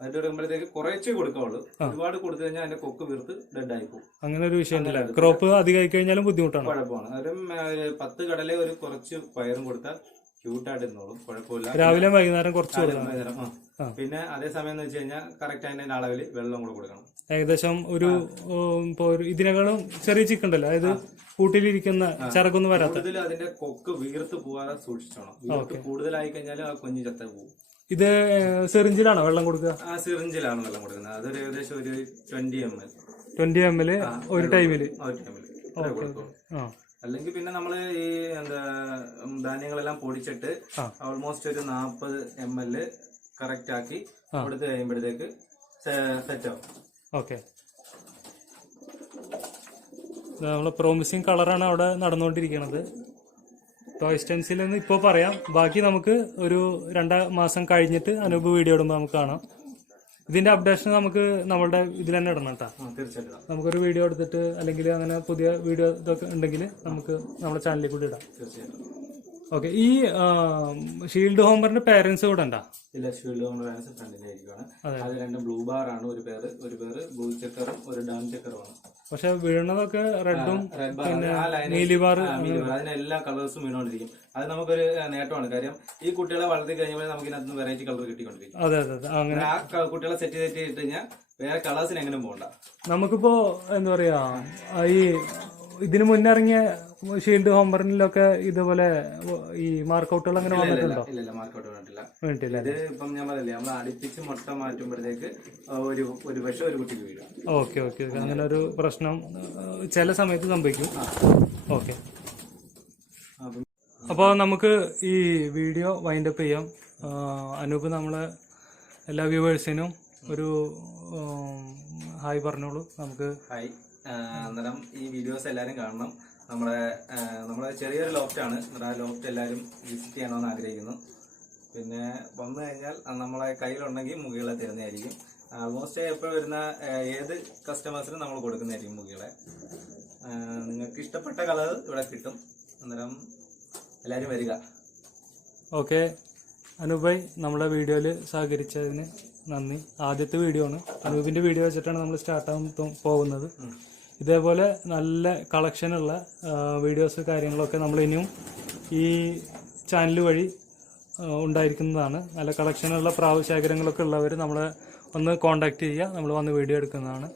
അതിട്ട് കൊടുക്കുമ്പോഴത്തേക്ക് കുറച്ചേ കൊടുക്കാവുള്ളൂ. ഒരുപാട് കൊടുത്തു കഴിഞ്ഞാൽ അതിന്റെ കൊക്ക് വീർത്ത് ഡെഡ് ആയി പോകും. അങ്ങനെ ഒരു വിഷയം, ക്രോപ്പ് അധികമായി കഴിഞ്ഞാലും ബുദ്ധിമുട്ടാണ്, കുഴപ്പമാണ്. ഒരു 10 കടല ഒരു കുറച്ച് പയറും കൊടുത്താൽ ക്യൂട്ടായിട്ട് ഇരുന്നോളും, കുഴപ്പമില്ല. രാവിലെ വൈകുന്നേരം കുറച്ച് വൈകുന്നേരം. പിന്നെ അതേ സമയം എന്ന് വെച്ച് കഴിഞ്ഞാൽ കറക്റ്റ് അതിന്റെ അളവിൽ വെള്ളം കൂടെ കൊടുക്കണം. ഏകദേശം ഒരു ഇതിനേക്കാളും ചെറിയ ചിക്കൻ ഉണ്ടല്ലോ, അതായത് കൂട്ടിലിരിക്കുന്ന ചിറകൊന്നും വരാത്ത, കൂടുതൽ അതിന്റെ കൊക്ക് വീർത്ത് പോകാതെ സൂക്ഷിച്ചോണം. വീർത്ത് കൂടുതലായി കഴിഞ്ഞാൽ ആ കുഞ്ഞു ചത്ത പോകും. ഇത് സിറിഞ്ചിലാണോ വെള്ളം കൊടുക്കുക? ആ സിറിഞ്ചിലാണ് വെള്ളം കൊടുക്കുന്നത്. അതൊരു ഏകദേശം ഒരു 20 ml ഒരു ടൈമില് അല്ലെങ്കിൽ പിന്നെ നമ്മള് ഈ ധാന്യങ്ങളെല്ലാം പൊടിച്ചിട്ട് ഓൾമോസ്റ്റ് ഒരു 40 ml കറക്റ്റ് ആക്കി കൊടുത്തു കഴിയുമ്പോഴത്തേക്ക് സെറ്റ് ആവും. ഓക്കെ. നമ്മള് പ്രോമിസിങ് കളറാണ് അവിടെ നടന്നുകൊണ്ടിരിക്കുന്നത്. ടോയ് സ്റ്റെൻസിൽ എന്ന് ഇപ്പോൾ പറയാം. ബാക്കി നമുക്ക് ഒരു 2 മാസം കഴിഞ്ഞിട്ട് അനൂപ് വീഡിയോ ഇടുമ്പോൾ നമുക്ക് കാണാം. ഇതിന്റെ അപ്ഡേഷൻ നമുക്ക് നമ്മളുടെ ഇതിൽ തന്നെ ഇടണം കേട്ടോ. തീർച്ചയായിട്ടും നമുക്കൊരു വീഡിയോ എടുത്തിട്ട് അല്ലെങ്കിൽ അങ്ങനെ പുതിയ വീഡിയോ ഇതൊക്കെ ഉണ്ടെങ്കിൽ നമുക്ക് നമ്മുടെ ചാനലിൽ കൂടി ഇടാം. തീർച്ചയായിട്ടും. ഓക്കെ. ഈ ഷീൽഡ് ഹോംബറിന്റെ പേരൻസ് കൂടെ ഉണ്ടാ? ഇല്ല, ഷീൽഡ് ഹോംബർ പേരൻസ് ഫ്രണ്ടിലായിരിക്കും. അത് 2 ബ്ലൂ ബാർ ആണ്. ഒരു പേര് ബ്ലൂ ചെക്കറും ഒരു ഡാം ചെക്കറുമാണ്. പക്ഷെ വീഴുന്നതൊക്കെ റെഡും പിന്നെ നീലിബാർ, അതിനെല്ലാ കളേഴ്സും വീണോണ്ടിരിക്കും. അത് നമുക്കൊരു നേട്ടമാണ്. കാര്യം ഈ കുട്ടികളെ വളർത്തി കഴിഞ്ഞാൽ നമുക്ക് ഇതിനകത്ത് വെറൈറ്റി കളർ കിട്ടിക്കൊണ്ടിരിക്കും. അതെ. അങ്ങനെ ആ കുട്ടികളെ സെറ്റ് ഇട്ട് കഴിഞ്ഞാൽ വേറെ കളേഴ്സിന് എങ്ങനെ പോകണ്ട. നമുക്കിപ്പോ എന്താ പറയാ, ഈ ഇതിന് മുന്നിറങ്ങിയ ഷീൽഡ് ഹോംബറിലൊക്കെ ഇതുപോലെ ഈ മാർക്കൗട്ടുകൾ അങ്ങനെ വന്നിട്ടുണ്ടോ? ഇല്ല, മാർക്കൗട്ട് വേണ്ടില്ല. ഇത് ഇപ്പം ഞാൻ പറയില്ലേ, നമ്മൾ അടുപ്പിച്ച് മുട്ട മാറ്റുമ്പോഴത്തേക്ക് ഒരു പക്ഷെ ഒരു കുട്ടിക്ക് വീഴും. ഓക്കെ. അങ്ങനെ ഒരു പ്രശ്നം ചില സമയത്ത് സംഭവിക്കും. ഓക്കെ. അപ്പോൾ നമുക്ക് ഈ വീഡിയോ വൈൻഡപ്പ് ചെയ്യാം. അനൂപ് നമ്മളെ എല്ലാ വ്യൂവേഴ്സിനും ഒരു ഹായ് പറഞ്ഞോളൂ. നമുക്ക് ഹായ്. അന്നേരം ഈ വീഡിയോസ് എല്ലാവരും കാണണം. നമ്മുടെ ചെറിയൊരു ലോഫ്റ്റാണ്. ആ ലോഫ്റ്റ് എല്ലാവരും വിസിറ്റ് ചെയ്യണമെന്ന് ആഗ്രഹിക്കുന്നു. പിന്നെ വന്നു കഴിഞ്ഞാൽ നമ്മളെ കയ്യിലുണ്ടെങ്കിൽ മുഖികളെ തരുന്നതായിരിക്കും. ആൾമോസ്റ്റ് എപ്പോഴും വരുന്ന ഏത് കസ്റ്റമേഴ്സിനും നമ്മൾ കൊടുക്കുന്നതായിരിക്കും മുഖികളെ. നിങ്ങൾക്ക് ഇഷ്ടപ്പെട്ട കളർ ഇവിടെ കിട്ടും. അന്നേരം എല്ലാവരും വരിക. ഓക്കെ. അനൂപായി നമ്മളെ വീഡിയോയിൽ സഹകരിച്ചതിന് നന്ദി. ആദ്യത്തെ വീഡിയോ ആണ്. അനൂപിന്റെ വീഡിയോ വെച്ചിട്ടാണ് നമ്മൾ സ്റ്റാർട്ട് ആകാൻ പോകുന്നത്. ഇതേപോലെ നല്ല കളക്ഷനുള്ള വീഡിയോസ് കാര്യങ്ങളൊക്കെ നമ്മൾ ഇനിയും ഈ ചാനൽ വഴി ഉണ്ടായിരിക്കുന്നതാണ്. നല്ല കളക്ഷനുള്ള പ്രാവ് ശേഖരങ്ങളൊക്കെ ഉള്ളവർ നമ്മളെ ഒന്ന് കോൺടാക്റ്റ് ചെയ്യുക, നമ്മൾ വന്ന് വീഡിയോ എടുക്കുന്നതാണ്.